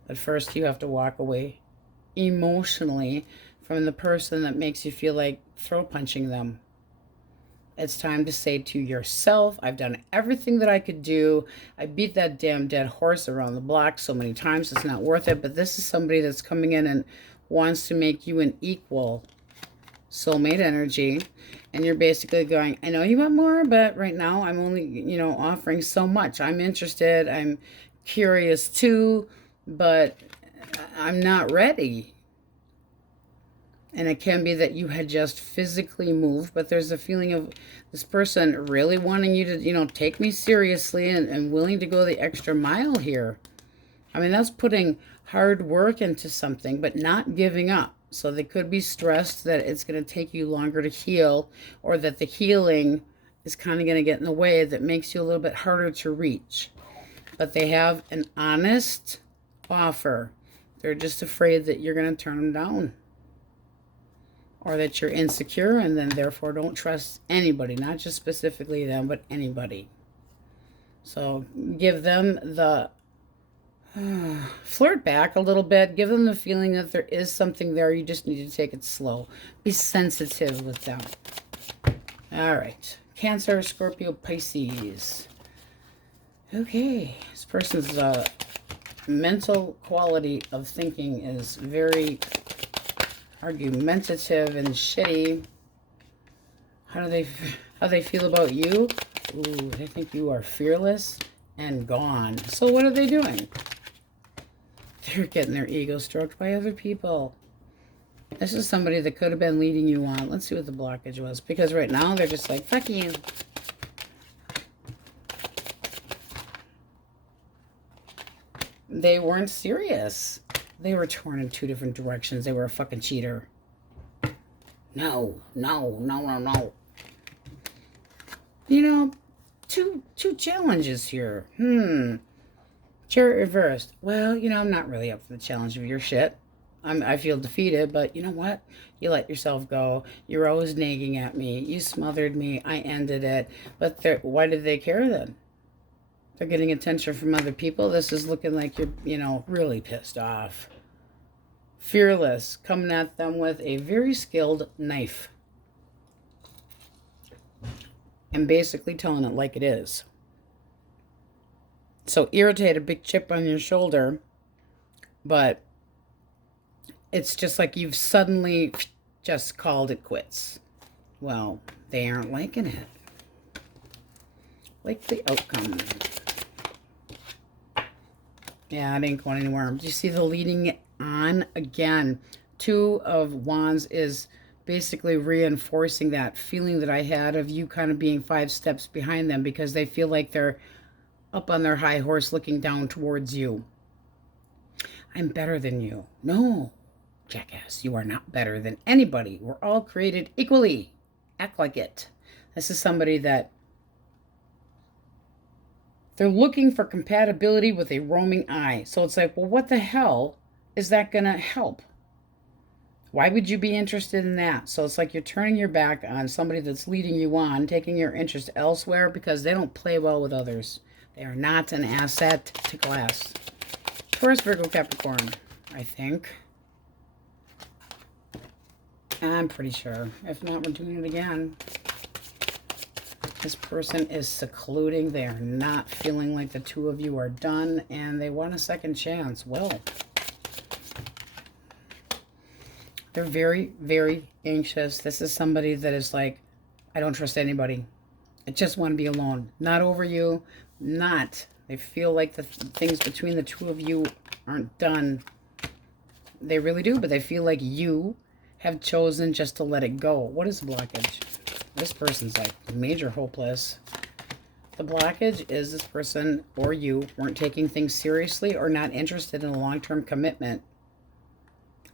But first you have to walk away emotionally from the person that makes you feel like throat punching them. It's time to say to yourself, I've done everything that I could do. I beat that damn dead horse around the block so many times, it's not worth it. But this is somebody that's coming in and wants to make you an equal soulmate energy. And you're basically going, I know you want more, but right now I'm only, offering so much. I'm interested. I'm curious too. But I'm not ready. And it can be that you had just physically moved, but there's a feeling of this person really wanting you to, take me seriously and willing to go the extra mile here. I mean, that's putting hard work into something, but not giving up. So they could be stressed that it's going to take you longer to heal, or that the healing is kind of going to get in the way that makes you a little bit harder to reach. But they have an honest offer. They're just afraid that you're going to turn them down, or that you're insecure and then therefore don't trust anybody, not just specifically them, but anybody. So give them the Flirt back a little bit. Give them the feeling that there is something there. You just need to take it slow. Be sensitive with them. All right. Cancer, Scorpio, Pisces. Okay. This person's mental quality of thinking is very argumentative and shitty. How do they feel about you? Ooh, they think you are fearless and gone. So what are they doing? They're getting their ego stroked by other people. This is somebody that could have been leading you on. Let's see what the blockage was. Because right now they're just like, fuck you. They weren't serious. They were torn in two different directions. They were a fucking cheater. No, no, no, no, no. You know, two challenges here. Chariot reversed. Well, you know, I'm not really up for the challenge of your shit. I feel defeated, but you know what? You let yourself go. You're always nagging at me. You smothered me. I ended it. But why did they care then? They're getting attention from other people. This is looking like you're, you know, really pissed off. Fearless, coming at them with a very skilled knife. And basically telling it like it is. So irritated, big chip on your shoulder, but it's just like you've suddenly just called it quits. Well, they aren't liking it. Like the outcome. Yeah, it ain't going anywhere. Do you see the leading on? Again, Two of Wands is basically reinforcing that feeling that I had of you kind of being 5 steps behind them because they feel like they're up on their high horse looking down towards you. I'm better than you. No, jackass, you are not better than anybody. We're all created equally. Act like it. This is somebody that they're looking for compatibility with a roaming eye. So it's like, well, what the hell is that going to help? Why would you be interested in that? So it's like you're turning your back on somebody that's leading you on, taking your interest elsewhere because they don't play well with others. They are not an asset to class. Taurus, Virgo, Capricorn, I think. I'm pretty sure. If not, we're doing it again. This person is secluding. They are not feeling like the two of you are done, and they want a second chance. Well, they're very, very anxious. This is somebody that is like, I don't trust anybody. I just want to be alone. Not over you. Not. They feel like the things between the two of you aren't done. They really do, but they feel like you have chosen just to let it go. What is the blockage? This person's like major hopeless. The blockage is this person or you weren't taking things seriously or not interested in a long-term commitment.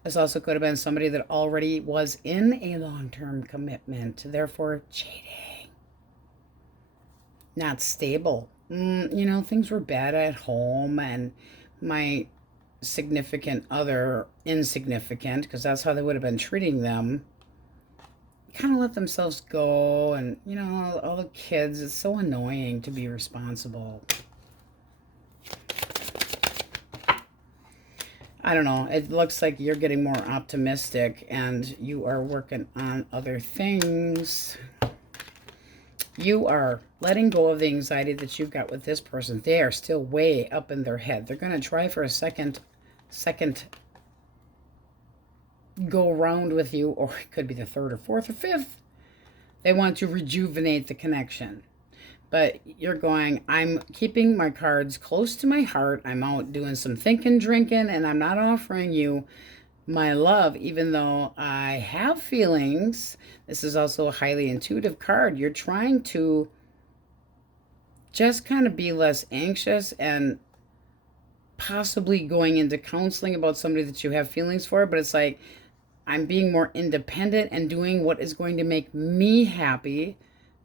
This also could have been somebody that already was in a long-term commitment, therefore cheating. Not stable. You know, things were bad at home and my significant other, insignificant, because that's how they would have been treating them, kind of let themselves go. And, you know, all the kids, it's so annoying to be responsible. I don't know. It looks like you're getting more optimistic and you are working on other things. You are letting go of the anxiety that you've got with this person. They are still way up in their head. They're going to try for a second go around with you, or it could be the 3rd or 4th or 5th. They want to rejuvenate the connection. But you're going, I'm keeping my cards close to my heart. I'm out doing some thinking, drinking, and I'm not offering you my love, even though I have feelings. This is also a highly intuitive card. You're trying to just kind of be less anxious and possibly going into counseling about somebody that you have feelings for, but it's like, I'm being more independent and doing what is going to make me happy.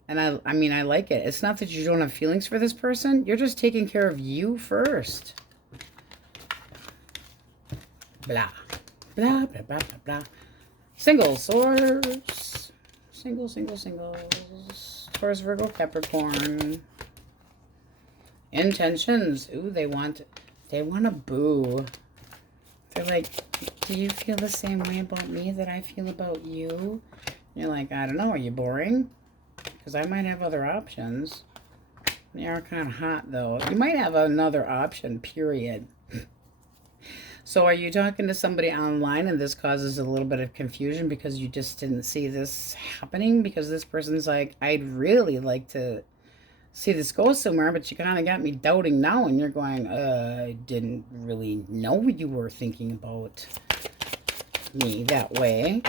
And I mean, I like it. It's not that you don't have feelings for this person. You're just taking care of you first. Blah. Blah, blah, blah, blah, blah. Single swords. Singles. Taurus, Virgo, Capricorn. Intentions. Ooh, they want They want to boo. They're like, do you feel the same way about me that I feel about you? You're like, I don't know. Are you boring? Because I might have other options. They are kind of hot, though. You might have another option, period. So are you talking to somebody online and this causes a little bit of confusion because you just didn't see this happening? Because this person's like, I'd really like to see this go somewhere, but you kind of got me doubting now, and you're going, I didn't really know you were thinking about me that way.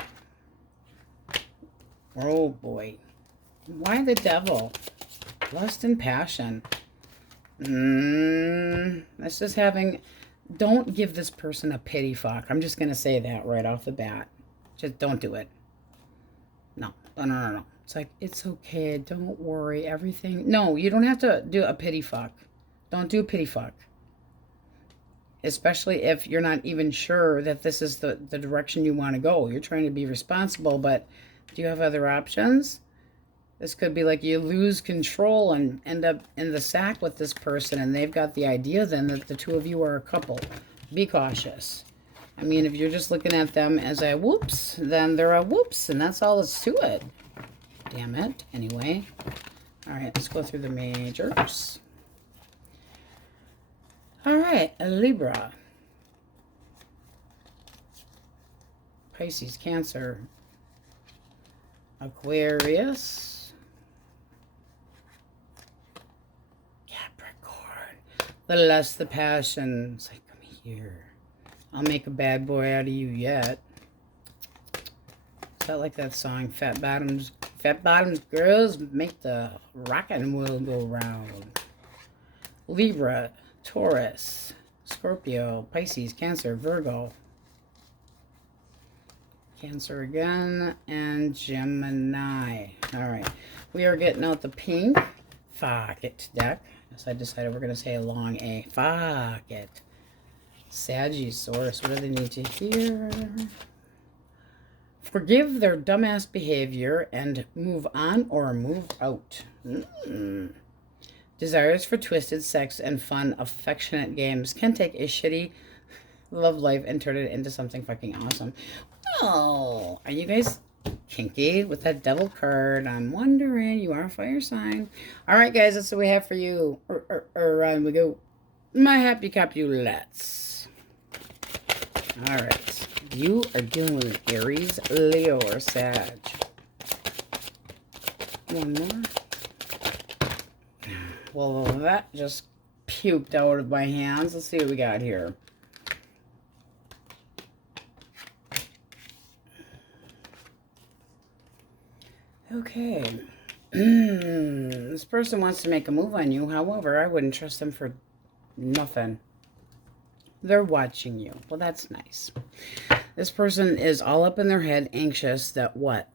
Oh, boy. Why the devil? Lust and passion. That's just having... Don't give this person a pity fuck. I'm just going to say that right off the bat. Just don't do it. No. No. It's like, it's okay. Don't worry. Everything. No, you don't have to do a pity fuck. Don't do a pity fuck. Especially if you're not even sure that this is the direction you want to go. You're trying to be responsible, but do you have other options? This could be like you lose control and end up in the sack with this person, and they've got the idea then that the two of you are a couple. Be cautious. I mean, if you're just looking at them as a whoops, then they're a whoops, and that's all that's to it. Damn it. Anyway. All right, let's go through the majors. All right, Libra. Pisces, Cancer. Aquarius. The lust, the passion. It's like, come here. I'll make a bad boy out of you yet. Felt like that song, Fat Bottoms Girls Make the Rockin' World Go Round. Libra, Taurus, Scorpio, Pisces, Cancer, Virgo. Cancer again, and Gemini. All right. We are getting out the pink Fuck It deck. So I decided we're going to say a long A. Fuck it. Sagittarius. What do they need to hear? Forgive their dumbass behavior and move on or move out. Desires for twisted sex and fun, affectionate games can take a shitty love life and turn it into something fucking awesome. Oh, are you guys kinky with that devil card? I'm wondering. You are a fire sign. All right, guys, that's what we have for you. On we go. My happy Capulets. All right. You are dealing with an Aries, Leo, or Sag. One more. Well, that just puked out of my hands. Let's see what we got here. Okay. This person wants to make a move on you. However, I wouldn't trust them for nothing. They're watching you. Well, that's nice. This person is all up in their head, anxious that what?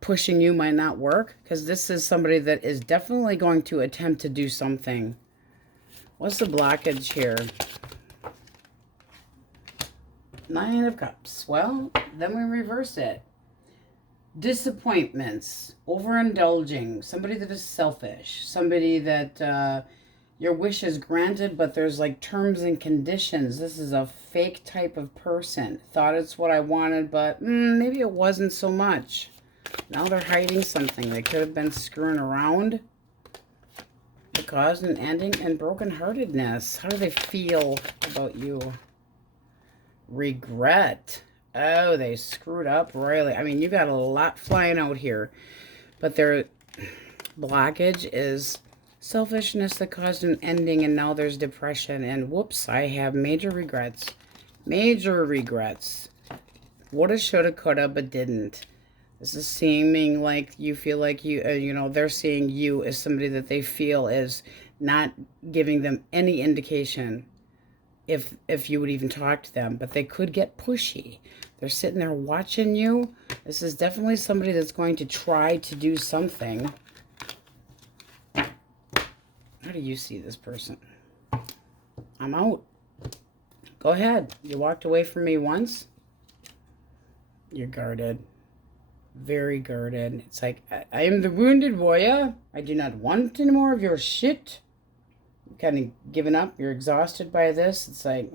Pushing you might not work? Because this is somebody that is definitely going to attempt to do something. What's the blockage here? Nine of Cups. Well, then we reverse it. Disappointments, overindulging, somebody that is selfish, somebody that your wish is granted, but there's like terms and conditions. This is a fake type of person. Thought it's what I wanted, but maybe it wasn't so much. Now they're hiding something. They could have been screwing around. It caused an ending and brokenheartedness. How do they feel about you? Regret. Oh, they screwed up royally. I mean, you got a lot flying out here. But their blockage is selfishness that caused an ending, and now there's depression. And whoops, I have major regrets. Major regrets. Woulda, shoulda, coulda, but didn't. This is seeming like you feel like you, they're seeing you as somebody that they feel is not giving them any indication if you would even talk to them, but they could get pushy. They're sitting there watching you. This is definitely somebody that's going to try to do something. How do you see this person? I'm out. Go ahead. You walked away from me once. You're guarded. Very guarded. It's like, I am the wounded warrior. I do not want any more of your shit. kind of given up. You're exhausted by this. It's like,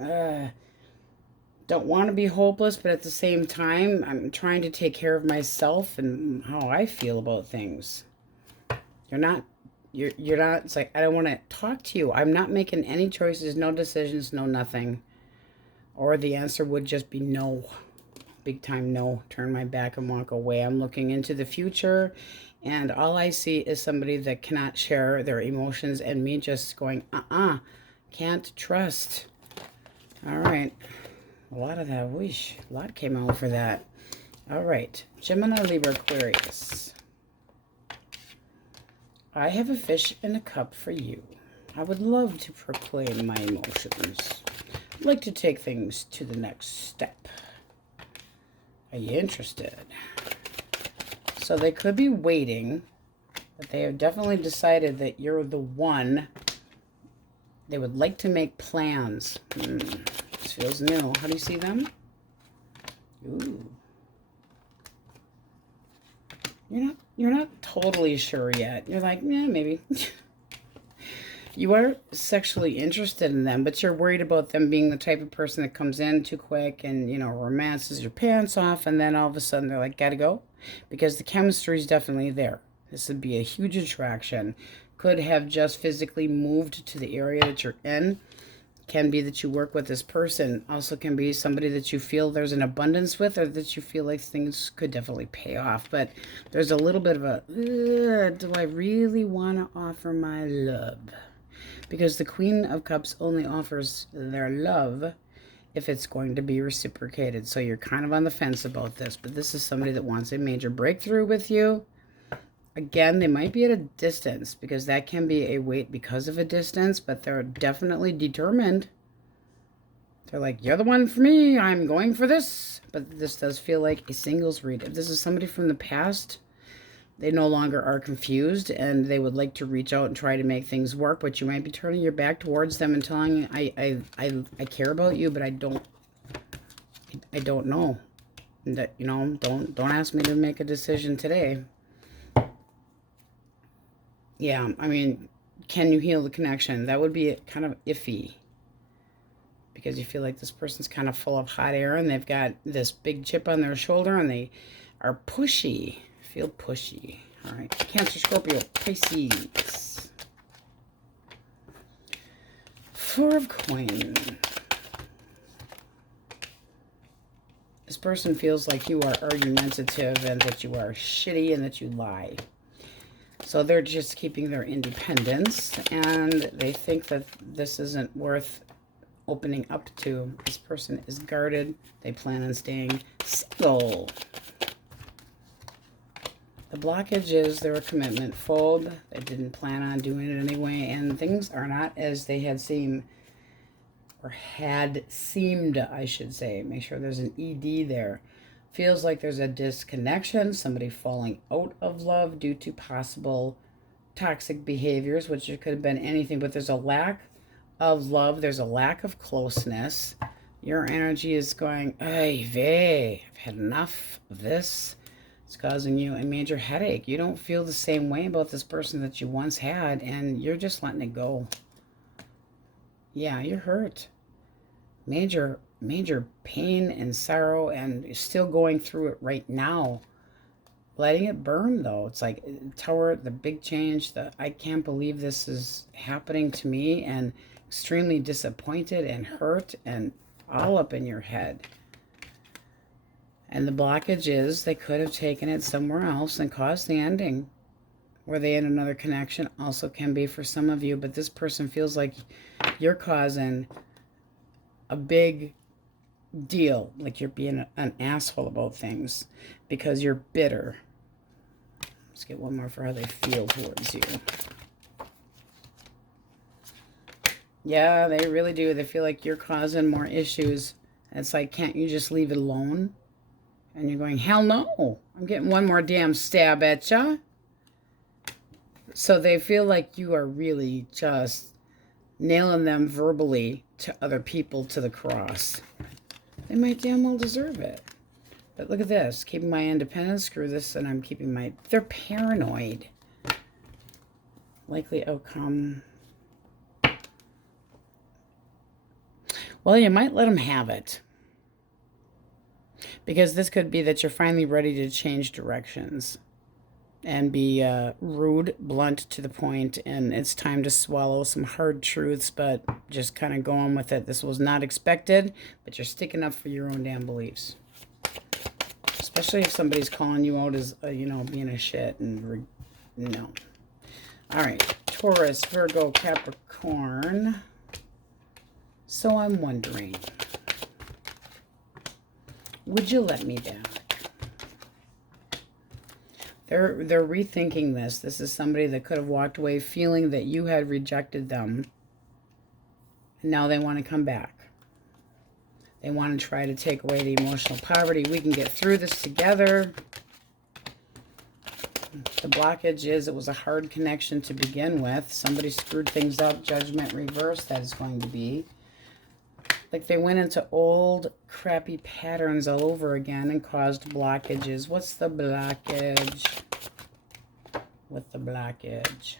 don't want to be hopeless, but at the same time, I'm trying to take care of myself and how I feel about things. You're not, it's like, I don't want to talk to you. I'm not making any choices, no decisions, no nothing. Or the answer would just be no. Big time no. Turn my back and walk away. I'm looking into the future, and all I see is somebody that cannot share their emotions, and me just going, can't trust. All right. A lot of that, whoosh, a lot came out for that. All right. Gemini, Libra, Aquarius. I have a fish in a cup for you. I would love to proclaim my emotions. I'd like to take things to the next step. Are you interested? So they could be waiting, but they have definitely decided that you're the one. They would like to make plans. This feels new. How do you see them? Ooh. You're not totally sure yet. You're like, yeah, maybe. You are sexually interested in them, but you're worried about them being the type of person that comes in too quick and, romances your pants off, and then all of a sudden they're like, gotta go. Because the chemistry is definitely there. This would be a huge attraction. Could have just physically moved to the area that you're in. Can be that you work with this person. Also can be somebody that you feel there's an abundance with, or that you feel like things could definitely pay off. But there's a little bit of a, do I really want to offer my love? Because the Queen of Cups only offers their love if it's going to be reciprocated. So you're kind of on the fence about this. But this is somebody that wants a major breakthrough with you. Again, they might be at a distance, because that can be a wait because of a distance. But they're definitely determined. They're like, you're the one for me. I'm going for this. But this does feel like a singles read. If this is somebody from the past, they no longer are confused, and they would like to reach out and try to make things work, but you might be turning your back towards them and telling them, I care about you, but I don't know. That, don't ask me to make a decision today. Yeah, I mean, can you heal the connection? That would be kind of iffy, because you feel like this person's kind of full of hot air, and they've got this big chip on their shoulder, and they are pushy. Feel pushy. All right. Cancer, Scorpio, Pisces. Four of Coins. This person feels like you are argumentative, and that you are shitty, and that you lie. So they're just keeping their independence, and they think that this isn't worth opening up to. This person is guarded. They plan on staying single. The blockage is they're a commitment phobe. They didn't plan on doing it anyway, and things are not as they had seemed, or had seemed, I should say. Make sure there's an ED there. Feels like there's a disconnection, somebody falling out of love due to possible toxic behaviors, which could have been anything, but there's a lack of love. There's a lack of closeness. Your energy is going, ay vey, I've had enough of this. It's causing you a major headache. You don't feel the same way about this person that you once had, and you're just letting it go. Yeah, you're hurt. Major pain and sorrow, and you're still going through it right now. Letting it burn, though. It's like Tower, the big change, I can't believe this is happening to me, and extremely disappointed and hurt and all up in your head. And the blockage is they could have taken it somewhere else and caused the ending. Were they in another connection? Also can be for some of you, but this person feels like you're causing a big deal, like you're being an asshole about things because you're bitter. Let's get one more for how they feel towards you. Yeah, they really do. They feel like you're causing more issues. It's like, can't you just leave it alone? And you're going, hell no. I'm getting one more damn stab at ya. So they feel like you are really just nailing them verbally to other people to the cross. They might damn well deserve it. But look at this. Keeping my independence. Screw this, and I'm keeping my... They're paranoid. Likely outcome. Well, you might let them have it. Because this could be that you're finally ready to change directions and be rude, blunt to the point, and it's time to swallow some hard truths, but just kind of going with it. This was not expected, but you're sticking up for your own damn beliefs. Especially if somebody's calling you out as, you know, being a shit and, no. All right, Taurus, Virgo, Capricorn. So I'm wondering, would you let me back? They're rethinking this. This is somebody that could have walked away feeling that you had rejected them. And now they want to come back. They want to try to take away the emotional poverty. We can get through this together. The blockage is it was a hard connection to begin with. Somebody screwed things up. Judgment reverse, that is going to be. Like they went into old crappy patterns all over again and caused blockages. What's the blockage? With the blockage.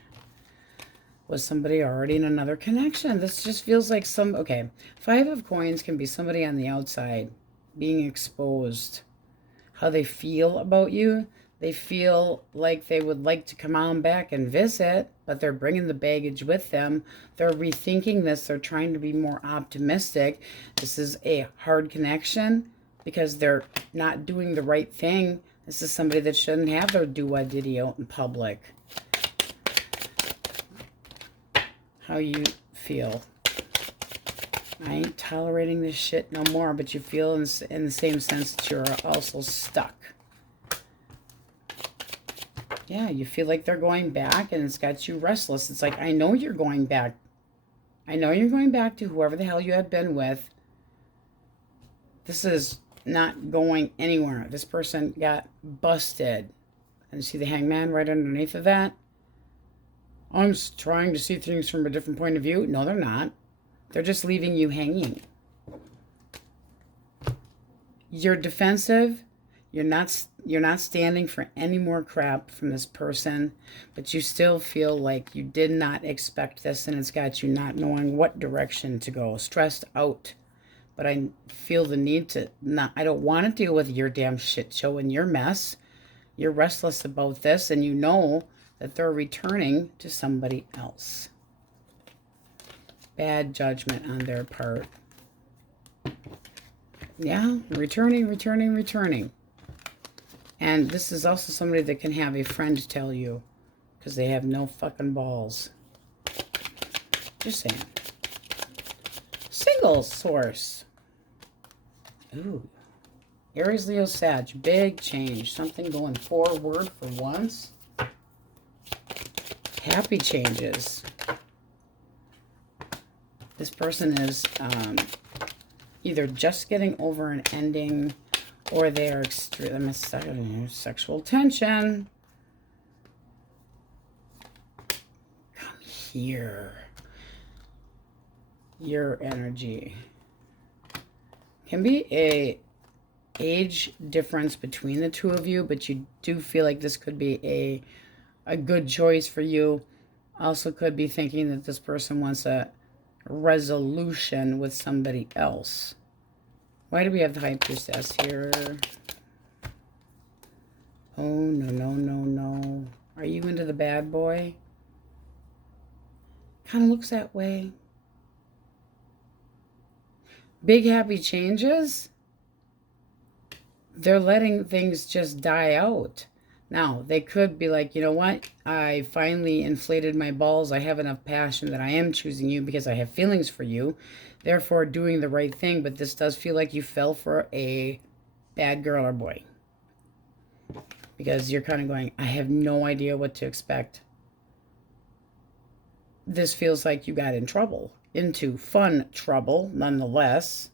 Was somebody already in another connection? This just feels like some... Okay, 5 of coins can be somebody on the outside being exposed. How they feel about you. They feel like they would like to come on back and visit, but they're bringing the baggage with them. They're rethinking this. They're trying to be more optimistic. This is a hard connection because they're not doing the right thing. This is somebody that shouldn't have their do-wah-diddy out in public. How you feel? I ain't tolerating this shit no more, but you feel in the same sense that you're also stuck. Yeah, you feel like they're going back and it's got you restless. It's like, I know you're going back. I know you're going back to whoever the hell you had been with. This is not going anywhere. This person got busted. And see the hangman right underneath of that? I'm trying to see things from a different point of view. No, they're not. They're just leaving you hanging. You're defensive. You're not standing for any more crap from this person, but you still feel like you did not expect this, and it's got you not knowing what direction to go, stressed out. But I feel the need to not. I don't want to deal with your damn shit show and your mess. You're restless about this, and you know that they're returning to somebody else. Bad judgment on their part. Yeah, returning. And this is also somebody that can have a friend tell you because they have no fucking balls. Just saying. Single source. Ooh. Aries, Leo, Sag. Big change. Something going forward for once. Happy changes. This person is either just getting over an ending, or they are extreme sexual tension. Come here. Your energy. Can be a age difference between the two of you, but you do feel like this could be a good choice for you. Also could be thinking that this person wants a resolution with somebody else. Why do we have the High Priestess here? Oh, no. Are you into the bad boy? Kind of looks that way. Big happy changes? They're letting things just die out. Now, they could be like, you know what? I finally inflated my balls. I have enough passion that I am choosing you because I have feelings for you. Therefore, doing the right thing. But this does feel like you fell for a bad girl or boy. Because you're kind of going, I have no idea what to expect. This feels like you got in trouble. Into fun trouble, nonetheless.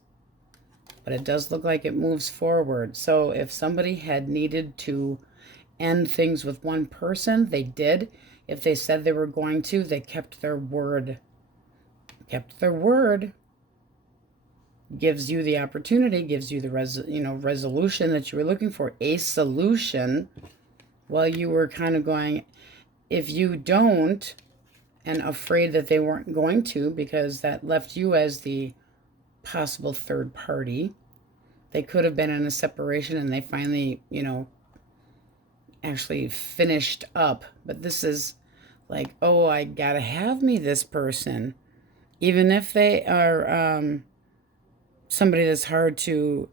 But it does look like it moves forward. So if somebody had needed to end things with one person, they did. If they said they were going to, they kept their word. Kept their word. Gives you the opportunity, gives you the resolution that you were looking for, a solution. While you were kind of going, if you don't, and afraid that they weren't going to, because that left you as the possible third party. They could have been in a separation and they finally, you know, actually finished up. But this is like, oh, I gotta have me this person. Even if they are somebody that's hard to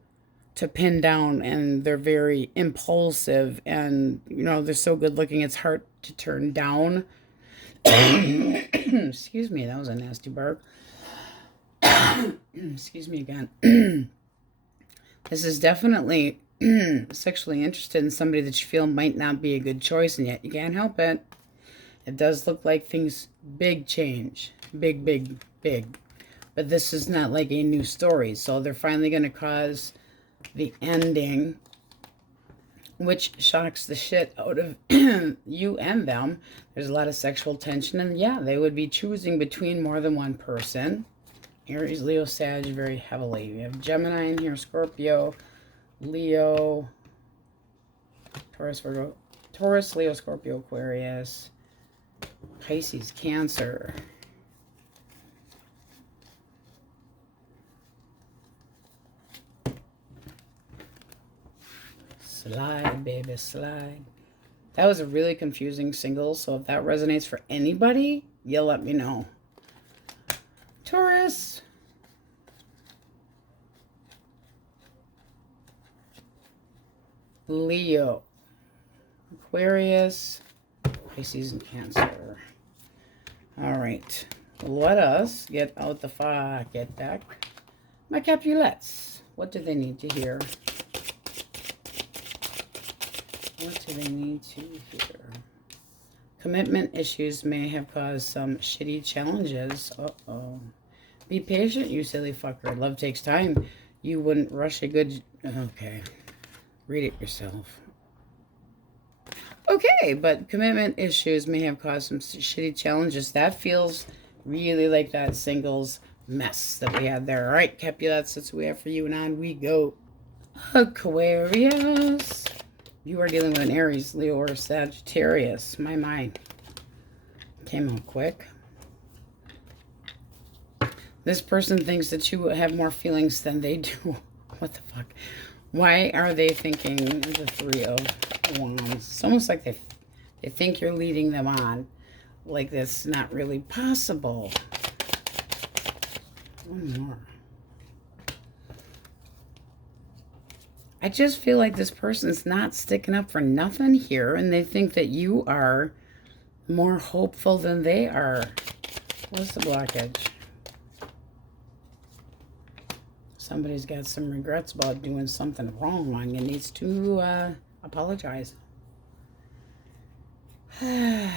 pin down, and they're very impulsive, and, you know, they're so good looking, it's hard to turn down. Excuse me, that was a nasty bark. Excuse me again. This is definitely sexually interested in somebody that you feel might not be a good choice, and yet you can't help it. It does look like things big change. Big, big, big. But this is not like a new story. So they're finally going to cause the ending, which shocks the shit out of you and them. There's a lot of sexual tension. And yeah, they would be choosing between more than one person. Aries, Leo, Sag, very heavily. We have Gemini in here, Scorpio, Leo, Taurus, Virgo, Taurus, Leo, Scorpio, Aquarius, Pisces, Cancer. Slide, baby, slide. That was a really confusing single, so if that resonates for anybody, you let me know. Taurus. Leo. Aquarius. Pisces and Cancer. All right. Let us get out the pocket deck. My Capulets. What do they need to hear? What do they need to hear? Commitment issues may have caused some shitty challenges. Uh-oh. Be patient, you silly fucker. Love takes time. You wouldn't rush a good... Okay. Read it yourself. Okay, but commitment issues may have caused some shitty challenges. That feels really like that singles mess that we had there. All right, Capulets, that's what we have for you, and on we go. Aquarius. You are dealing with an Aries, Leo, or Sagittarius. My mind. Came out quick. This person thinks that you have more feelings than they do. What the fuck? Why are they thinking the Three of Wands? It's almost like they think you're leading them on. Like that's not really possible. One more. I just feel like this person's not sticking up for nothing here, and they think that you are more hopeful than they are. What's the blockage? Somebody's got some regrets about doing something wrong and needs to apologize. Do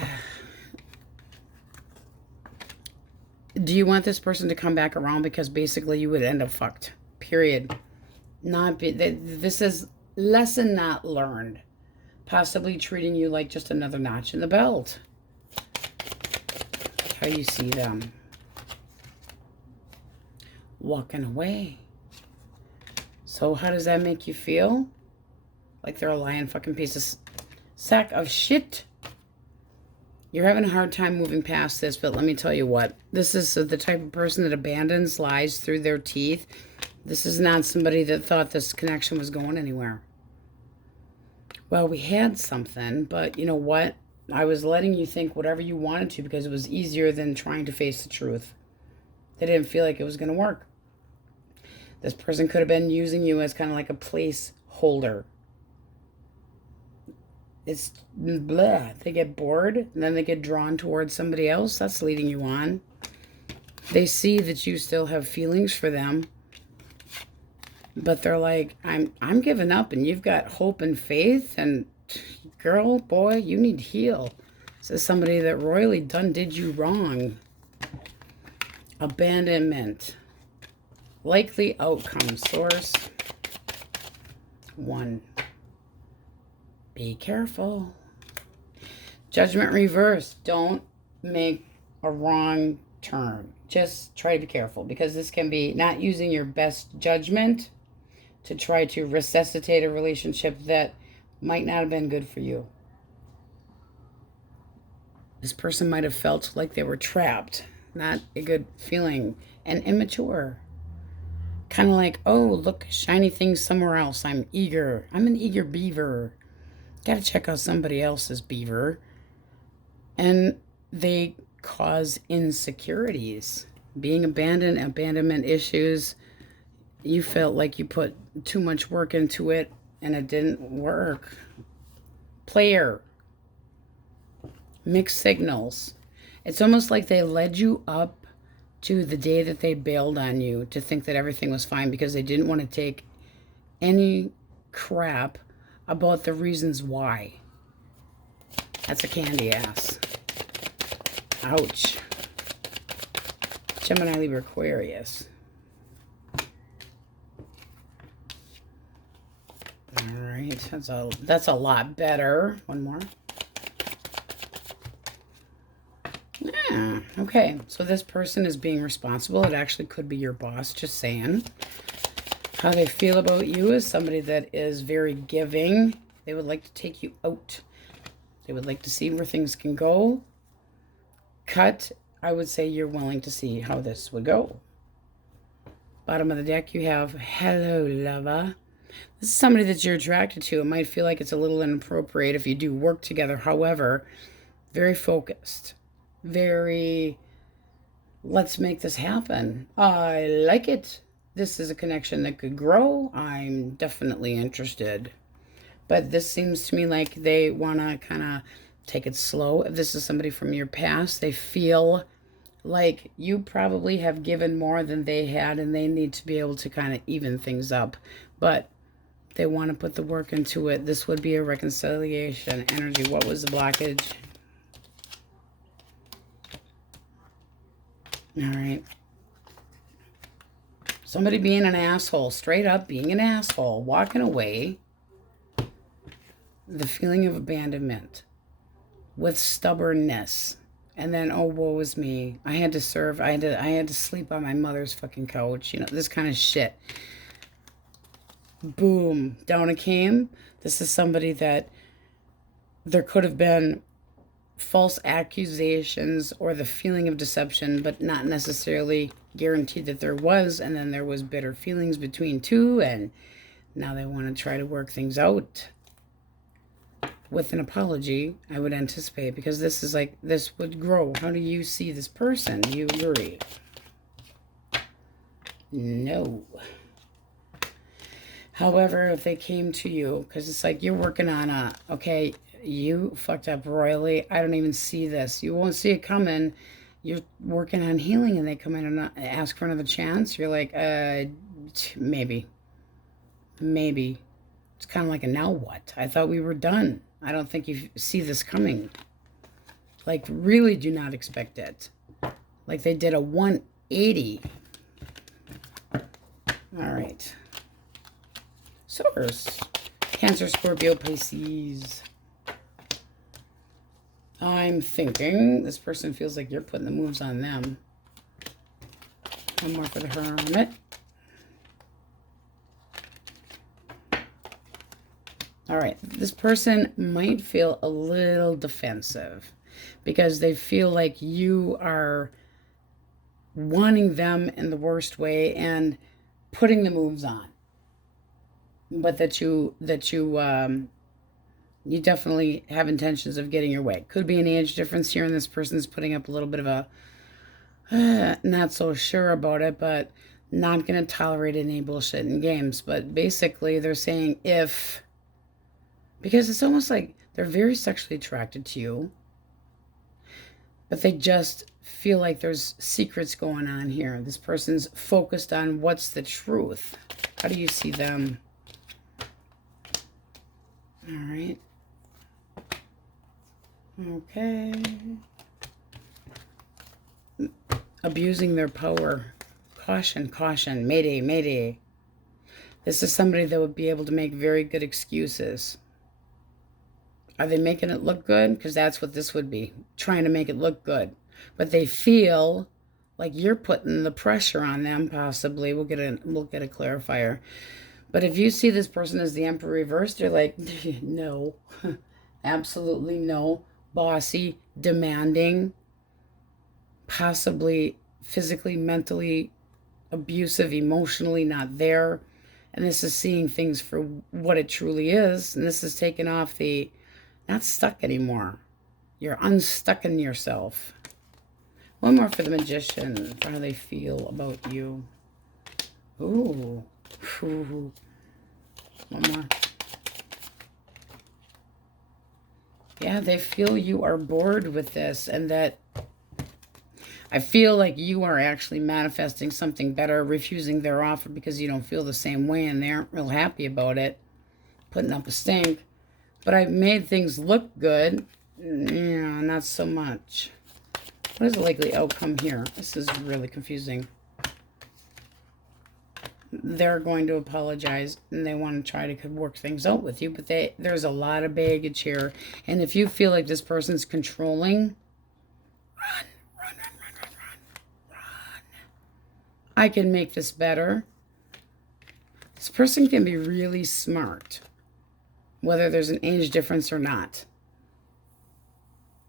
you want this person to come back around? Because basically you would end up fucked. Period. This is lesson not learned. Possibly treating you like just another notch in the belt. How you see them. Walking away. So how does that make you feel? Like they're a lying fucking sack of shit. You're having a hard time moving past this, but let me tell you what. This is the type of person that abandons, lies through their teeth. This is not somebody that thought this connection was going anywhere. Well, we had something, but you know what? I was letting you think whatever you wanted to because it was easier than trying to face the truth. They didn't feel like it was going to work. This person could have been using you as kind of like a placeholder. It's blah. They get bored, and then they get drawn towards somebody else. That's leading you on. They see that you still have feelings for them. But they're like, I'm giving up, and you've got hope and faith, and girl, boy, you need to heal. This is somebody that royally did you wrong. Abandonment. Likely outcome. Source. 1. Be careful. Judgment reverse. Don't make a wrong turn. Just try to be careful, because this can be not using your best judgment to try to resuscitate a relationship that might not have been good for you. This person might have felt like they were trapped. Not a good feeling. And immature. Kind of like, oh, look, shiny things somewhere else. I'm eager. I'm an eager beaver. Gotta check out somebody else's beaver. And they cause insecurities. Being abandoned, abandonment issues. You felt like you put too much work into it and it didn't work. Player. Mixed signals. It's almost like they led you up to the day that they bailed on you to think that everything was fine because they didn't want to take any crap about the reasons why. That's a candy ass. Ouch. Gemini, Libra, Aquarius. All right, that's a lot better. One more. Yeah, okay. So this person is being responsible. It actually could be your boss, just saying. How they feel about you is somebody that is very giving. They would like to take you out. They would like to see where things can go. Cut, I would say you're willing to see how this would go. Bottom of the deck, you have hello, lover. This is somebody that you're attracted to. It might feel like it's a little inappropriate if you do work together. However, very focused. Very, let's make this happen. I like it. This is a connection that could grow. I'm definitely interested. But this seems to me like they want to kind of take it slow. If this is somebody from your past, they feel like you probably have given more than they had and they need to be able to kind of even things up. But they want to put the work into it. This would be a reconciliation energy. What was the blockage? All right. Somebody being an asshole, straight up being an asshole, walking away. The feeling of abandonment with stubbornness. And then, oh, woe is me. I had to serve. I had to sleep on my mother's fucking couch. You know, this kind of shit. Boom. Down it came. This is somebody that there could have been false accusations or the feeling of deception, but not necessarily guaranteed that there was. And then there was bitter feelings between two. And now they want to try to work things out. With an apology, I would anticipate, because this is like, this would grow. How do you see this person? Do you agree? No. However, if they came to you, because it's like you're working on a, okay, you fucked up royally. I don't even see this. You won't see it coming. You're working on healing and they come in and ask for another chance. You're like, maybe. Maybe. It's kind of like a now what? I thought we were done. I don't think you see this coming. Like, really do not expect it. Like they did a 180. All right. Taurus. Cancer, Scorpio, Pisces. I'm thinking this person feels like you're putting the moves on them. One more for the Hermit. All right, this person might feel a little defensive because they feel like you are wanting them in the worst way and putting the moves on. But that you definitely have intentions of getting your way. Could be an age difference here, and this person's putting up a little bit of a not so sure about it, but not going to tolerate any bullshit in games. But basically, they're saying if... Because it's almost like they're very sexually attracted to you, but they just feel like there's secrets going on here. This person's focused on what's the truth. How do you see them? All right. Okay. Abusing their power. Caution, caution. Mayday, mayday. This is somebody that would be able to make very good excuses. Are they making it look good? Because that's what this would be. Trying to make it look good. But they feel like you're putting the pressure on them, possibly. We'll get a clarifier. But if you see this person as the Emperor reversed, you're like, no. Absolutely no. Bossy, demanding, possibly physically, mentally abusive, emotionally not there. And this is seeing things for what it truly is. And this is taking off the not stuck anymore. You're unstucking yourself. One more for the Magician, for how they feel about you. Ooh. Ooh. One more. Yeah, they feel you are bored with this, and that I feel like you are actually manifesting something better, refusing their offer because you don't feel the same way, and they aren't real happy about it, putting up a stink. But I've made things look good. Yeah, not so much. What is the likely outcome here? This is really confusing. They're going to apologize, and they want to try to work things out with you, but there's a lot of baggage here. And if you feel like this person's controlling, run, run, run, run, run, run, run. I can make this better. This person can be really smart, whether there's an age difference or not.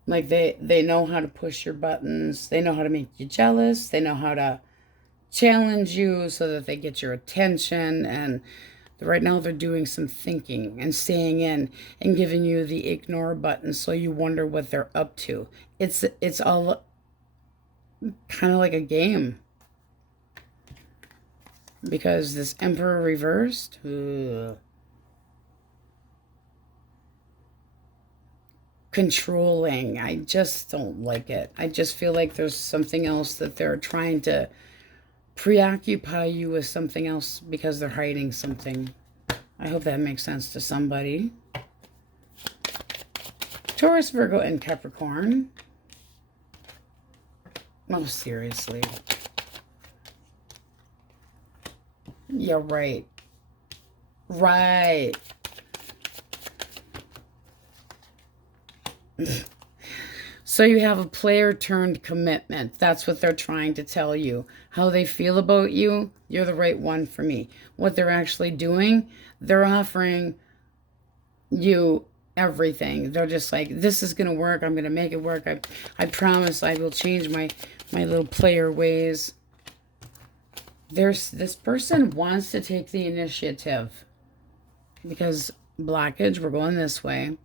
Like they know how to push your buttons. They know how to make you jealous. They know how to challenge you so that they get your attention. And right now they're doing some thinking and staying in and giving you the ignore button so you wonder what they're up to. It's all kind of like a game. Because this Emperor reversed, controlling. I just don't like it. I just feel like there's something else that they're trying to preoccupy you with, something else, because they're hiding something. I hope that makes sense to somebody. Taurus, Virgo, and Capricorn. Oh, seriously. Yeah, right. Right. So you have a player turned commitment. That's what they're trying to tell you. How they feel about you, you're the right one for me. What they're actually doing, they're offering you everything. They're just like, this is going to work. I'm going to make it work. I promise I will change my little player ways. This person wants to take the initiative. Because blockage, we're going this way.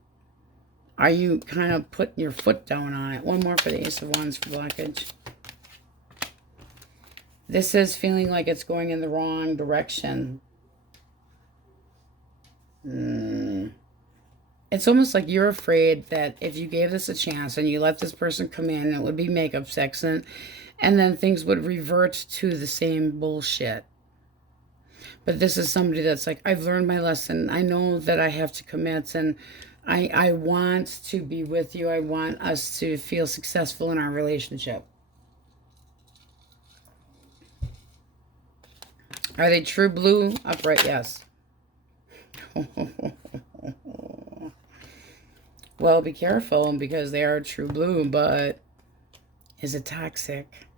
Are you kind of putting your foot down on it? One more for the Ace of Wands for blockage. This is feeling like it's going in the wrong direction. It's almost like you're afraid that if you gave this a chance and you let this person come in, it would be makeup sex, and then things would revert to the same bullshit. But this is somebody that's like, I've learned my lesson. I know that I have to commit, and I want to be with you. I want us to feel successful in our relationship. Are they true blue? Upright, yes. Well, be careful, because they are true blue, but is it toxic?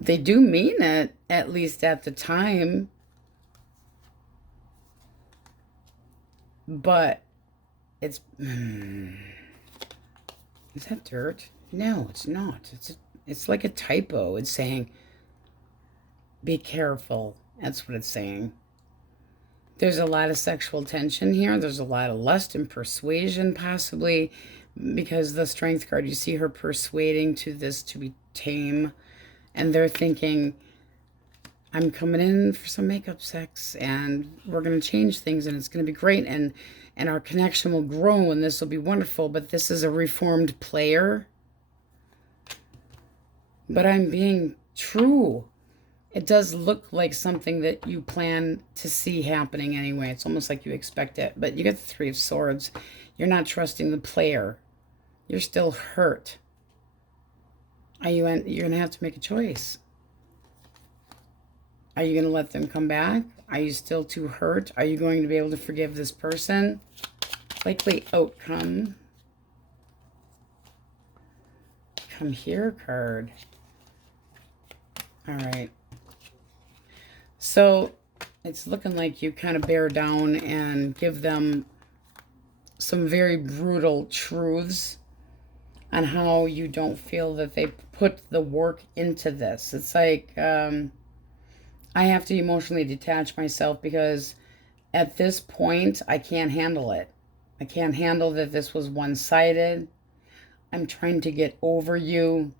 They do mean it, at least at the time. But it's... Is that dirt? No, it's not. It's like a typo. It's saying, be careful. That's what it's saying. There's a lot of sexual tension here. There's a lot of lust and persuasion, possibly, because the Strength card, you see her persuading to this to be tame. And they're thinking, I'm coming in for some makeup sex, and we're going to change things, and it's going to be great, and our connection will grow, and this will be wonderful. But this is a reformed player. But I'm being true. It does look like something that you plan to see happening anyway. It's almost like you expect it. But you get the Three of Swords. You're not trusting the player. You're still hurt. You're going to have to make a choice. Are you going to let them come back? Are you still too hurt? Are you going to be able to forgive this person? Likely outcome. Come here card. All right. So it's looking like you kind of bear down and give them some very brutal truths. on how you don't feel that they put the work into this. It's like, I have to emotionally detach myself because at this point, I can't handle it. I can't handle that this was one-sided. I'm trying to get over you.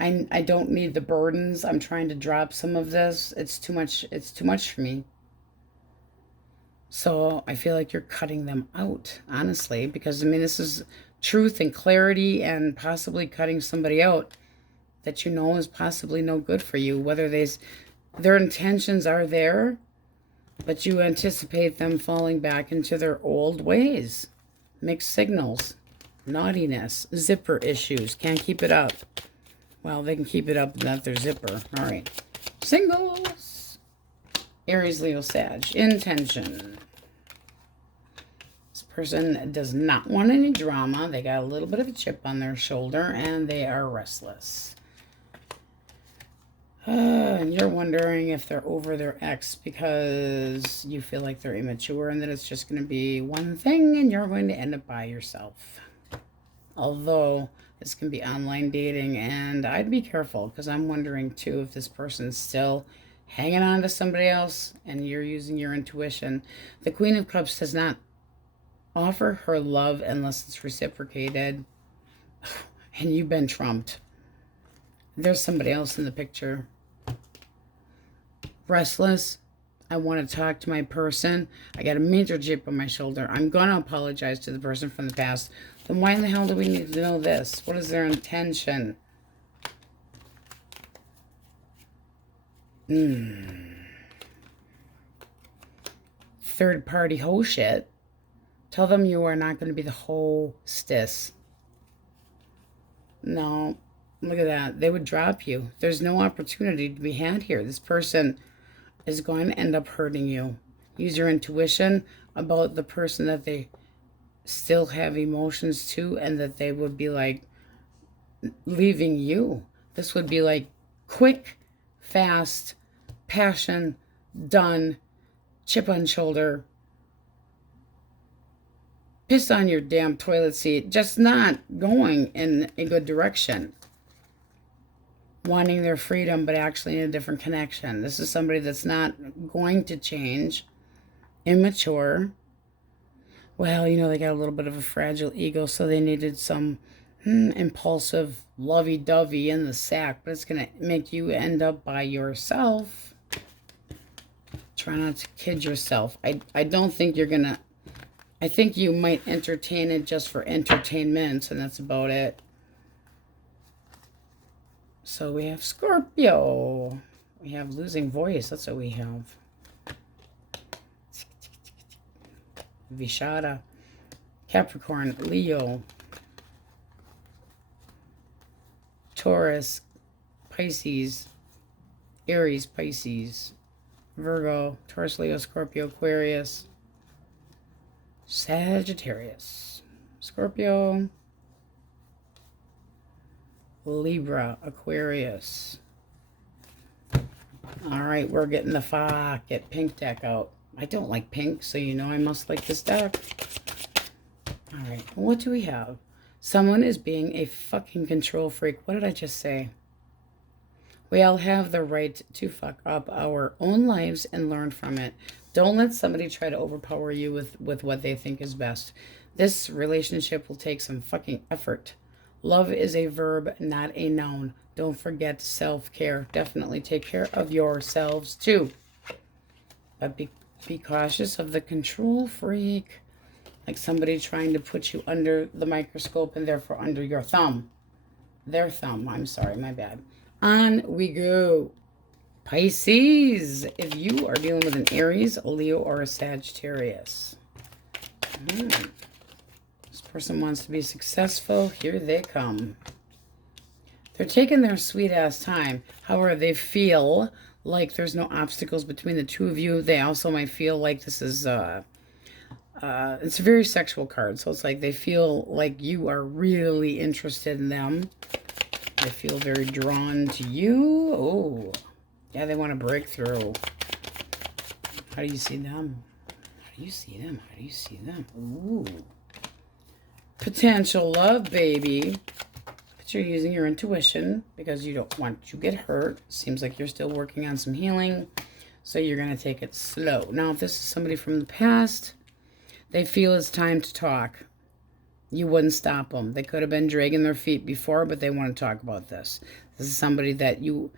I don't need the burdens. I'm trying to drop some of this. It's too much. It's too much for me. So I feel like you're cutting them out, honestly, because I mean, this is truth and clarity and possibly cutting somebody out that you know is possibly no good for you, whether their intentions are there, but you anticipate them falling back into their old ways. Mixed signals, naughtiness, zipper issues, can't keep it up. Well, they can keep it up without their zipper. All right. Singles. Aries, Leo, Sag. Intention. This person does not want any drama. They got a little bit of a chip on their shoulder, and they are restless. And you're wondering if they're over their ex because you feel like they're immature and that it's just going to be one thing and you're going to end up by yourself. Although this can be online dating, and I'd be careful because I'm wondering too if this person's still hanging on to somebody else and you're using your intuition. The Queen of Cups does not offer her love unless it's reciprocated, and you've been trumped. There's somebody else in the picture. Restless. I want to talk to my person. I got a major chip on my shoulder. I'm going to apologize to the person from the past. Then why in the hell do we need to know this? What is their intention? Third party hoe shit. Tell them you are not going to be the hostess. No. Look at that. They would drop you. There's no opportunity to be had here. This person is going to end up hurting you. Use your intuition about the person that they still have emotions to and that they would be like leaving you. This would be like quick, fast, passion, done, chip on shoulder, piss on your damn toilet seat, just not going in a good direction. Wanting their freedom, but actually in a different connection. This is somebody that's not going to change. Immature. Well, you know, they got a little bit of a fragile ego, so they needed some impulsive lovey-dovey in the sack, but it's going to make you end up by yourself. Try not to kid yourself. I don't think you're going to... I think you might entertain it just for entertainment, and that's about it. So we have Scorpio. We have losing voice. That's what we have. Vishada. Capricorn. Leo. Taurus. Pisces. Aries. Pisces. Virgo. Taurus, Leo, Scorpio, Aquarius. Sagittarius. Scorpio. Libra, Aquarius. All right, we're getting the get pink deck out. I don't like pink, so you know I must like this deck. All right, what do we have? Someone is being a fucking control freak. What did I just say? We all have the right to fuck up our own lives and learn from it. Don't let somebody try to overpower you with what they think is best. This relationship will take some fucking effort. Love is a verb, not a noun. Don't forget self-care. Definitely take care of yourselves too. But be cautious of the control freak. Like somebody trying to put you under the microscope and therefore under your thumb. Their thumb. I'm sorry, my bad. On we go. Pisces. If you are dealing with an Aries, a Leo, or a Sagittarius. Person wants to be successful. Here they come. They're taking their sweet ass time. However, they feel like there's no obstacles between the two of you. They also might feel like this is it's a very sexual card. So it's like they feel like you are really interested in them. They feel very drawn to you. Oh, yeah, they want a breakthrough. How do you see them? How do you see them? How do you see them? Ooh. potential love, baby. But you're using your intuition because you don't want to get hurt. Seems like you're still working on some healing. So you're going to take it slow. Now, if this is somebody from the past, they feel it's time to talk. You wouldn't stop them. They could have been dragging their feet before, but they want to talk about this. This is somebody that you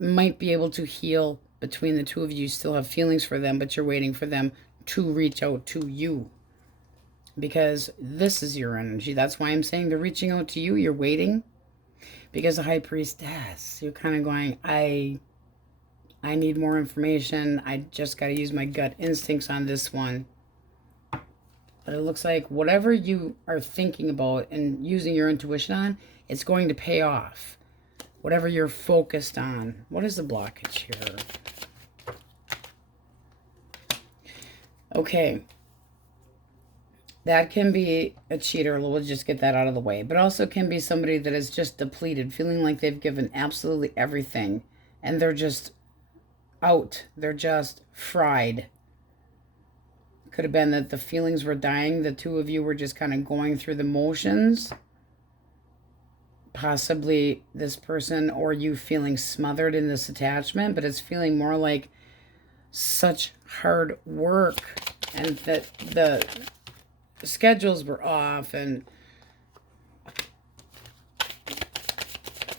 might be able to heal between the two of you. You still have feelings for them, but you're waiting for them to reach out to you. Because this is your energy. That's why I'm saying they're reaching out to you. You're waiting. Because the High Priestess, you're kind of going, I need more information. I just got to use my gut instincts on this one. But it looks like whatever you are thinking about and using your intuition on, it's going to pay off. Whatever you're focused on. What is the blockage here? Okay. That can be a cheater. We'll just get that out of the way. But also can be somebody that is just depleted, feeling like they've given absolutely everything. And they're just out. They're just fried. Could have been that the feelings were dying. The two of you were just kind of going through the motions. Possibly this person or you feeling smothered in this attachment, but it's feeling more like such hard work and that the schedules were off, and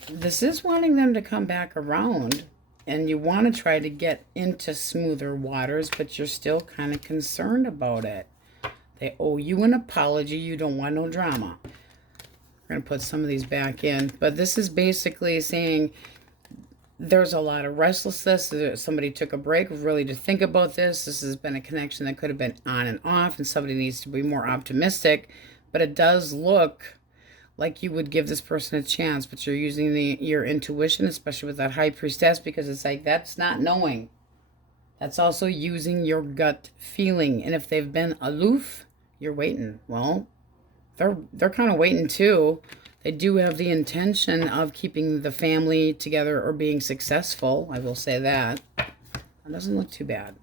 this is wanting them to come back around. And you want to try to get into smoother waters, but you're still kind of concerned about it. They owe you an apology. You don't want no drama. We're going to put some of these back in. But this is basically saying there's a lot of restlessness. Somebody took a break really to think about this. This has been a connection that could have been on and off, and somebody needs to be more optimistic. But it does look like you would give this person a chance, but you're using your intuition, especially with that High Priestess, because it's like, that's not knowing. That's also using your gut feeling. And if they've been aloof, you're waiting. Well, they're kind of waiting too. They do have the intention of keeping the family together or being successful. I will say that. That doesn't look too bad.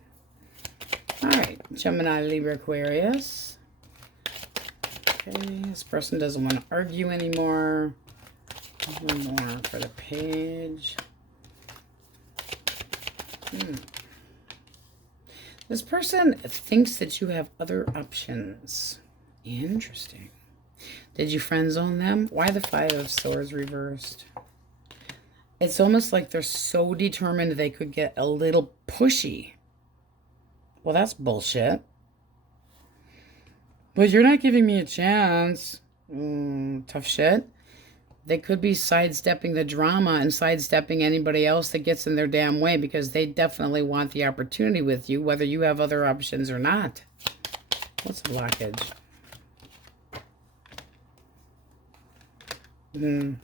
All right, Gemini, Libra, Aquarius. Okay, this person doesn't want to argue anymore. One more for the page. This person thinks that you have other options. Interesting. Did you friend zone them? Why the Five of Swords reversed? It's almost like they're so determined they could get a little pushy. Well, that's bullshit. But you're not giving me a chance. Tough shit. They could be sidestepping the drama and sidestepping anybody else that gets in their damn way, because they definitely want the opportunity with you, whether you have other options or not. What's the blockage? Well,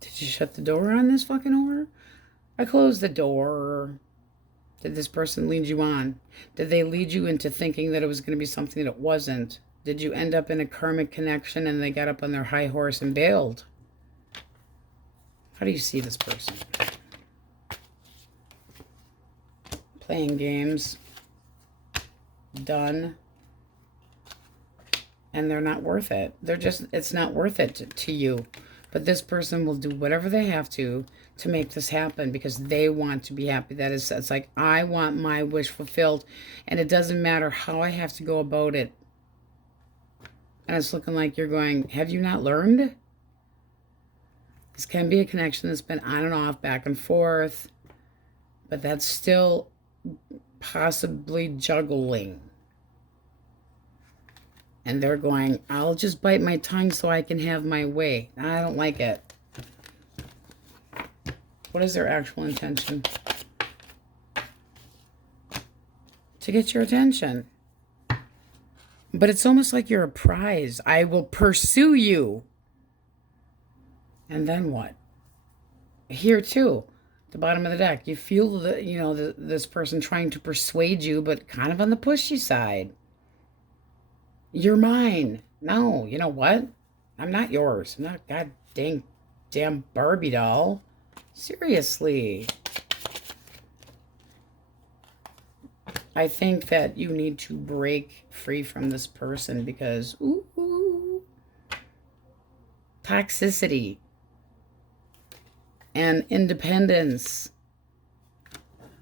did you shut the door on this fucking whore? I closed the door. Did this person lead you on? Did they lead you into thinking that it was going to be something that it wasn't? Did you end up in a karmic connection and they got up on their high horse and bailed? How do you see this person? Playing games. Done. And they're not worth it. It's not worth it to you. But this person will do whatever they have to make this happen, because they want to be happy. It's like, I want my wish fulfilled, and it doesn't matter how I have to go about it. And it's looking like you're going, have you not learned? This can be a connection that's been on and off, back and forth, but that's still possibly juggling. And they're going, I'll just bite my tongue so I can have my way. I don't like it. What is their actual intention? To get your attention. But it's almost like you're a prize. I will pursue you. And then what? Here too, the bottom of the deck, you feel this person trying to persuade you, but kind of on the pushy side. You're mine. No, you know what? I'm not yours. I'm not a god damn Barbie doll. Seriously. I think that you need to break free from this person because, ooh, toxicity and independence.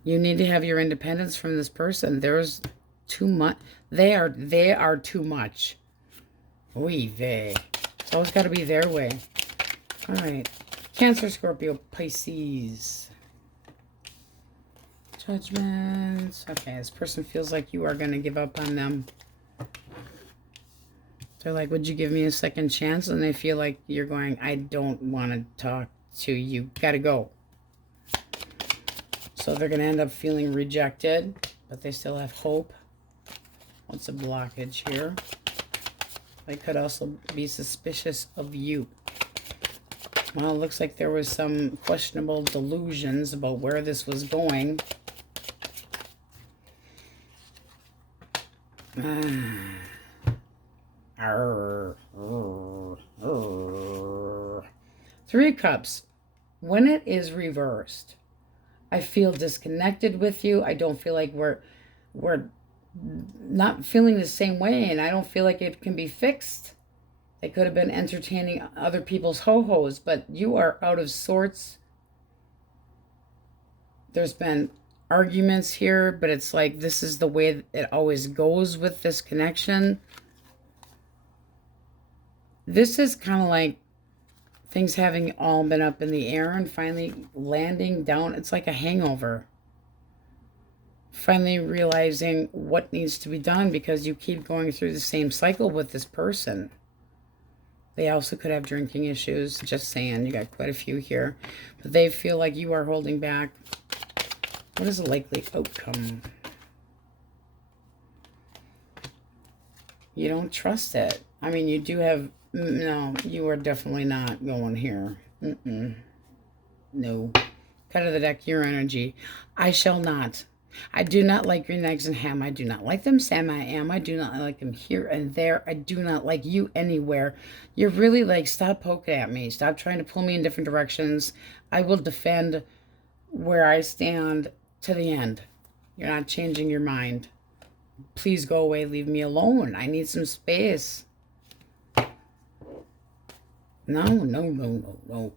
You need to have your independence from this person. There's too much. They are too much. Oy vey. It's always got to be their way. All right. Cancer, Scorpio, Pisces. Judgment. Okay, this person feels like you are going to give up on them. They're like, would you give me a second chance? And they feel like you're going, I don't want to talk to you. Got to go. So they're going to end up feeling rejected, but they still have hope. What's a blockage here? They could also be suspicious of you. Well, it looks like there was some questionable delusions about where this was going. Three of Cups. When it is reversed, I feel disconnected with you. I don't feel like we're not feeling the same way, and I don't feel like it can be fixed. They could have been entertaining other people's ho-hos, but you are out of sorts. There's been arguments here, but it's like this is the way it always goes with this connection. This is kind of like things having all been up in the air and finally landing down. It's like a hangover. Finally realizing what needs to be done because you keep going through the same cycle with this person. They also could have drinking issues. Just saying, you got quite a few here. But they feel like you are holding back. What is the likely outcome? You don't trust it. I mean, you do have... No, you are definitely not going here. No. Cut of the deck, your energy. I shall not. I do not like green eggs and ham. I do not like them. Sam, I am. I do not like them here and there. I do not like you anywhere. You're really like, stop poking at me. Stop trying to pull me in different directions. I will defend where I stand to the end. You're not changing your mind. Please go away. Leave me alone. I need some space. No.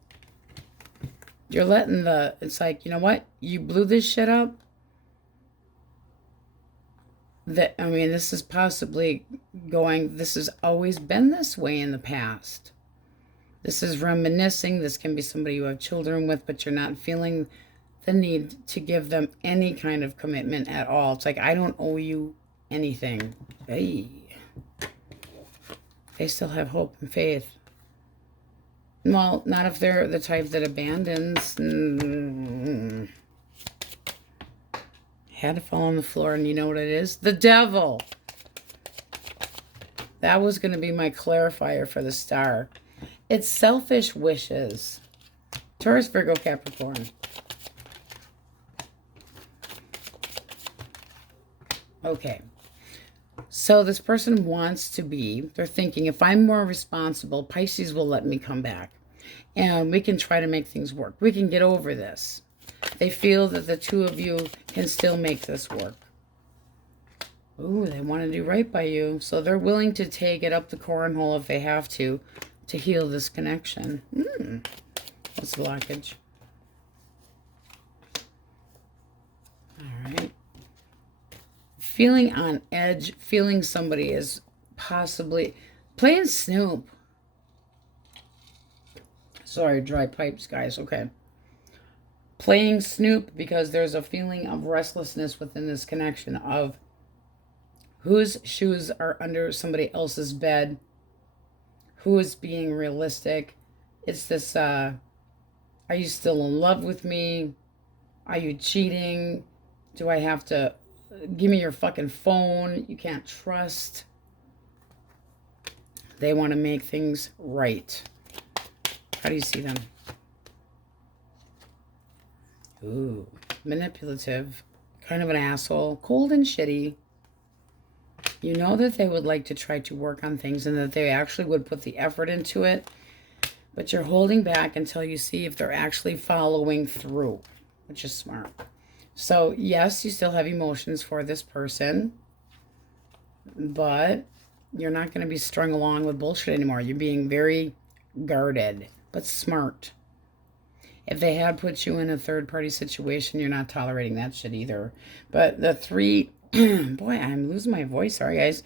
You're letting the... It's like, you know what? You blew this shit up. I mean, this is possibly going... This has always been this way in the past. This is reminiscing. This can be somebody you have children with, but you're not feeling the need to give them any kind of commitment at all. It's like, I don't owe you anything. Hey. They still have hope and faith. Well, not if they're the type that abandons. Had to fall on the floor, and you know what it is? The devil. That was going to be my clarifier for the star. It's selfish wishes. Taurus, Virgo, Capricorn. Okay. So this person wants to be, they're thinking, if I'm more responsible, Pisces will let me come back. And we can try to make things work. We can get over this. They feel that the two of you can still make this work. Ooh, they want to do right by you. So they're willing to take it up the cornhole if they have to heal this connection. What's the blockage? All right. Feeling on edge, feeling somebody is possibly playing Snoop. Sorry, dry pipes, guys. Okay. Playing Snoop because there's a feeling of restlessness within this connection of whose shoes are under somebody else's bed, who is being realistic. It's this, are you still in love with me? Are you cheating? Do I have to... Give me your fucking phone. You can't trust. They want to make things right. How do you see them? Ooh, manipulative. Kind of an asshole. Cold and shitty. You know that they would like to try to work on things and that they actually would put the effort into it. But you're holding back until you see if they're actually following through, which is smart. So, yes, you still have emotions for this person, but you're not going to be strung along with bullshit anymore. You're being very guarded, but smart. If they had put you in a third-party situation, you're not tolerating that shit either. But the three, boy, I'm losing my voice. Sorry, guys.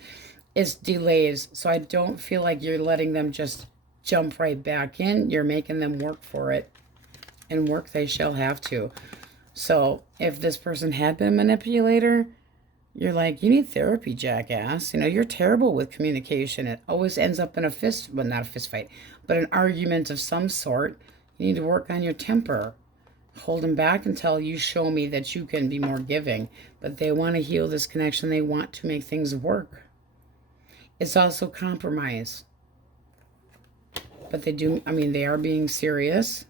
It's delays. So I don't feel like you're letting them just jump right back in. You're making them work for it. And work they shall have to. So if this person had been a manipulator, you're like, you need therapy, jackass. You know, you're terrible with communication. It always ends up in a fist, well, not a fist fight, but an argument of some sort. You need to work on your temper. Hold them back until you show me that you can be more giving. But they want to heal this connection. They want to make things work. It's also compromise. But they do, I mean, they are being serious.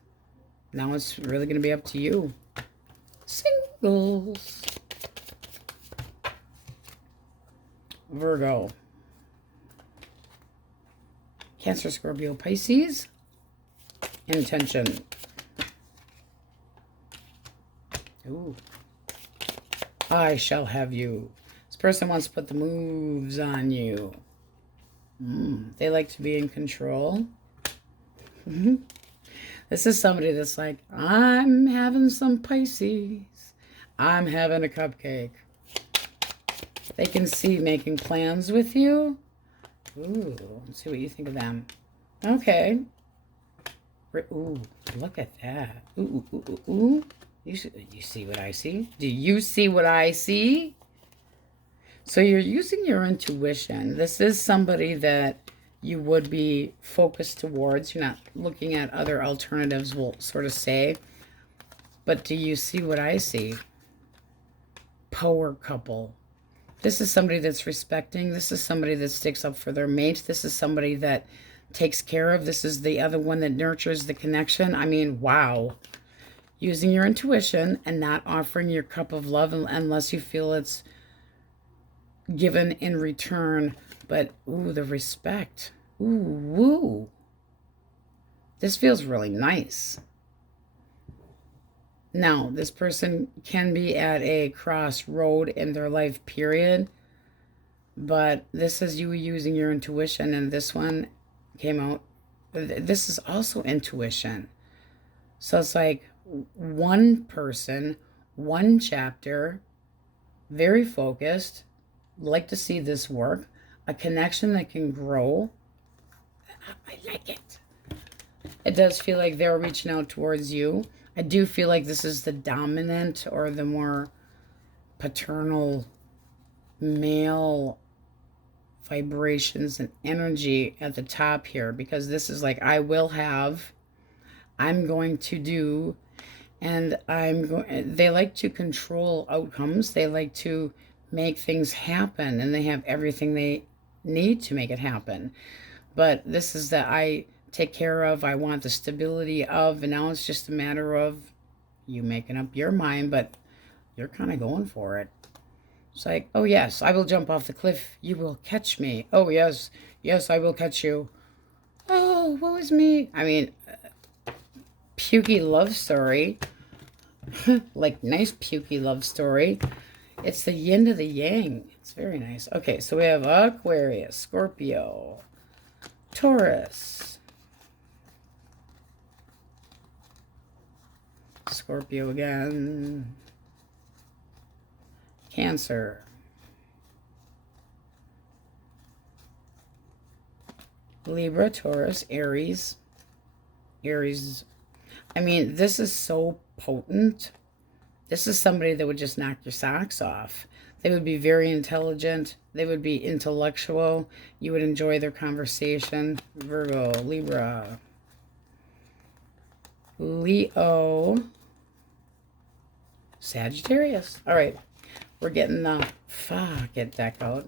Now it's really going to be up to you. Singles. Virgo. Cancer, Scorpio, Pisces. Intention. Ooh. I shall have you. This person wants to put the moves on you. They like to be in control. This is somebody that's like, I'm having some Pisces. I'm having a cupcake. They can see making plans with you. Ooh, let's see what you think of them. Okay. Ooh, look at that. Ooh, ooh, ooh, ooh. You see what I see? Do you see what I see? So you're using your intuition. This is somebody that you would be focused towards. You're not looking at other alternatives, we'll sort of say. But do you see what I see? Power couple. This is somebody that's respecting. This is somebody that sticks up for their mate. This is somebody that takes care of. This is the other one that nurtures the connection. I mean, wow. Using your intuition and not offering your cup of love unless you feel it's given in return. But, ooh, the respect. Ooh, woo. This feels really nice. Now, this person can be at a crossroad in their life, period. But this is you using your intuition, and this one came out. This is also intuition. So it's like one person, one chapter, very focused, like to see this work, a connection that can grow. I like it. It does feel like they're reaching out towards you. I do feel like this is the dominant or the more paternal male vibrations and energy at the top here, because this is like, I will have, I'm going to do, and they like to control outcomes. They like to make things happen, and they have everything they need to make it happen. But this is that I take care of, I want the stability of, and now it's just a matter of you making up your mind, but you're kind of going for it. It's like, oh yes, I will jump off the cliff. You will catch me. Oh yes, yes, I will catch you. Oh, woe is me. I mean, pukey love story. Like, nice pukey love story. It's the yin to the yang. It's very nice. Okay, so we have Aquarius, Scorpio, Taurus, Scorpio again, Cancer, Libra, Taurus, Aries. Aries. I mean, this is so potent. This is somebody that would just knock your socks off. They would be very intelligent. They would be intellectual. You would enjoy their conversation. Virgo, Libra, Leo, Sagittarius. All right. We're getting the get deck out.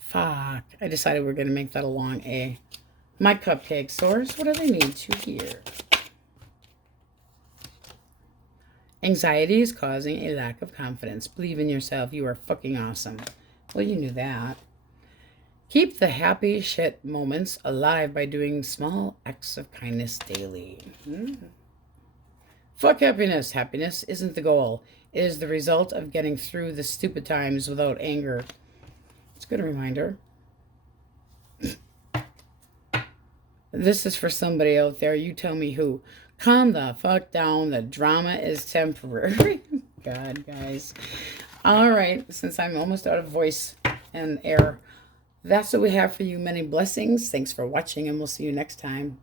Fuck. I decided we're going to make that a long A. My cupcake source. What do they need to hear? Anxiety is causing a lack of confidence. Believe in yourself. You are fucking awesome. Well, you knew that. Keep the happy shit moments alive by doing small acts of kindness daily. Fuck happiness. Happiness isn't the goal. It is the result of getting through the stupid times without anger. It's a good reminder. This is for somebody out there. You tell me who. Calm the fuck down. The drama is temporary. God, guys. All right. Since I'm almost out of voice and air, that's what we have for you. Many blessings. Thanks for watching, and we'll see you next time.